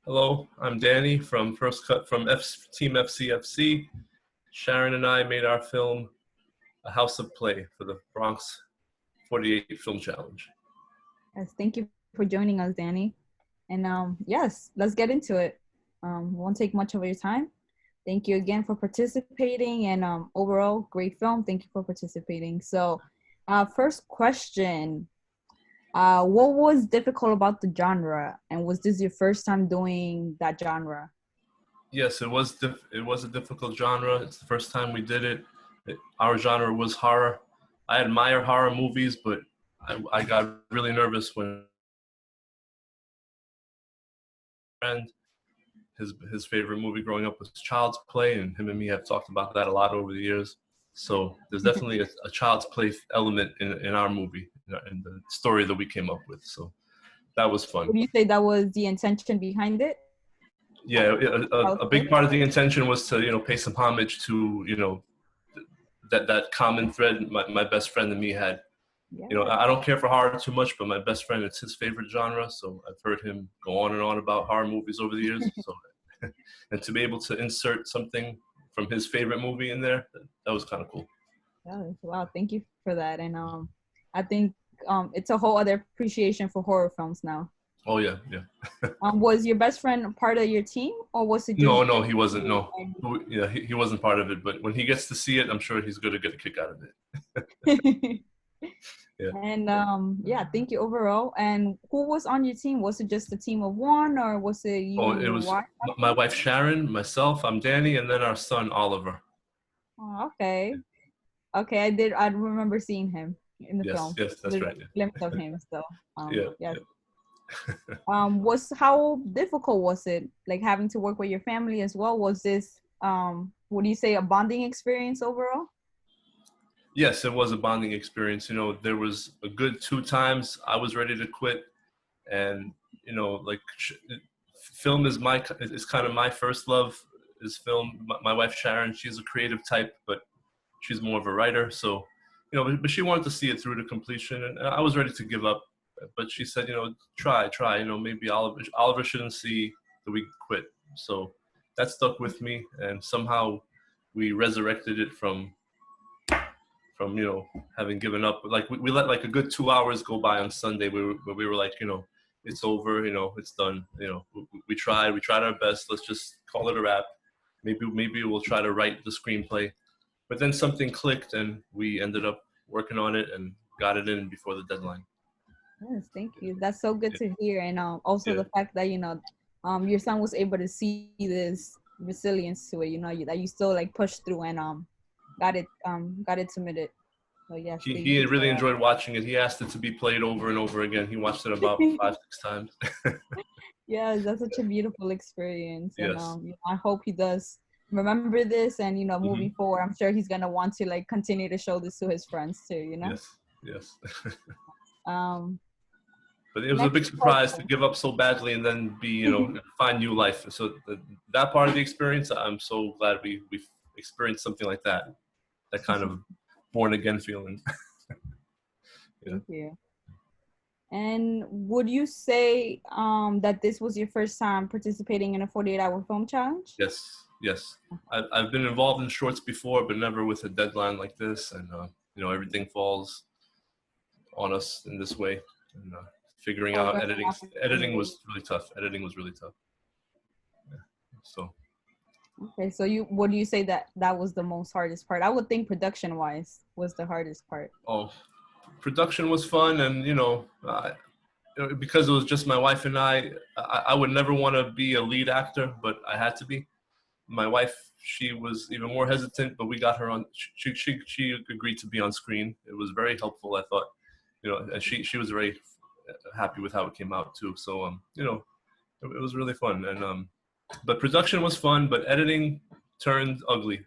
Hello, I'm Danny from First Cut from Team FCFC. Sharon and I made our film, A House of Play, for the Bronx 48 Film Challenge. Yes, thank you for joining us, Danny. And yes, let's get into it. Won't take much of your time. Thank you again for participating, and overall, great film. Thank you for participating. So, first question. What was difficult about the genre, and was this your first time doing that genre? Yes, it was a difficult genre. It's the first time we did it. Our genre was horror. I admire horror movies, but I got really nervous when his favorite movie growing up was Child's Play, and him and me have talked about that a lot over the years. So there's definitely a Child's Play element in our movie, in the story that we came up with. So that was fun. Would you say that was the intention behind it? Yeah, a big part of the intention was to, pay some homage to, that common thread my best friend and me had. Yeah. I don't care for horror too much, but my best friend, it's his favorite genre. So I've heard him go on and on about horror movies over the years. So, and to be able to insert something from his favorite movie in there, that was kind of cool. Yeah, wow, thank you for that. And I think it's a whole other appreciation for horror films now. Oh yeah. Was your best friend part of your team, or was it just No, he wasn't. No, yeah, he wasn't part of it. But when he gets to see it, I'm sure he's going to get a kick out of it. Yeah. And yeah, thank you overall. And who was on your team? Was it just a team of one, or was it you? Oh, it was my wife Sharon, myself, I'm Danny, and then our son Oliver. Oh, okay. I remember seeing him in the film. Yes, that's right. Yeah. Glimpse of him. So yeah. How difficult was it, like having to work with your family as well? Was this would you say a bonding experience overall? Yes, it was a bonding experience. There was a good 2 times I was ready to quit, and film is kind of my first love is film. My wife Sharon, she's a creative type, but she's more of a writer. So, but she wanted to see it through to completion, and I was ready to give up. But she said, try. Maybe Oliver shouldn't see that we quit. So that stuck with me, and somehow we resurrected it from having given up. Like we let like a good 2 hours go by on Sunday where we were like, it's over, it's done. We tried our best. Let's just call it a wrap. Maybe we'll try to write the screenplay. But then something clicked, and we ended up working on it and got it in before the deadline. Yes, thank you. That's so good to hear. And also the fact that your son was able to see this resilience to it. That you still like pushed through and got it submitted. So yes, he really enjoyed watching it. He asked it to be played over and over again. He watched it about 5-6 times. Yes, that's such a beautiful experience. Yes. And I hope he does remember this, and moving forward, I'm sure he's gonna want to like continue to show this to his friends too. Yes. But it was a big surprise to give up so badly and then be, find new life. So that part of the experience, I'm so glad we experienced something like that. That kind of born again feeling. Thank you. And would you say that this was your first time participating in a 48-hour film challenge? Yes. I've been involved in shorts before, but never with a deadline like this. And, everything falls on us in this way. And figuring out editing was really tough. Yeah. So. Okay, so what do you say that was the most hardest part? I would think production-wise was the hardest part. Oh, production was fun, and because it was just my wife and I would never want to be a lead actor, but I had to be. My wife, she was even more hesitant, but we got her on. She agreed to be on screen. It was very helpful, I thought. And she was very happy with how it came out too. So it was really fun, and but production was fun, but editing turned ugly,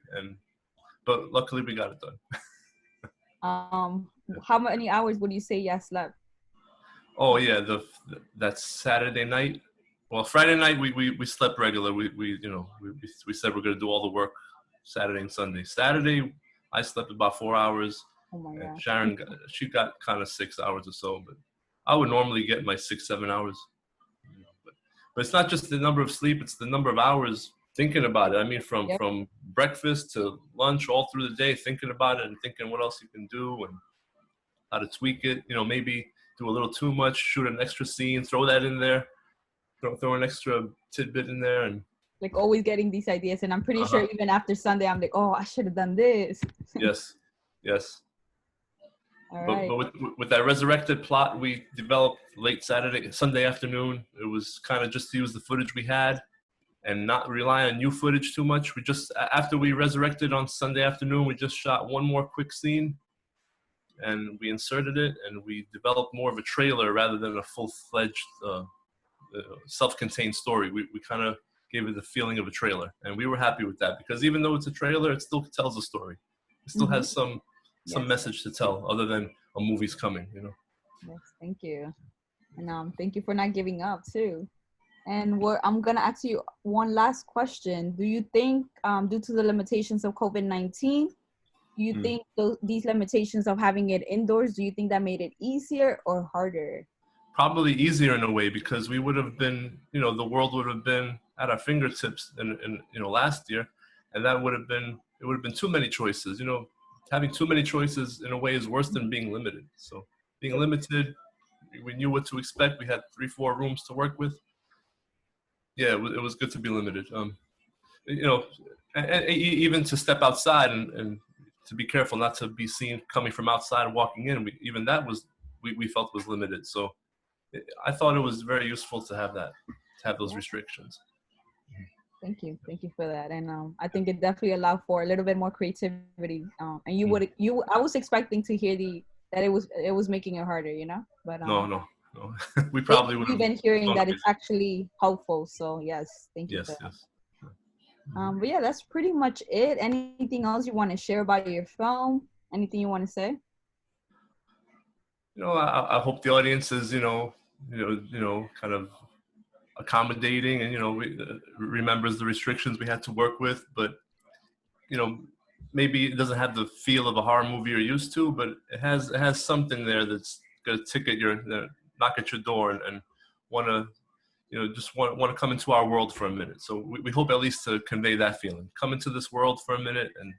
but luckily we got it done. How many hours would you say you slept? Oh yeah, that Saturday night. Well, Friday night we slept regular. We said we're gonna do all the work Saturday and Sunday. Saturday I slept about 4 hours. Oh my God. Sharon she got kind of 6 hours or so, but I would normally get my 6-7 hours. But it's not just the number of sleep; it's the number of hours thinking about it. I mean, from breakfast to lunch, all through the day, thinking about it and thinking what else you can do and how to tweak it. You know, maybe do a little too much, shoot an extra scene, throw that in there, throw an extra tidbit in there, and like always getting these ideas. And I'm pretty sure even after Sunday, I'm like, oh, I should have done this. Yes. All But with that resurrected plot we developed late Sunday afternoon, it was kind of just to use the footage we had and not rely on new footage too much. We just, after we resurrected on Sunday afternoon, we just shot one more quick scene and we inserted it, and we developed more of a trailer rather than a full-fledged self-contained story. We kind of gave it the feeling of a trailer, and we were happy with that, because even though it's a trailer, it still tells a story. It still has some message to tell other than a movie's coming, you know. Yes, thank you. And thank you for not giving up too. And I'm gonna ask you one last question. Do you think, due to the limitations of COVID-19, do you think these limitations of having it indoors, do you think that made it easier or harder? Probably easier in a way, because we would have been, you know, the world would have been at our fingertips in you know, last year, and it would have been too many choices. You know, having too many choices in a way is worse than being limited. So being limited, we knew what to expect. We had 3-4 rooms to work with. Yeah, it was good to be limited. You know, and even to step outside and to be careful not to be seen coming from outside and walking in. Even that we felt was limited. So I thought it was very useful to have that, to have those restrictions. Thank you for that. And I think it definitely allowed for a little bit more creativity. And I was expecting to hear that it was making it harder, you know. But no. We probably would have been hearing that it's actually helpful. So yes, thank you. Yes. But yeah, that's pretty much it. Anything else you want to share about your film? Anything you want to say? You know, I hope the audience is, you know, kind of accommodating and, you know, remembers the restrictions we had to work with. But, you know, maybe it doesn't have the feel of a horror movie you're used to, but it has something there that's gonna knock at your door and want to, you know, just want to come into our world for a minute. So we hope at least to convey that feeling. Come into this world for a minute and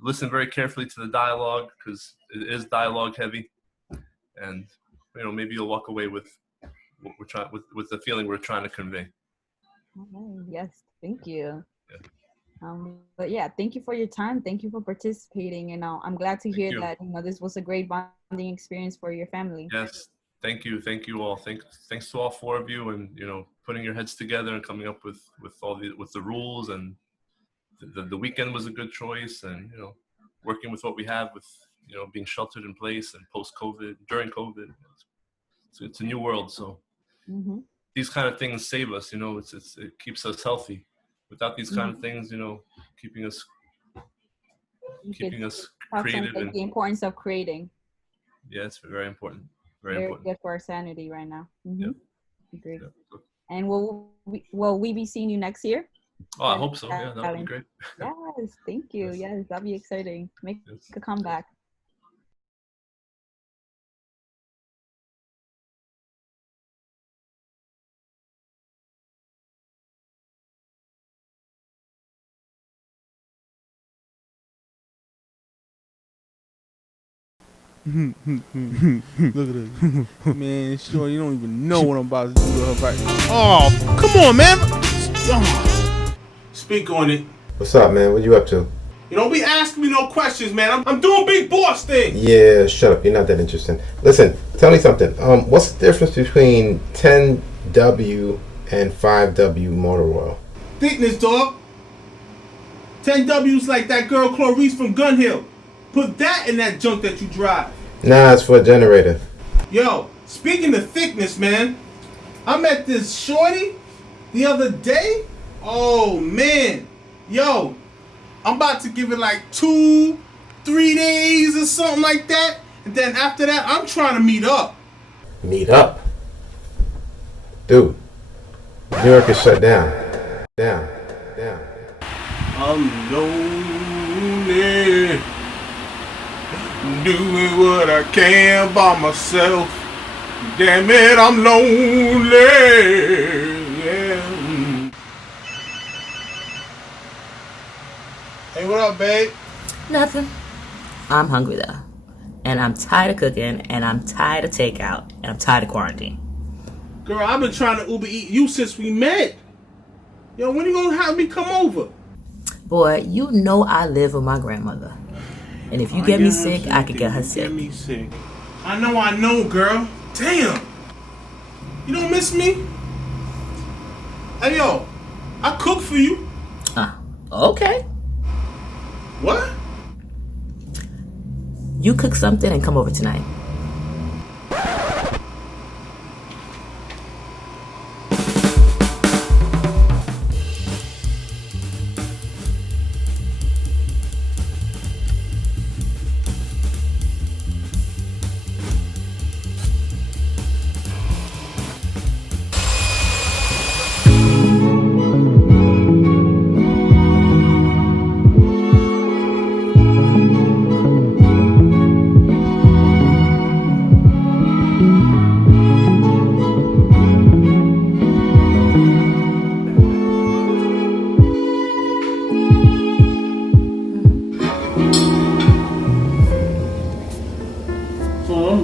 listen very carefully to the dialogue, because it is dialogue heavy. And, you know, maybe you'll walk away with what we're trying, with the feeling we're trying to convey. Yes, thank you. But yeah, thank you for your time. Thank you for participating. And I'm glad to hear that, you know, this was a great bonding experience for your family. Yes. Thank you all. Thanks to all 4 of you, and, you know, putting your heads together and coming up with the rules, and the weekend was a good choice, and, you know, working with what we have with, you know, being sheltered in place and post-COVID, during COVID. It's a new world, so these kind of things save us, you know. It keeps us healthy. Without these kind of things, you know, keeping us creative, and the importance of creating. Yeah, it's very important. Very important. Good for our sanity right now. Agreed. Yeah. And will we be seeing you next year? Oh, I hope so. Yeah, that would be great. Yes, thank you. Yes, that'd be exciting. Make a comeback. Look at this. Man, sure, you don't even know what I'm about to do to her right. Oh, come on, man. Oh. Speak on it. What's up, man? What you up to? You don't be asking me no questions, man. I'm doing big boss things. Yeah, shut up. You're not that interesting. Listen, tell me something. What's the difference between 10W and 5W motor oil? Thickness, dog. 10W's like that girl Clarice from Gun Hill. Put that in that junk that you drive. Nah, it's for a generator. Yo, speaking of thickness, man, I met this shorty the other day. Oh, man. Yo, I'm about to give it like 2-3 days or something like that. And then after that, I'm trying to meet up. Meet up? Dude, New York is shut down. Down. I'm lonely. Doing what I can by myself. Damn it, I'm lonely. babe? Nothing. I'm hungry though. And I'm tired of cooking, and I'm tired of takeout, and I'm tired of quarantine. Girl, I've been trying to Uber eat you since we met. Yo, when you gonna have me come over? Boy, you know I live with my grandmother. And if you get me sick, I could get her sick. Get me sick. I know, girl. Damn. You don't miss me? Hey, yo, I cook for you. Okay. What? You cook something and come over tonight.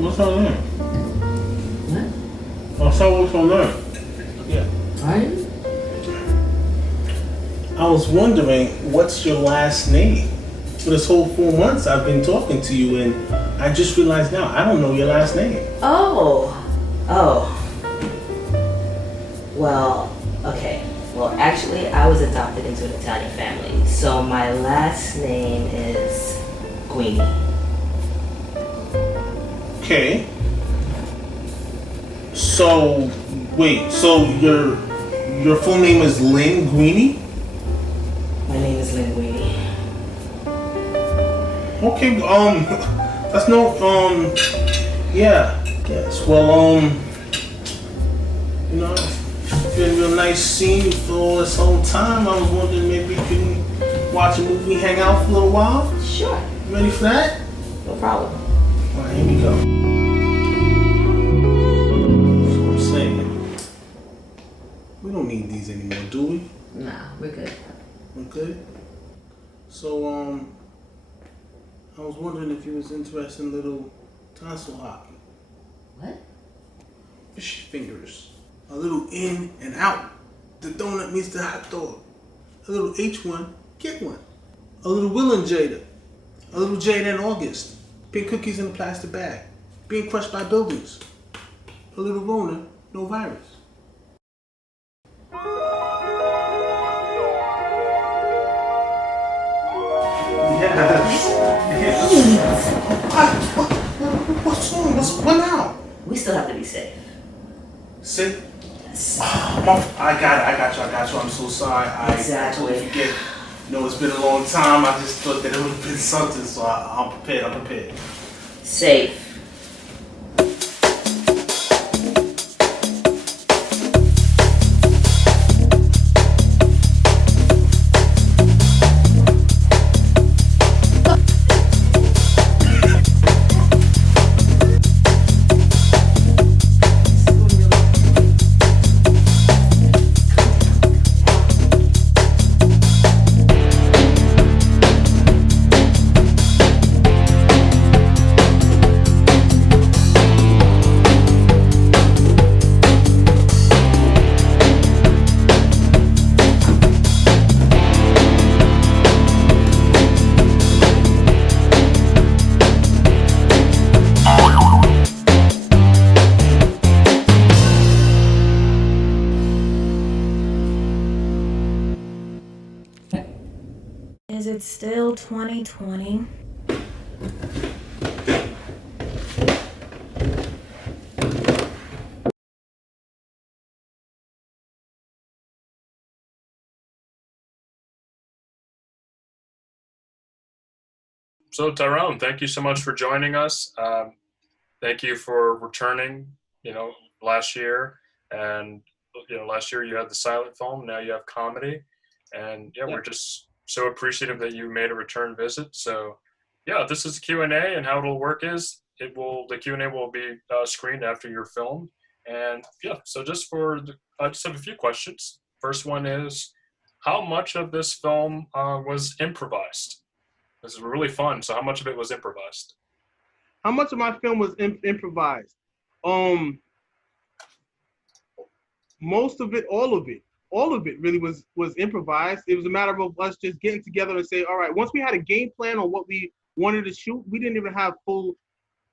What's on there? What? I saw what's on there. Yeah. Right? I was wondering, what's your last name? For this whole 4 months I've been talking to you, and I just realized now I don't know your last name. Oh. Well, okay. Well, actually, I was adopted into an Italian family, so my last name is Linguini. Okay. So, wait. So your full name is Linguini? My name is Linguini. Okay. That's no. Yeah. Yes. Well. You know, it's been real nice seeing you for all this whole time. I was wondering maybe we can watch a movie, hang out for a little while. Sure. You ready for that? No problem. All right, here we go. That's what I'm saying. We don't need these anymore, do we? Nah, we're good. We're good? So, I was wondering if you was interested in little tonsil hockey. What? Fish fingers. A little in and out. The donut meets the hot dog. A little H1, get one. A little Will and Jada. A little Jada in August. Pink cookies in a plastic bag. Being crushed by buildings. A little Rona, no virus. What's wrong? What now? We still have to be safe. Safe? Yes. I got you. I'm so sorry. Exactly. I totally forget. No, it's been a long time. I just thought that it would have been something, so I'm prepared. Safe. Is it still 2020? So Tyrone, thank you so much for joining us. Thank you for returning, last year. And, last year you had the silent film, now you have comedy. And we're just so appreciative that you made a return visit. So this is the Q&A, and how it'll work is the Q&A will be screened after you're filmed. And so I just have a few questions. First one is, how much of this film was improvised? This is really fun. So how much of it was improvised? How much of my film was improvised? Most of it, all of it really was improvised. It was a matter of us just getting together and say, all right, once we had a game plan on what we wanted to shoot, we didn't even have full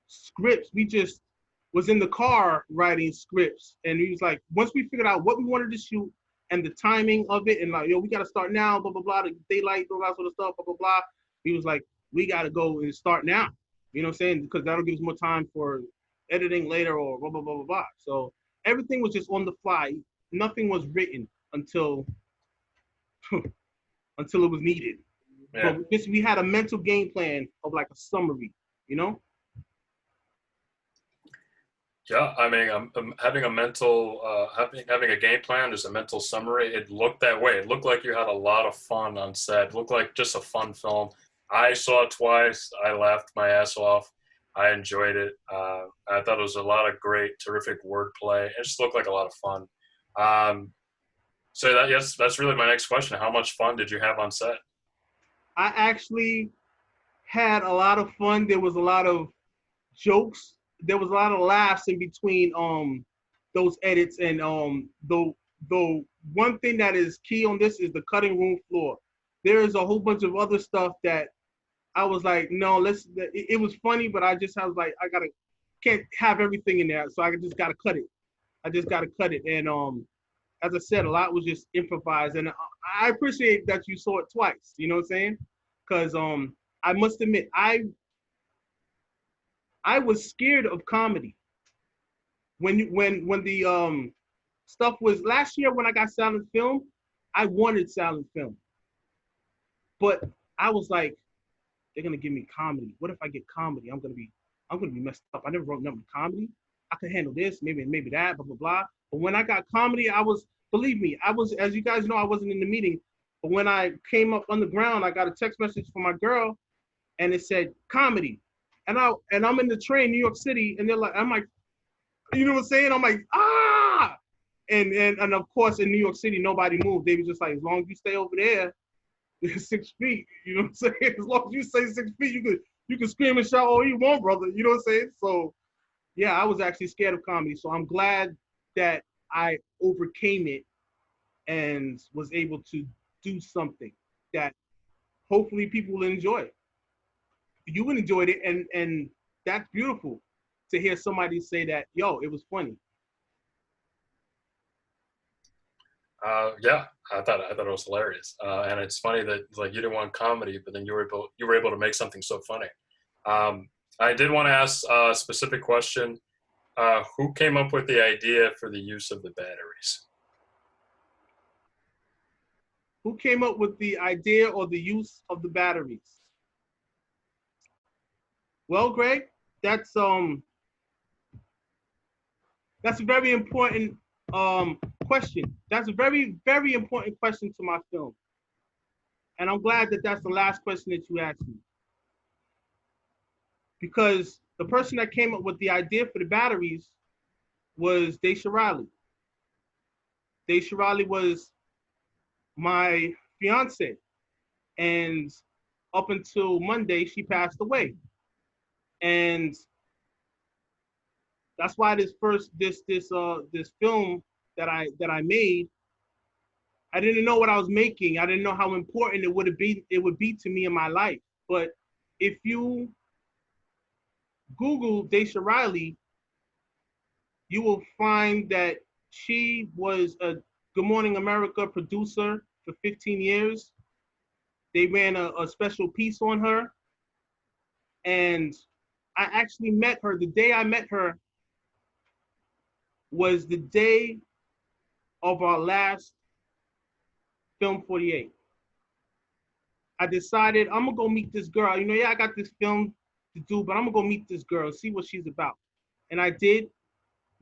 scripts. We just was in the car writing scripts. And he was like, once we figured out what we wanted to shoot and the timing of it, and like, yo, we got to start now, blah, blah, blah, the daylight, all that sort of stuff, blah, blah, blah. He was like, we got to go and start now. You know what I'm saying? Because that'll give us more time for editing later or blah, blah, blah, blah, blah. So everything was just on the fly. Nothing was written until until it was needed. Yeah. But we had a mental game plan of like a summary, you know? Yeah, I mean, having a mental, having a game plan, there's a mental summary. It looked that way. It looked like you had a lot of fun on set. It looked like just a fun film. I saw it twice. I laughed my ass off. I enjoyed it. I thought it was a lot of great, terrific wordplay. It just looked like a lot of fun. So that's really my next question. How much fun did you have on set? I actually had a lot of fun. There was a lot of jokes. There was a lot of laughs in between those edits. And the one thing that is key on this is the cutting room floor. There is a whole bunch of other stuff that I was like, no, it was funny, but I was like, can't have everything in there. So I just got to cut it. And as I said, a lot was just improvised. And I appreciate that you saw it twice. You know what I'm saying? Because I must admit, I was scared of comedy. When the stuff was last year when I got silent film, I wanted silent film. But I was like, they're gonna give me comedy. What if I get comedy? I'm gonna be messed up. I never wrote nothing comedy. I could handle this, maybe that, blah, blah, blah. But when I got comedy, believe me, as you guys know, I wasn't in the meeting. But when I came up on the ground, I got a text message from my girl and it said comedy. And I'm in the train, New York City, and I'm like, you know what I'm saying? I'm like, ah! And of course in New York City, nobody moved. They were just like, as long as you stay over there, 6 feet, you know what I'm saying? As long as you say 6 feet, you can scream and shout all you want, brother. You know what I'm saying? So yeah, I was actually scared of comedy. So I'm glad that I overcame it and was able to do something that hopefully people will enjoy. You enjoyed it, and that's beautiful to hear somebody say that, yo, it was funny. Yeah, I thought it was hilarious, and it's funny that like you didn't want comedy, but then you were able to make something so funny. I did want to ask a specific question. Who came up with the idea for the use of the batteries? Who came up with the idea or the use of the batteries? Well, Greg, that's a very important question. That's a very, very important question to my film. And I'm glad that that's the last question that you asked me. Because the person that came up with the idea for the batteries was Daisha Riley. Daisha Riley was my fiance. And up until Monday, she passed away. And that's why this film that I made, I didn't know what I was making. I didn't know how important it would be to me in my life. But if you Google Daisha Riley, you will find that she was a Good Morning America producer for 15 years. They ran a special piece on her. And I actually met her. The day I met her was the day of our last Film 48. I decided I'm gonna go meet this girl. You know, yeah, I got this film to do, but I'm gonna go meet this girl, see what she's about. And I did.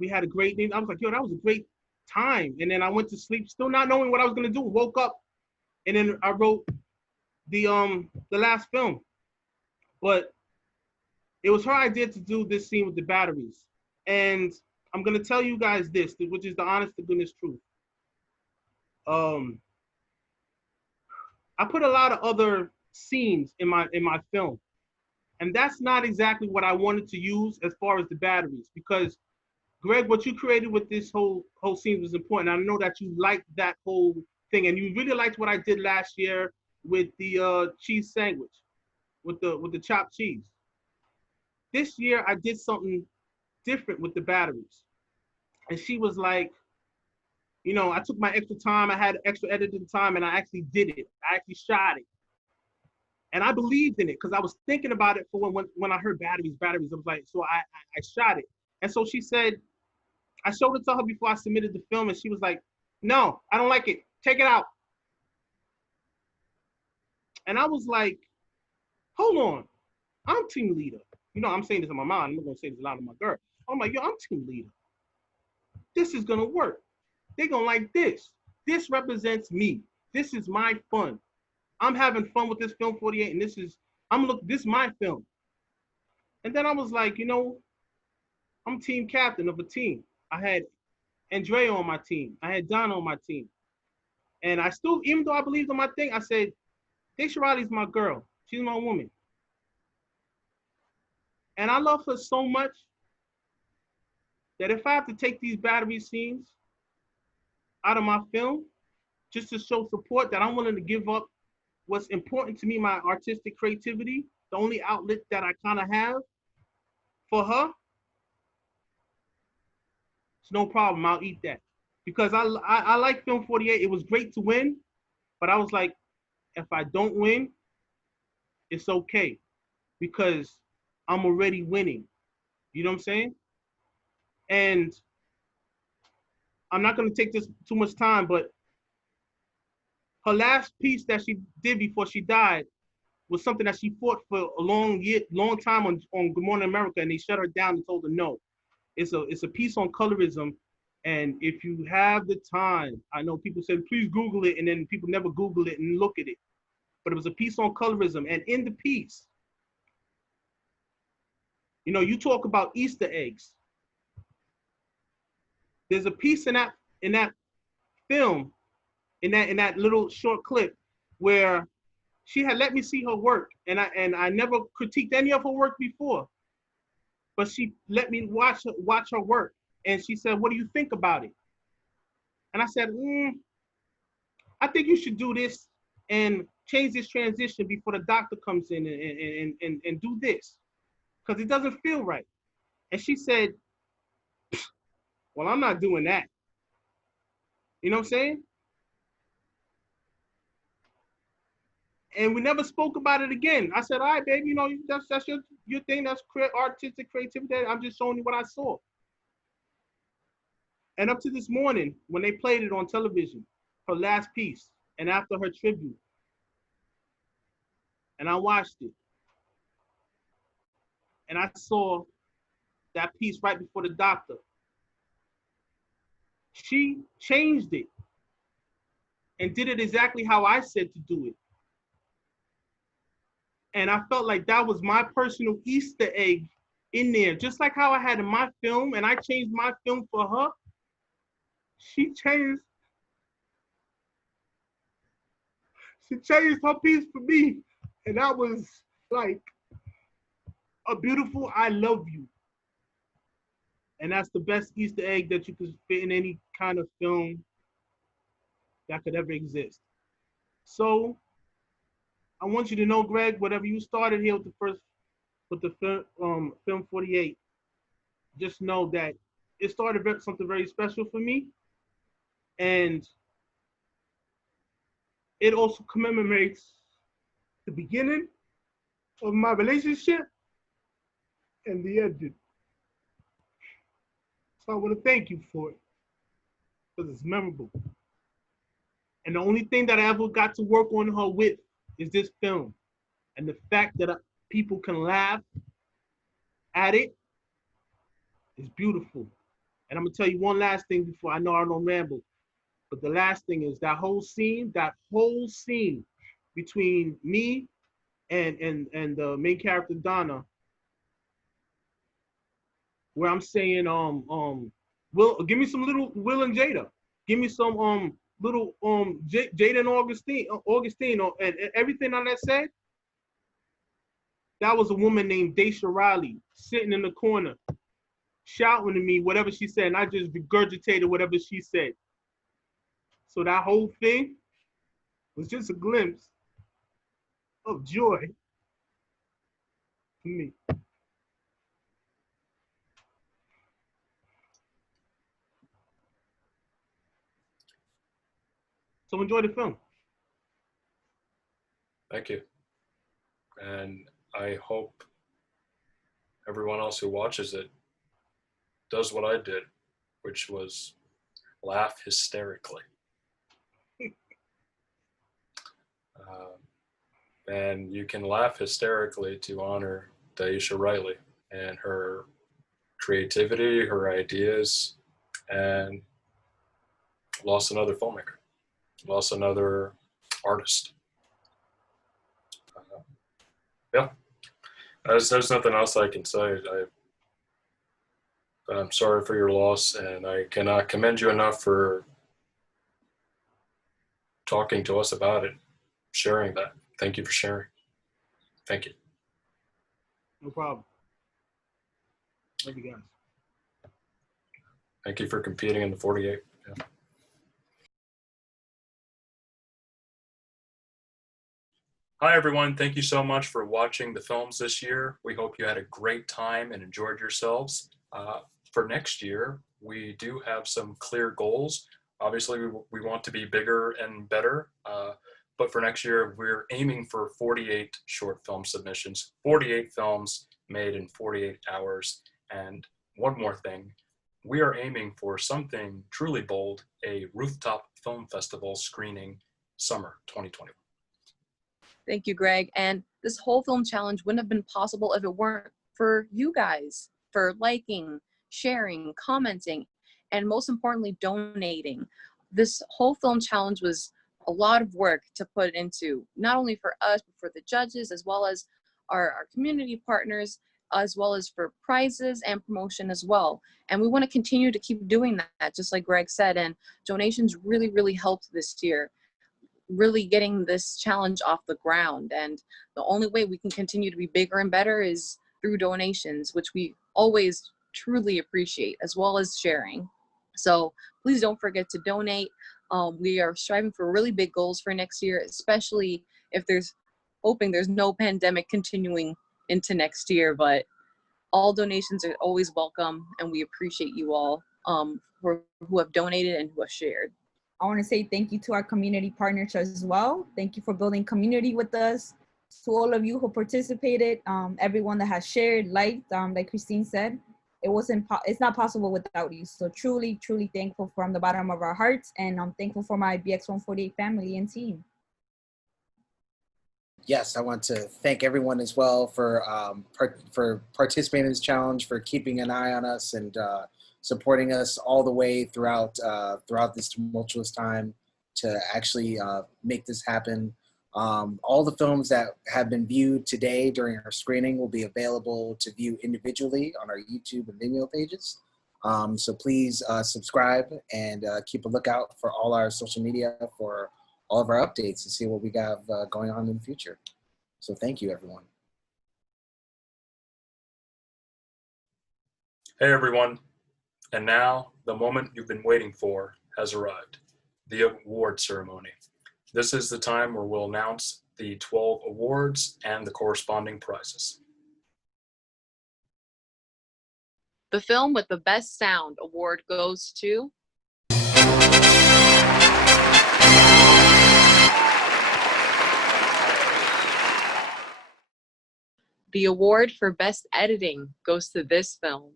We had a great day. I was like, yo, that was a great time. And then I went to sleep, still not knowing what I was gonna do. Woke up, and then I wrote the last film. But it was her idea to do this scene with the batteries. And I'm gonna tell you guys this, which is the honest to goodness truth. I put a lot of other scenes in my film. And that's not exactly what I wanted to use as far as the batteries, because Greg, what you created with this whole scene was important. I know that you liked that whole thing, and you really liked what I did last year with the cheese sandwich, with the chopped cheese. This year I did something different with the batteries, and she was like, you know, I took my extra time, I had extra editing time, and I actually did it. I actually shot it, and I believed in it because I was thinking about it for when I heard batteries. I was like, so I shot it, and so she said. I showed it to her before I submitted the film, and she was like, no, I don't like it. Take it out. And I was like, hold on. I'm team leader. You know, I'm saying this to my mom. I'm not going to say this loud to my girl. I'm like, yo, I'm team leader. This is going to work. They're going to like this. This represents me. This is my fun. I'm having fun with this film 48, and this is my film. And then I was like, you know, I'm team captain of a team. I had Andrea on my team. I had Donna on my team. And I still, even though I believed in my thing, I said, Daisha Riley's my girl. She's my woman. And I love her so much that if I have to take these battery scenes out of my film, just to show support that I'm willing to give up what's important to me, my artistic creativity, the only outlet that I kind of have for her, it's no problem, I'll eat that. Because I like film 48, it was great to win, but I was like, if I don't win, it's okay, because I'm already winning. You know what I'm saying? And I'm not gonna take this too much time, but her last piece that she did before she died was something that she fought for a long time on Good Morning America, and they shut her down and told her no. It's a piece on colorism, and if you have the time, I know people said, please Google it, and then people never Google it and look at it. But it was a piece on colorism, and in the piece, you know, you talk about Easter eggs. There's a piece in that film, in that little short clip, where she had let me see her work, and I never critiqued any of her work before, but she let me watch her work, and she said, "What do you think about it?" And I said, "I think you should do this and change this transition before the doctor comes in and do this, because it doesn't feel right." And she said, "Well, I'm not doing that." You know what I'm saying? And we never spoke about it again. I said, all right, baby, you know, that's your thing. That's artistic creativity. I'm just showing you what I saw. And up to this morning, when they played it on television, her last piece, and after her tribute, and I watched it, and I saw that piece right before the doctor, she changed it and did it exactly how I said to do it. And I felt like that was my personal Easter egg in there. Just like how I had in my film, and I changed my film for her, she changed her piece for me. And that was like a beautiful I love you. And that's the best Easter egg that you could fit in any kind of film that could ever exist. So I want you to know, Greg, whatever you started here with the film 48, just know that it started something very special for me, and it also commemorates the beginning of my relationship and the ending. So I want to thank you for it, because it's memorable. And the only thing that I ever got to work on her with is this film. And the fact that people can laugh at it is beautiful. And I'm gonna tell you one last thing before I know I don't ramble. But the last thing is that whole scene between me and the main character Donna, where I'm saying, Will, give me some little Will and Jada. Give me some little Jada and Augustine, and everything on that said, that was a woman named Daisha Riley sitting in the corner, shouting to me whatever she said, and I just regurgitated whatever she said. So that whole thing was just a glimpse of joy for me. So enjoy the film. Thank you. And I hope everyone else who watches it does what I did, which was laugh hysterically. And you can laugh hysterically to honor Daisha Riley and her creativity, her ideas, and lost another filmmaker, lost another artist. Yeah, there's nothing else I can say. I'm sorry for your loss, and I cannot commend you enough for talking to us about it, sharing that. Thank you for sharing. Thank you. No problem. Love you guys. Thank you for competing in the 48. Yeah. Hi, everyone. Thank you so much for watching the films this year. We hope you had a great time and enjoyed yourselves. For next year, we do have some clear goals. Obviously, we want to be bigger and better. But for next year, we're aiming for 48 short film submissions, 48 films made in 48 hours. And one more thing, we are aiming for something truly bold, a rooftop film festival screening summer 2021. Thank you, Greg. And this whole film challenge wouldn't have been possible if it weren't for you guys, for liking, sharing, commenting, and most importantly, donating. This whole film challenge was a lot of work to put into, not only for us, but for the judges, as well as our community partners, as well as for prizes and promotion as well. And we want to continue to keep doing that, just like Greg said, and donations really, really helped this year, really getting this challenge off the ground. And the only way we can continue to be bigger and better is through donations, which we always truly appreciate, as well as sharing. So please don't forget to donate. We are striving for really big goals for next year, especially if hoping there's no pandemic continuing into next year. But all donations are always welcome, and we appreciate you all who have donated and who have shared. I want to say thank you to our community partners as well. Thank you for building community with us. To all of you who participated, everyone that has shared, liked, like Christine said, it's not possible without you. So truly, truly thankful from the bottom of our hearts, and I'm thankful for my BX148 family and team. Yes, I want to thank everyone as well for participating in this challenge, for keeping an eye on us and supporting us all the way throughout this tumultuous time to actually make this happen. All the films that have been viewed today during our screening will be available to view individually on our YouTube and Vimeo pages. So please subscribe and keep a lookout for all our social media for all of our updates to see what we got going on in the future. So thank you, everyone. Hey, everyone. And now the moment you've been waiting for has arrived, the award ceremony. This is the time where we'll announce the 12 awards and the corresponding prizes. The film with the best sound award goes to the award for best editing goes to this film.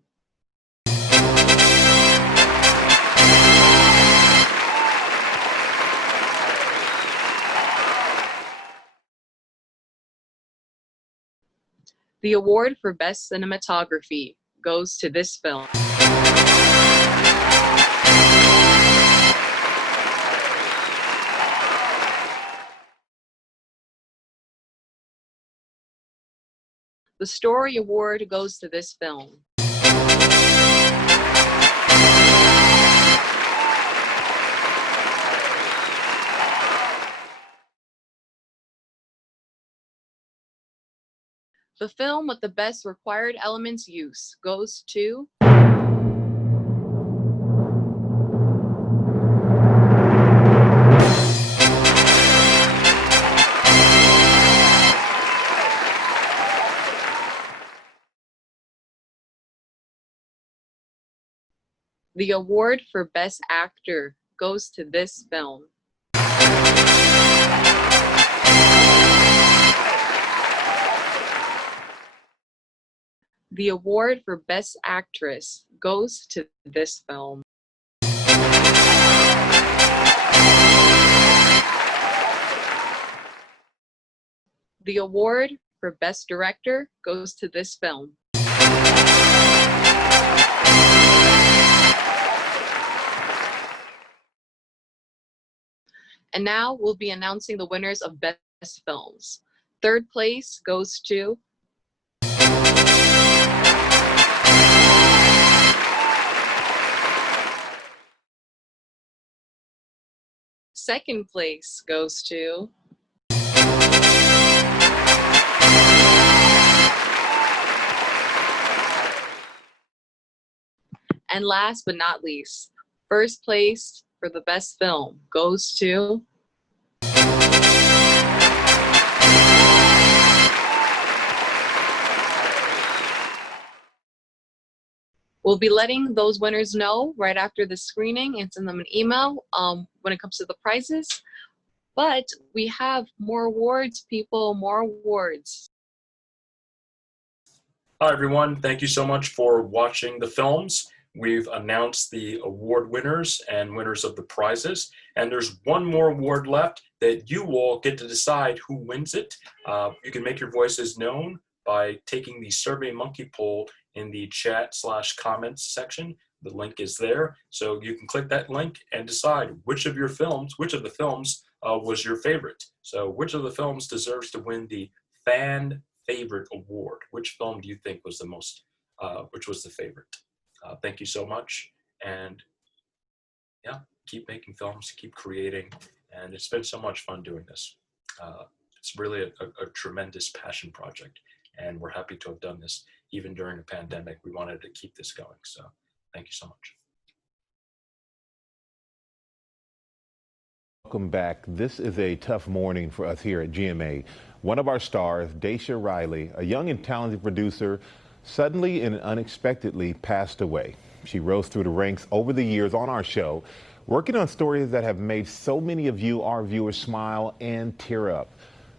The award for best cinematography goes to this film. The story award goes to this film. The film with the best required elements use goes to the award for Best Actor goes to this film. The award for Best Actress goes to this film. The award for Best Director goes to this film. And now we'll be announcing the winners of Best Films. Third place goes to second place goes to and last but not least, first place for the best film goes to we'll be letting those winners know right after the screening and send them an email when it comes to the prizes. But we have more awards, people, more awards. Hi, everyone. Thank you so much for watching the films. We've announced the award winners and winners of the prizes. And there's one more award left that you all get to decide who wins it. You can make your voices known by taking the Survey Monkey poll in the chat/comments section. The link is there. So you can click that link and decide which of the films was your favorite. So which of the films deserves to win the Fan Favorite Award? Which film do you think was the most, which was the favorite? Thank you so much. And yeah, keep making films, keep creating. And it's been so much fun doing this. It's really a tremendous passion project. And we're happy to have done this even during a pandemic. We wanted to keep this going. So thank you so much. Welcome back. This is a tough morning for us here at GMA. One of our stars, Daisha Riley, a young and talented producer, suddenly and unexpectedly passed away. She rose through the ranks over the years on our show, working on stories that have made so many of you, our viewers, smile and tear up.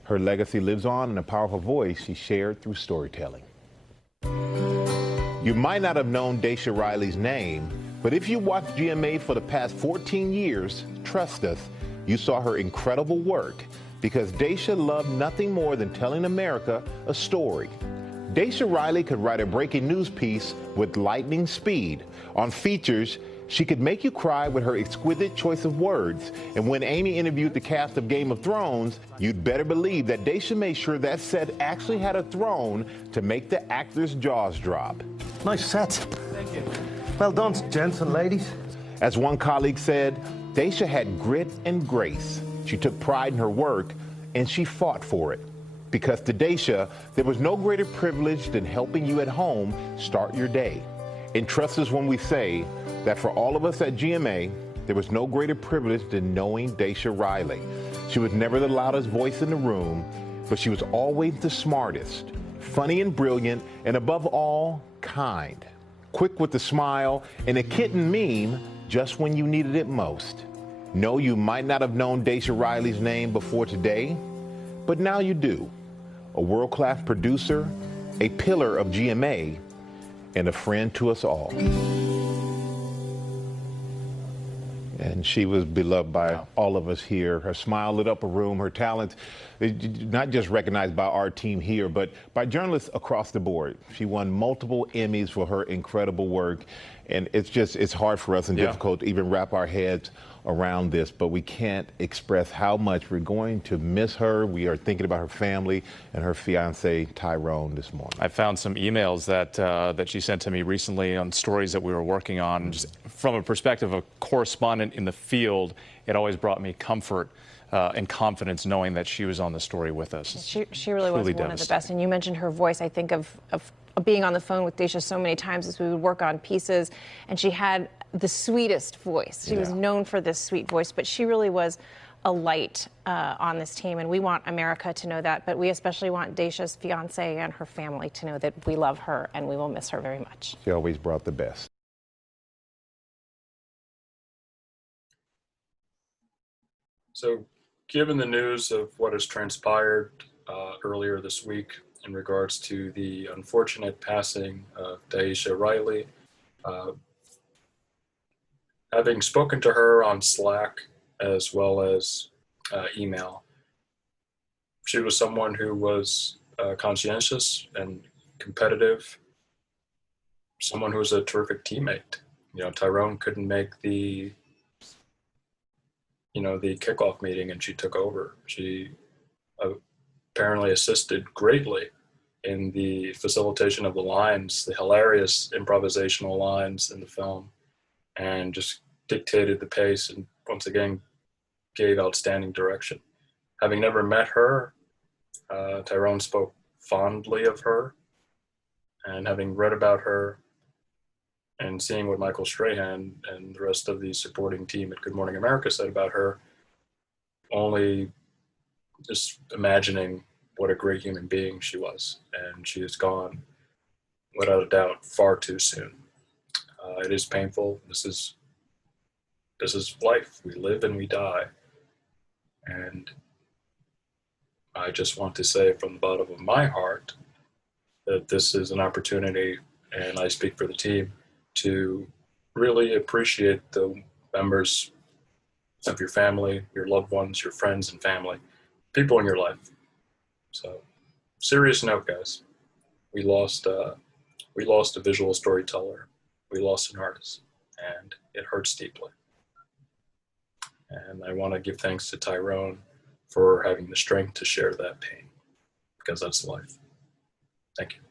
Her legacy lives on in a powerful voice she shared through storytelling. You might not have known Daisha Riley's name, but if you watched GMA for the past 14 years, trust us, you saw her incredible work, because Daisha loved nothing more than telling America a story. Daisha Riley could write a breaking news piece with lightning speed. On features, she could make you cry with her exquisite choice of words. And when Amy interviewed the cast of Game of Thrones, you'd better believe that Daisha made sure that set actually had a throne to make the actors' jaws drop. Nice set. Thank you. Well done, gents and ladies. As one colleague said, Daisha had grit and grace. She took pride in her work, and she fought for it. Because to Daisha, there was no greater privilege than helping you at home start your day. And trust us when we say that for all of us at GMA, there was no greater privilege than knowing Daisha Riley. She was never the loudest voice in the room, but she was always the smartest, funny and brilliant, and above all, kind. Quick with a smile and a kitten meme just when you needed it most. No, you might not have known Daisha Riley's name before today, but now you do. A world-class producer, a pillar of GMA, and a friend to us all. And she was beloved by all of us here. Her smile lit up a room, her talent, not just recognized by our team here, but by journalists across the board. She won multiple Emmys for her incredible work. And it's hard for us and difficult to even wrap our heads around this, but we can't express how much we're going to miss her. We are thinking about her family and her fiance Tyrone this morning. I found some emails that she sent to me recently on stories that we were working on. Just from a perspective of a correspondent in the field, it always brought me comfort and confidence knowing that she was on the story with us. She really was one of the best. And you mentioned her voice. I think of being on the phone with Daisha so many times as we would work on pieces, and she had the sweetest voice. She was known for this sweet voice, but she really was a light on this team, and we want America to know that, but we especially want Daisha's fiance and her family to know that we love her and we will miss her very much. She always brought the best. So, given the news of what has transpired earlier this week in regards to the unfortunate passing of Daisha Riley, having spoken to her on Slack as well as email, she was someone who was conscientious and competitive, someone who was a terrific teammate. You know, Tyrone couldn't make the kickoff meeting, and she took over. She apparently assisted greatly in the facilitation of the lines, the hilarious improvisational lines in the film, and just dictated the pace and once again gave outstanding direction. Having never met her, Tyrone spoke fondly of her, and having read about her and seeing what Michael Strahan and the rest of the supporting team at Good Morning America said about her, only just imagining what a great human being she was. And she is gone, without a doubt, far too soon. It is painful. This is life. We live and we die. And I just want to say from the bottom of my heart that this is an opportunity, and I speak for the team, to really appreciate the members of your family, your loved ones, your friends and family, people in your life. So, serious note, guys. We lost a visual storyteller. We lost an artist, and it hurts deeply. And I want to give thanks to Tyrone for having the strength to share that pain, because that's life. Thank you.